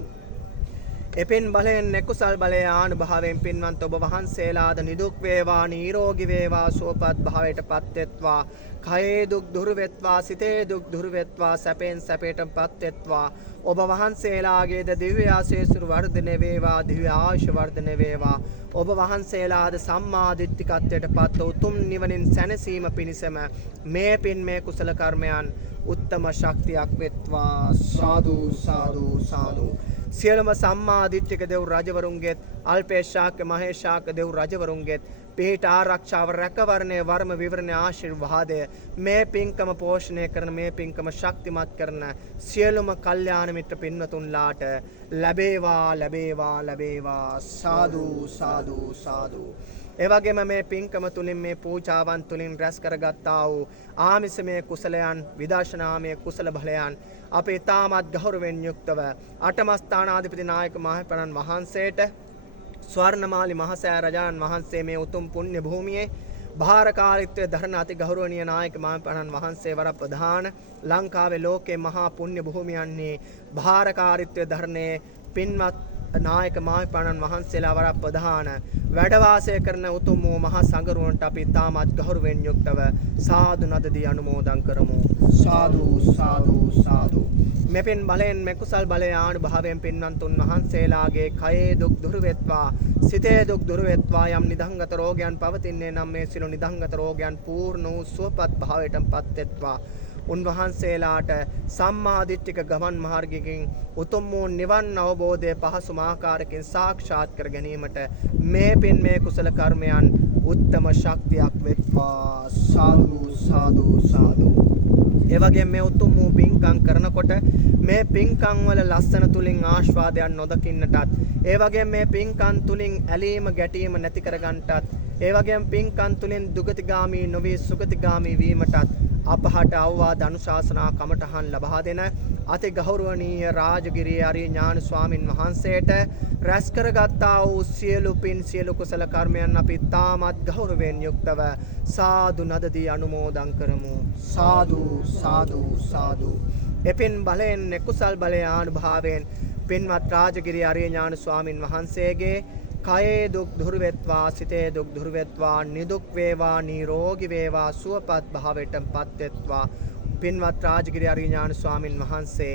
එපින් බලයෙන් කුසල් බලය ආනුභාවයෙන් පින්වන්ත ඔබ වහන්සේලාද නිදුක් වේවා, නිරෝගී වේවා, සුවපත් භාවයට පත්වෙත්වා. කයේ දුක් දුරු වෙත්වා, සිතේ දුක් දුරු වෙත්වා, සැපෙන් සැපයට පත්වෙත්වා. ඔබ වහන්සේලාගේද දිව්‍ය ආශීර්වාද වර්ධනය වේවා, දිව්‍ය ආයුෂ වර්ධනය වේවා. ඔබ වහන්සේලාද සම්මා දිට්ඨිකත්වයට පත් උතුම් නිවනින් සැනසීම පිණිසම මේ පින් මේ කුසල කර්මයන් උත්තම ශක්තියක් වෙත්වා. සාදු සාදු සාදු. සියලුම සම්මා දිට්ඨික දෙව් රජවරුන්ගේත්, අල්පේශාක්‍ය මහේශාක්‍ය දෙව් රජවරුන්ගේත් පිහිට ආරක්ෂාව රැකවරණය වර්ම විවරණ ආශිර්වාදය මේ පින්කම පෝෂණය කරන, මේ පින්කම ශක්තිමත් කරන සියලුම කල්යාණ මිත්‍ර පින්වතුන්ලාට ලැබේවා ලැබේවා ලැබේවා. සාදු සාදු සාදු. ඒ වගේම මේ පින්කම තුලින්, මේ පූජාවන් තුලින් රැස් කරගත්තා වූ ආමිසමය කුසලයන්, විදර්ශනාමය කුසල බලයන් අපේ තාමත් ගෞරවයෙන් යුක්තව අටම ස්ථානාධිපති නායක මහපණන් වහන්සේට, ස්වර්ණමාලි මහසෑ රජාණන් වහන්සේ මේ උතුම් පුණ්‍ය භූමියේ භාරකාරීත්වයේ දරණ අති ගෞරවනීය නායක මහපණන් වහන්සේ වර ප්‍රධාන ලංකාවේ ලෝකේ මහා පුණ්‍ය භූමියන්හි භාරකාරීත්වයේ දරණේ පින්වත් නායක මහපණන් වහන්සේලා වර ප්‍රධාන වැඩ වාසය කරන උතුම් වූ මහා සංඝරුවන්ට අපි තාමත් ගෞරවයෙන් යුක්තව සාදු නදදී අනුමෝදන් කරමු. සාදු සාදු සාදු. මෙපින් බලයෙන් මේ කුසල් බලය ආනුභාවයෙන් පින්වන්තුන් වහන්සේලාගේ කයේ දුක් දුරු වෙත්වා, සිතේ දුක් දුරු වෙත්වා. යම් නිදහංගත රෝගයන් පවතින්නේ නම් මේ සිළු නිදහංගත රෝගයන් පූර්ණ වූ සුවපත් භාවයටපත් වෙත්වා. උන්වහන්සේලාට සම්මා දිට්ඨික ගමන් මාර්ගයෙන් උතුම් වූ නිවන් අවබෝධය පහසුම ආකාරකින් සාක්ෂාත් කර ගැනීමට මේ පින් මේ කුසල කර්මයන් උත්තම ශක්තියක් වෙත්වා. සාදු සාදු සාදු. ඒ වගේම මේ උතුම් වූ පින්කම් කරනකොට මේ පින්කම් වල ලස්සන තුලින් ආස්වාදයන් නොදකින්නටත්, ඒ වගේම මේ පින්කම් තුලින් ඇලීම ගැටීම නැති කරගන්නටත්, ඒ වගේම පින්කම් තුලින් දුගතිගාමී නොවි සුගතිගාමී වීමටත් අපහට අවවාද අනුශාසනා කමඨහන් ලබා දෙන අති ගෞරවනීය රාජගිරිය ආර්ය ඥාන ස්වාමින් වහන්සේට රැස් කරගත්තා වූ සියලු පින් සියලු කුසල කර්මයන් අපි තාමත් ගෞරවයෙන් යුක්තව සාදු නදදී අනුමෝදන් කරමු. සාදු සාදු සාදු. එපින් බලයෙන් කුසල් බලය ආනුභාවයෙන් පින්වත් රාජගිරිය ආර්ය ඥාන ස්වාමින් වහන්සේගේ කයේ දුක් දුරු වෙත්වා, සිතේ දුක් දුරු වෙත්වා, නිදුක් වේවා, නිරෝගී වේවා, සුවපත් භාවයටපත් වෙත්වා. පින්වත් රාජගිරිය ආර්ය ඥාන ස්වාමින් වහන්සේ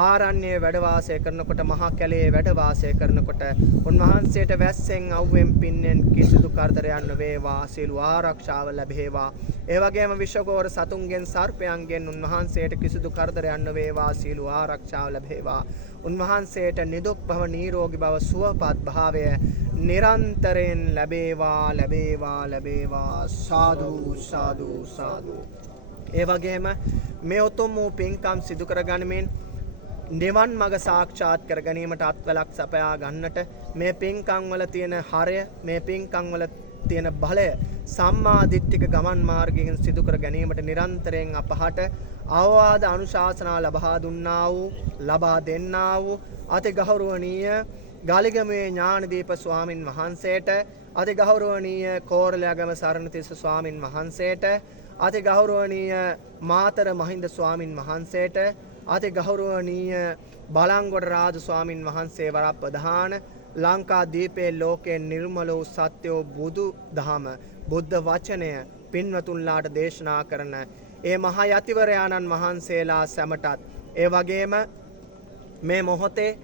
ආරණ්‍යයේ වැඩ වාසය කරනකොට, මහා කැලේ වැඩ වාසය කරනකොට උන්වහන්සේට වැස්සෙන් අවුවෙන් පින්නෙන් කිසිදු කරදරයක් නොවේවා, සියලු ආරක්ෂාව ලැබේවා. ඒ වගේම විෂගෝර සතුන්ගෙන් සර්පයන්ගෙන් උන්වහන්සේට කිසිදු කරදරයක් නොවේවා, සියලු ආරක්ෂාව ලැබේවා. උන්වහන්සේට නිදුක් භව, නිරෝගී භව, සුවපත් භාවය නිරන්තරයෙන් ලැබේවා ලැබේවා ලැබේවා. සාදු සාදු සාදු. ඒ වගේම මේ උතුම් වූ පින්කම් සිදු කර ගනිමින් නිවන් මඟ සාක්ෂාත් කර ගැනීමට අත්වලක් සපයා ගන්නට මේ පින්කම් වල තියෙන හරය, මේ පින්කම් වල තියෙන බලය සම්මා දිට්ඨික ගමන් මාර්ගයෙන් සිදු කර ගැනීමට නිරන්තරයෙන් අපහට අවවාද අනුශාසනා ලබා දුන්නා වූ, ලබා දෙන්නා වූ අති ගෞරවනීය ගාලිගමේ ඥානදීප ස්වාමින් වහන්සේට අති ගෞරවනීය කෝරළයාගම සරණතිස්ස ස්වාමින් වහන්සේට, අති ගෞරවනීය මාතර මහින්ද ස්වාමින් වහන්සේට, අති ගෞරවනීය බලංගොඩ රාජ ස්වාමින් වහන්සේ වරප්‍රධාන, ලංකා දීපේ ලෝකේ නිර්මල වූ සත්‍ය වූ බුදු දහම බුද්ධ වචනය පින්වතුන්ලාට දේශනා කරන ඒ මහා යතිවරයාණන් වහන්සේලා සැමටත්, ඒ වගේම මේ මොහොතේ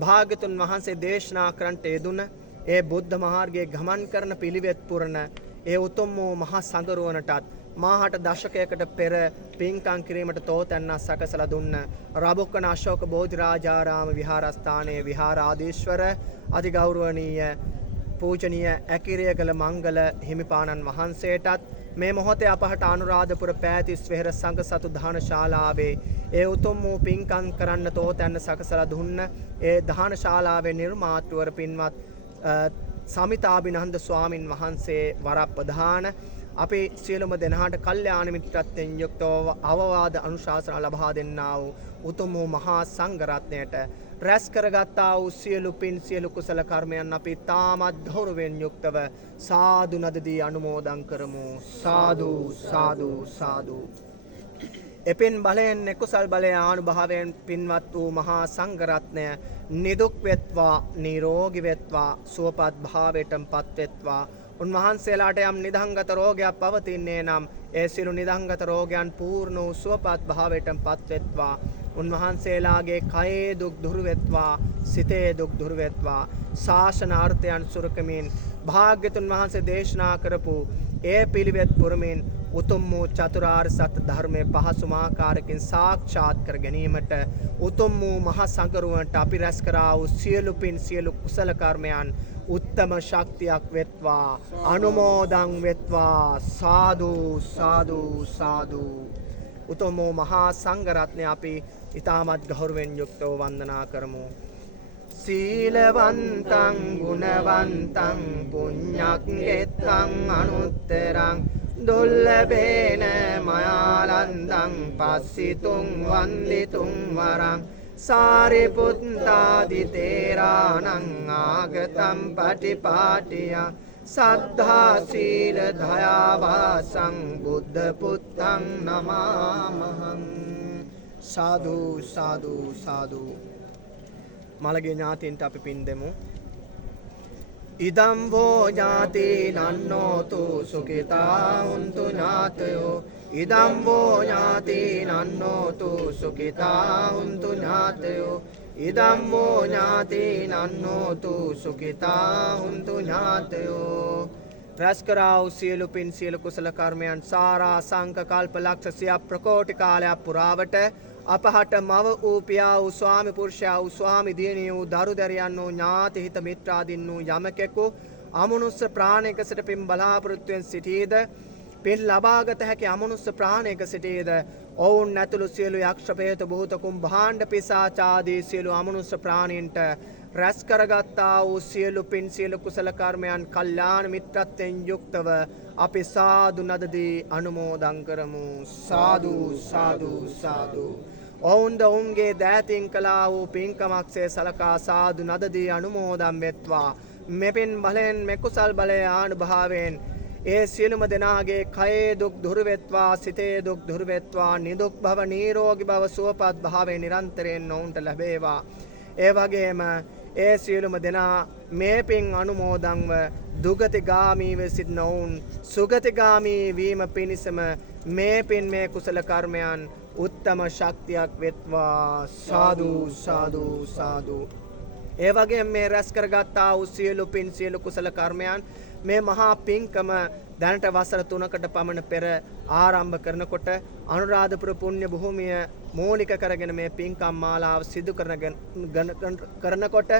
භාග්‍යතුන් වහන්සේ දේශනා කරන්නට යෙදුන ඒ බුද්ධ මාර්ගයේ ගමන් කරන පිළිවෙත් පුරන ඒ උතුම් වූ මහා සංගරුවනටත් මාහට දශකයකට පෙර පින්කම් කිරීමට තෝතැන්න සකසලා දුන්න රබුක්කන අශෝක බෝධිරාජාරාම විහාරස්ථානයේ විහාරාධීශ්වර අතිගෞරවනීය පූජනීය ඇකිරියගල මංගල හිමිපාණන් වහන්සේටත් මේ මොහොතේ අපහට අනුරාධපුර පෑතිස් වෙහෙර සංඝ සතු දාන ශාලාවේ ඒ උතුම් වූ පින්කම් කරන්න තෝතැන්න සකසලා දුන්න ඒ දාන ශාලාවේ නිර්මාතෘවර පින්වත් සමිතාබිනන්ද ස්වාමින් වහන්සේ වරප්‍රධාන, අපි සියලුම දෙනාට කල්යාණ මිත්‍රත්වයෙන් යුක්තව අවවාද අනුශාසනා ලබා දෙන්නා වූ උතුම් වූ මහා සංඝ රත්නයට රැස් කරගත්තා වූ සියලු පින් සියලු කුසල කර්මයන් අපි තාමත් ගෞරවයෙන් යුක්තව සාදු නදදී අනුමෝදන් කරමු. සාදු සාදු සාදු. එපින් බලයෙන් කුසල් බලය ආනුභාවයෙන් පින්වත් වූ මහා සංඝ රත්නය නිදුක් වෙත්වා, නිරෝගී වෙත්වා, සුවපත් භාවයටම පත් වෙත්වා. උන්වහන්සේලාට යම් නිදහංගත රෝගයක් පවතින්නේ නම් ඒ සියලු නිදහංගත රෝගයන් පූර්ණ වූ සුවපත් භාවයටම පත් වෙත්වා. උන්වහන්සේලාගේ කයේ දුක් දුරු වෙත්වා, සිතේ දුක් දුරු වෙත්වා. ශාසනාර්ථයන් සුරකමින් භාග්‍යතුන් වහන්සේ දේශනා කරපු ඒ පිළිවෙත් පුරමින් උතුම් වූ චතුරාර්ය සත්‍ය ධර්මයේ පහසුම ආකාරකින් සාක්ෂාත් කර ගැනීමට උතුම් වූ මහා සංඝරුවන්ට අපි රැස් කරා වූ සියලු පින් සියලු කුසල කර්මයන් උත්තම ශක්තියක් වෙත්වා, අනුමෝදන් වෙත්වා. සාදු සාදු සාදු. උතුම් වූ මහා සංඝ රත්නය අපි ඊටමත් ගෞරවයෙන් යුක්තව වන්දනා කරමු. සීලවන්තං ගුණවන්තං පුඤ්ඤක්ඛෙත්තං අනුත්තරං දුල්ලභේන මයාලන්දං පස්සිතුං වන්දිතුං වරං සාරිපුත්තාදි තේරාණං ආගතං පටිපාටියං සද්ධා සීල දයාවාසං බුද්ධ පුත්තං නමාමහං. සාදු සාදු සාදු. මළගේ ඥාතීන්ට අපි පින් දෙමු. ඉදම් වෝ ඥාති නන්නෝතු සුඛිතා හුන්තු ඥාතයෝ. ඉදම් වෝ ඥාති නන්නෝතු සුඛිතා හුන්තු ඥාතයෝ. ඉදම් වෝ ඥාති නන්නෝතු සුඛිතා හුන්තු ඥාතයෝ. රැස් කරා වූ සියලු පින් සියලු කුසල කර්මයන් සාරා සංඛ කල්ප ලක්ෂ සිය ප්‍රකෝටි කාලයක් පුරාවට අපහට මව වූ පියා වූ ස්වාමි පුරුෂයා වූ ස්වාමි දියණිය වූ දරු දැරියන් වූ ඥාති හිත මිත්‍රාදීන් වූ යමකෙකු අමනුස්ස ප්‍රාණයකසට පින් බලාපොරොත්තුවෙන් සිටීද, පින් ලබාගත හැකි අමනුස්ස ප්‍රාණයක සිටීද, ඔවුන් ඇතුළු සියලු යක්ෂ ප්‍රේත භූත කුම්භාණ්ඩ පිසාචාදී සියලු අමනුස්ස ප්‍රාණීන්ට රැස් කරගත්තා වූ සියලු පින් සියලු කුසල කර්මයන් කල්යාණ මිත්‍රත්වයෙන් යුක්තව අපි සාදු නදදී අනුමෝදන් කරමු. සාදු සාදු සාදු. ඔවුන්ද ඔවුන්ගේ දෑතින් කළා වූ පින්කමක්සේ සලකා සාදු නදදී අනුමෝදන් වෙත්වා. මෙපින් බලයෙන් මෙකුසල් බලය ආනුභාවයෙන් ඒ සියලුම දෙනාගේ කයේ දුක් දුරු වෙත්වා, සිතේ දුක් දුරු වෙත්වා, නිදුක් භව නිරෝගී භව සුවපත් භාවයේ නිරන්තරයෙන් ඔවුන්ට ලැබේවා. ඒ වගේම ඒ සියලුම දෙනා මේ පින් අනුමෝදන්ව දුගතිගාමීව සිටින ඔවුන් සුගතිගාමී වීම පිණිසම මේ පින් මේ කුසල කර්මයන් උත්තම ශක්තියක් වෙත්වා. සාදු සාදු සාදු. ඒ වගේම මේ රැස් කරගත්තා වූ සියලු පින් සියලු කුසල කර්මයන් මේ මහා පින්කම දැනට වසර 3කට පමණ පෙර ආරම්භ කරනකොට අනුරාධපුර පුණ්‍ය භූමිය මූලික කරගෙන මේ පින්කම් මාලාව සිදු කරනකොට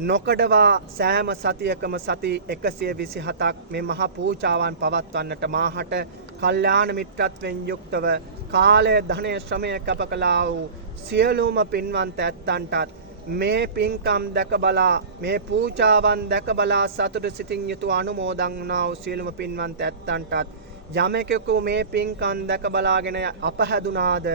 නොකඩවා සෑම සතියකම සති 127ක් මේ මහා පූජාවන් පවත්වන්නට මාහට කල්යාණ මිත්‍රත්වයෙන් යුක්තව කාලය ධනය ශ්‍රමය කැප කළා වූ සියලුම පින්වන්ත ඇත්තන්ටත් මේ පින්කම් දැක බලා මේ පූජාවන් දැක බලා සතුට සිතින් යුතුව අනුමෝදන් වුණා වූ සියලුම පින්වන්ත ඇත්තන්ටත් යමෙකෙකු මේ පින්කම් දැක බලාගෙන අපහැදුනාද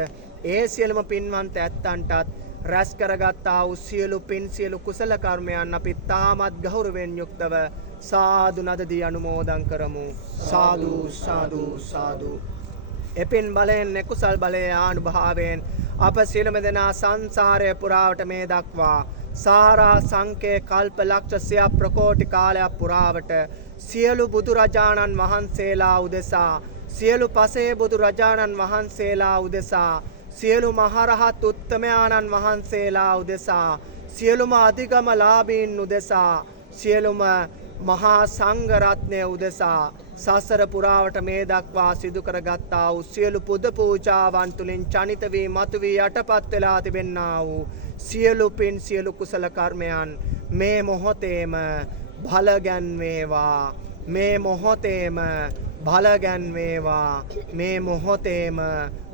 ඒ සියලුම පින්වන්ත ඇත්තන්ටත් රැස් කරගත්තා වූ සියලු පින් සියලු කුසල කර්මයන් අපි තාමත් ගෞරවයෙන් යුක්තව සාදු නදදී අනුමෝදන් කරමු. සාදු සාදු සාදු. එපින් බලයෙන් කුසල් බලයේ ආනුභාවයෙන් අප සියලුම දෙනා සංසාරය පුරාවට මේ දක්වා සාරා සංකේ කල්ප ලක්ෂ ප්‍රකෝටි කාලයක් පුරාවට සියලු බුදුරජාණන් වහන්සේලා උදෙසා සියලු පසේ බුදුරජාණන් වහන්සේලා උදෙසා සියලු මහරහත් උත්තමයාණන් වහන්සේලා උදෙසා සියලුම අධිගම ලාභීන් උදෙසා සියලුම මහා සංඝ රත්නය උදෙසා සසර පුරාවට මේ දක්වා සිදු කරගත්තා වූ සියලු පුද පූජාවන් තුලින් චනිත වී මතු වී යටපත් වෙලා තිබෙන්නා වූ සියලු පින් සියලු කුසල කර්මයන් මේ මොහොතේම බලගන්වේවා. මේ මොහොතේම බලගන්වේවා. මේ මොහොතේම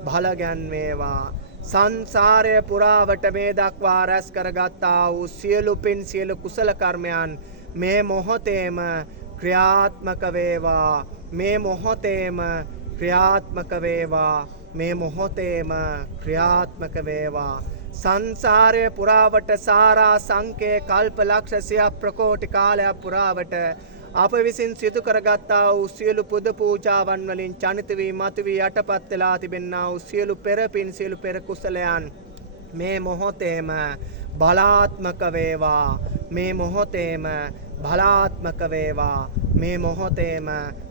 බලගන්වේවා. සංසාරය පුරාවට මේ දක්වා රැස් කරගත්තා වූ සියලු පින් සියලු කුසල කර්මයන් මේ මොහොතේම ක්‍රියාත්මක වේවා. මේ මොහොතේම ක්‍රියාත්මක වේවා. මේ මොහොතේම ක්‍රියාත්මක වේවා. සංසාරය පුරාවට සාරා සංකේ කල්ප ලක්ෂ ප්‍රකෝටි කාලයක් පුරාවට අප විසින් සිදු කරගත්තා වූ සියලු පුද පූජාවන් වලින් චනිත වී මතු වී යටපත් වෙලා තිබෙනා වූ සියලු පෙර පින් සියලු පෙර කුසලයන් මේ මොහොතේම බලාත්මක වේවා. මේ මොහොතේම බලාත්මක වේවා. මේ මොහොතේම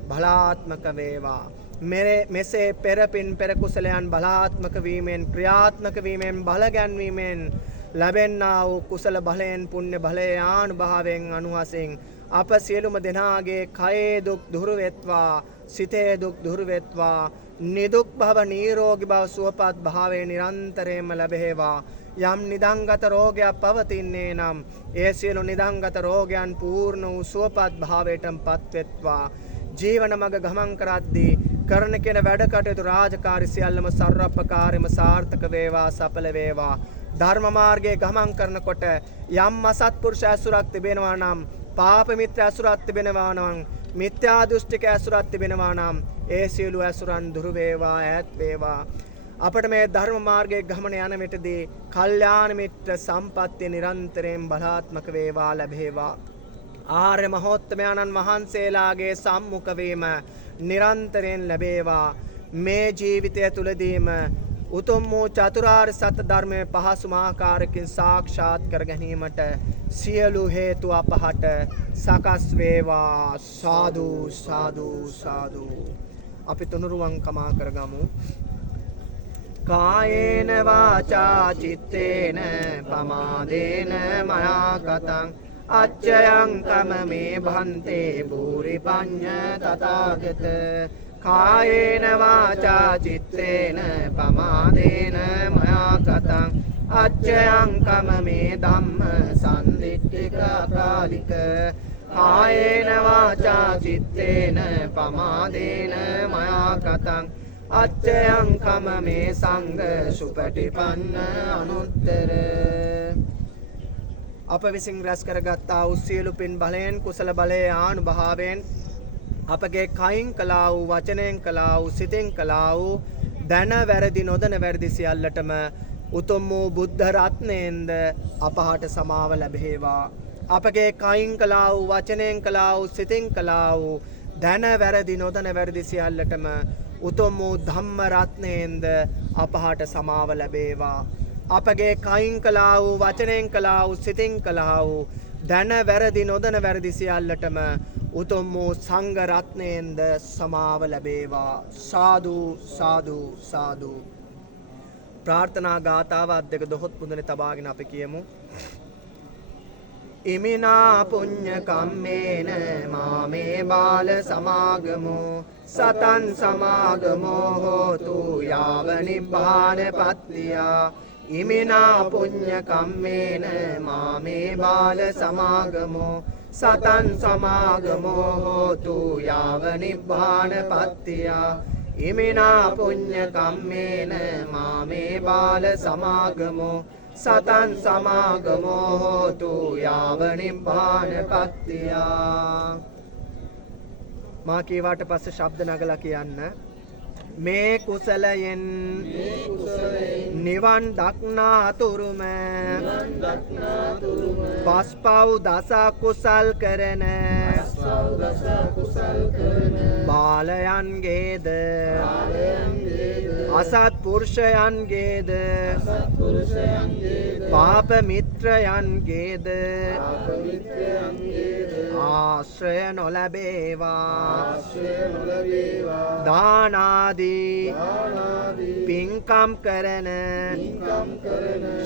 බලාත්මක වේවා. මෙසේ පෙර පින් පෙර කුසලයන් බලාත්මක වීමෙන් ක්‍රියාත්මක වීමෙන් බලගැන්වීමෙන් ලැබෙන්නා වූ කුසල බලයෙන් පුණ්‍ය බලයේ ආනුභාවයෙන් අනුහසින් අප සියලුම දෙනාගේ කයේ දුක් දුරු වෙත්වා. සිතේ දුක් දුරු වෙත්වා. නිදුක් භව නිරෝගී භව සුවපත් භාවයේ නිරන්තරයෙන්ම ලැබේවා. යම් නිදංගත රෝගයක් පවතින්නේ නම් ඒ සියලු නිදංගත රෝගයන් පූර්ණ වූ සුවපත් භාවයටපත් වෙත්වා. ජීවන මඟ ගමන් කරද්දී කරන කෙන වැඩ කටයුතු රාජකාරී සියල්ලම සර්වපකාරෙම සාර්ථක වේවා. සඵල වේවා. ධර්ම මාර්ගයේ ගමන් කරනකොට යම් අසත්පුරුෂ ඇසුරක් තිබෙනවා නම් පාප මිත්‍ර ඇසුරක් තිබෙනවා නම් මිත්‍යා දෘෂ්ටික ඇසුරක් තිබෙනවා නම් ඒ සියලු ඇසුරන් දුරු වේවා. ඈත් වේවා. අපට මේ ධර්ම මාර්ගයේ ගමන යන විටදී කල්යාණ මිත්‍ර සම්පත්තිය නිරන්තරයෙන් බලාත්මක වේවා. ලැබේවා. ආර්ය මහෝත්තමයන්න් වහන්සේලාගේ සම්මුඛ වීම නිරන්තරයෙන් ලැබේවා. මේ ජීවිතය තුලදීම උතුම් වූ චතුරාර්ය සත්‍ය ධර්මයේ පහසුම ආකාරකින් සාක්ෂාත් කර ගැනීමට සියලු හේතු අපහට සකස් වේවා. සාදු සාදු සාදු. අපි තුනුරුවන් කමා කරගමු. කායේන වාචා චිත්තේන පමාදේන මයා කතං අච්චයං කම මේ භන්තේ භූරි පඤ්ඤ තථාගත. කායේන වාචා චිත්තේන පමාදේන මයා කතං අච්චයං කම මේ ධම්ම සම්දිට්ඨික අකාලික. කායේන වාචා චිත්තේන පමාදේන මයා කතං අච්චයං කම මේ සංඝ සුපටිපන්න අනුත්තර. අප විසින් රැස් කරගත්තා වූ සියලු පින් බලයෙන් කුසල බලයේ ආනුභාවයෙන් අපගේ කයින් කළා වූ වචනයෙන් කළා වූ සිතෙන් කළා වූ දන වැරදි නොදන වැරදි සියල්ලටම උතුම් වූ බුද්ධ රත්නයෙන්ද අපහට සමාව ලැබේවා. අපගේ කයින් කළා වූ වචනයෙන් කළා වූ සිතෙන් කළා වූ දන වැරදි නොදන වැරදි සියල්ලටම උතුම් වූ ධම්ම රත්නයෙන්ද අපහට සමාව ලැබේවා. අපගේ කයින් කළා වූ වචනයෙන් කළා වූ සිතින් කළා වූ දන වැරදි නොදන වැරදි සියල්ලටම උතුම් වූ සංඝ රත්නයෙන්ද සමාව ලැබේවා. සාදු සාදු සාදු. ප්‍රාර්ථනා ගාථාව අද්දක දොහොත් පුදුනේ තබාගෙන අපි කියමු. ඉමිනා පුඤ්ඤ කම්මේන මාමේ බාල සමාගමෝ සතං සමාගමෝ හෝතු යාව නිබ්බාන පත්තියා. ඉමිනා පුඤ්ඤ කම්මේන මාමේ බාල සමාගමෝ සතං සමාගමෝ හෝතු යාව නිබ්බාන පත්තියා. ඉමිනා පුඤ්ඤ කම්මේන මාමේ බාල සමාගමෝ සතං සමාගමෝ හෝතු යාව නිබ්බාන පත්තියා. මා කීවාට පස්සේ ශබ්ද නගලා කියන්න. මේ කුසලයෙන් නිවන් දක්නාතුරුම පස්පව් දස කුසල් කරන බාලයන්ගේද අසත් පුරුෂයන්ගේද පාප මිත්‍රයන්ගේද ආශ්‍රය නොලැබේවා දානාදී පින්කම් කරන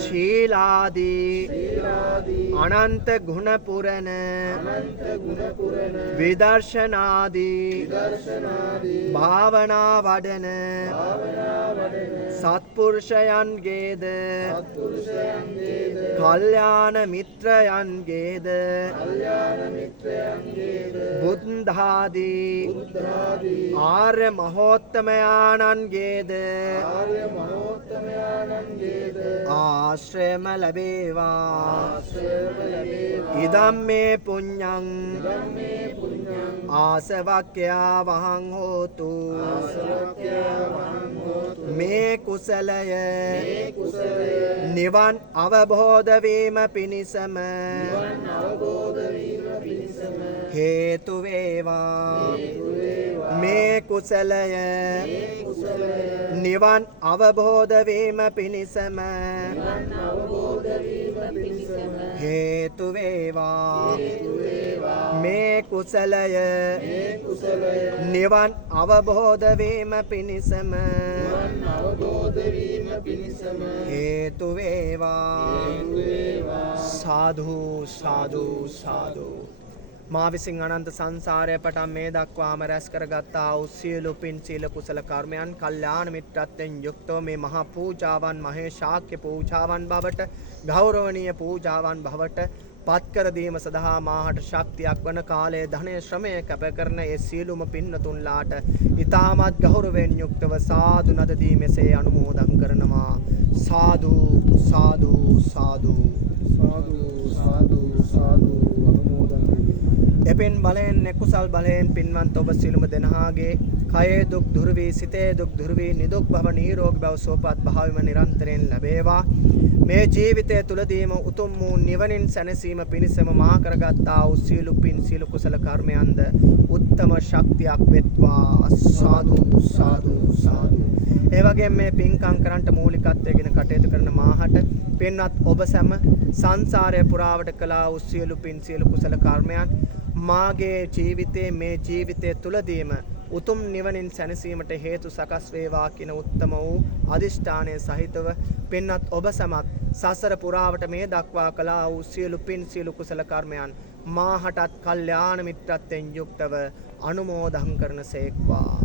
ශීලාදී අනන්ත ගුණ පුරන විදර්ශනාදී භාවනා වඩන සත්පුරුෂයන්ගේද කල්යාණ මිත්‍රයන්ගේද බුද්ධාදී ආර්ය මහෝත්තමයාණන්ගේද ආශ්‍රයම ලැබේවා ඉදම් මේ පුඤ්ඤං ආසවක්ඛ්‍යා වහං හෝතු මේ කුසලය නිවන් අවබෝධ වීම පිණිසම හේතු වේවා මේ කුසලය නිවන් අවබෝධ වීම පිණිසම හේතු වේවා මේ කුසලය නිවන් අවබෝධ වීම පිණිසම හේතු වේවා සාදු සාදු සාදු මා විසින් අනන්ත සංසාරය පටන් මේ දක්වාම රැස් කරගත්තා වූ සියලු පින් සීල කුසල කර්මයන් කල්යාණ මිත්‍රත්වයෙන් යුක්තව මේ මහා පූජාවන් මහේ ශාක්‍ය පූජාවන් බවට ගෞරවනීය පූජාවන් බවට පත් කර දීම සඳහා මාහට ශක්තියක් වන කාලයේ ධනය ශ්‍රමය කැප කරන ඒ සියලුම පින්නතුන්ලාට ඊ타මත් ගෞරවයෙන් යුක්තව සාදු නද දී මෙසේ අනුමෝදන් කරනවා සාදු සාදු සාදු සාදු සාදු සාදු අනුමෝදන් එපෙන් බලයෙන් කුසල් බලයෙන් පින්වන්ත ඔබ සිළුම දෙනහාගේ කයේ දුක් දුර වී සිතේ දුක් දුර වී නිදුක් භව නිරෝගී භව සෝපත් භාවයම නිරන්තරයෙන් ලැබේවා මේ ජීවිතය තුලදීම උතුම් වූ නිවනින් සැනසීම පිණිසම මා කරගත්තා වූ සියලු පින් සියලු කුසල කර්මයන්ද උත්තම ශක්තියක් වෙත්වා සාදු සාදු සාදු ඒ වගේම මේ පින්කම් කරන්ට මූලිකත්වයෙන් කටයුතු කරන මාහට පින්වත් ඔබ සැම සංසාරය පුරාවට කළා වූ සියලු පින් සියලු කුසල කර්මයන් මාගේ ජීවිතයේ මේ ජීවිතය තුලදීම උතුම් නිවනින් සැනසීමට හේතු සකස් වේවා කියන උත්තම වූ අදිෂ්ඨානය සහිතව පින්වත් ඔබ සමත් සසර පුරාවට මේ දක්වා කළා වූ සියලු පින් සියලු කුසල කර්මයන් මාහටත් කල්යාණ මිත්‍රත්වයෙන් යුක්තව අනුමෝදන් කරනසේක්වා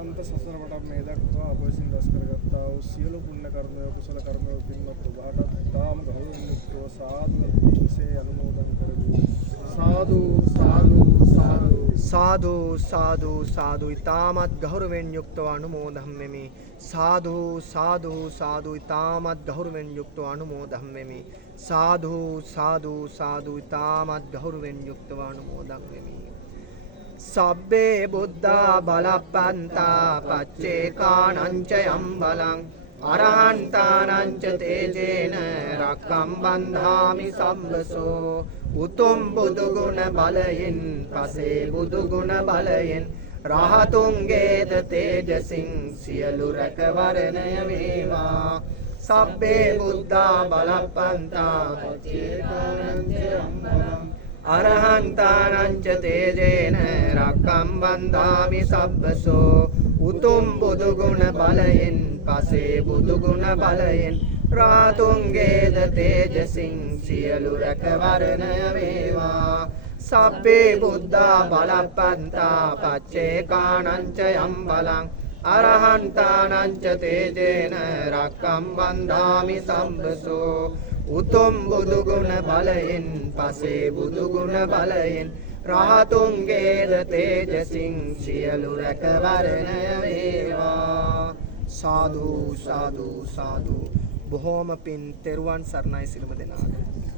අනන්ත සසර වටා මේ දක්වා අප විසින් රැස් කරගත්තා වූ සියලු පුණ්‍ය කර්මය කුසල කර්මය පින්වත් ඔබට තාම ගෞරවයෙන් යුක්තව සාදු විශේෂ අනුමෝදන් කරමු සාදු සාදු සාදු සාදු සාදු සාදු ඊ타මත් ගෞරවයෙන් යුක්තව අනුමෝදන් වෙමි සාදු සාදු සාදු ඊ타මත් ගෞරවයෙන් යුක්තව අනුමෝදන් වෙමි සාදු සාදු සාදු ඊ타මත් ගෞරවයෙන් යුක්තව අනුමෝදන් වෙමි සබ්බේ බුද්ධා බලප්පන්තා පච්චේකානංච යම් බලං අරහන්තානංච තේජේන රක්කම් බන්ධාමි සම්බසෝ උතුම් බුදු ගුණ බලයෙන් පසේ බුදු ගුණ බලයෙන් රහතුන්ගේද තේජසින් සියලු රැකවරණය වේවා සබ්බේ බුද්ධා බලප්පන්තා පච්චේකානංච යම් බලං අරහන්තානංච තේජේන රක්කම් බන්ධාමි සබ්බසෝ උතුම් බුදු ගුණ බලයෙන් පසේ බුදු ගුණ බලයෙන් රාතුන්ගේද තේජසින් සියලු රැකවරණය වේවා සබ්බේ බුද්ධා බලප්පන්තා පච්චේකානංච යම් බලං අරහන්තානංච තේජේන රක්කම් බන්ධාමි සම්බසෝ උතුම් බුදු ගුණ බලයෙන් පසේ බුදු ගුණ බලයෙන් රහතුන්ගේද තේජසින් සියලු රැකවරණය වේවා සාදු සාදු සාදු බොහෝම පින් තෙරුවන් සරණයි සිළුම දෙනාට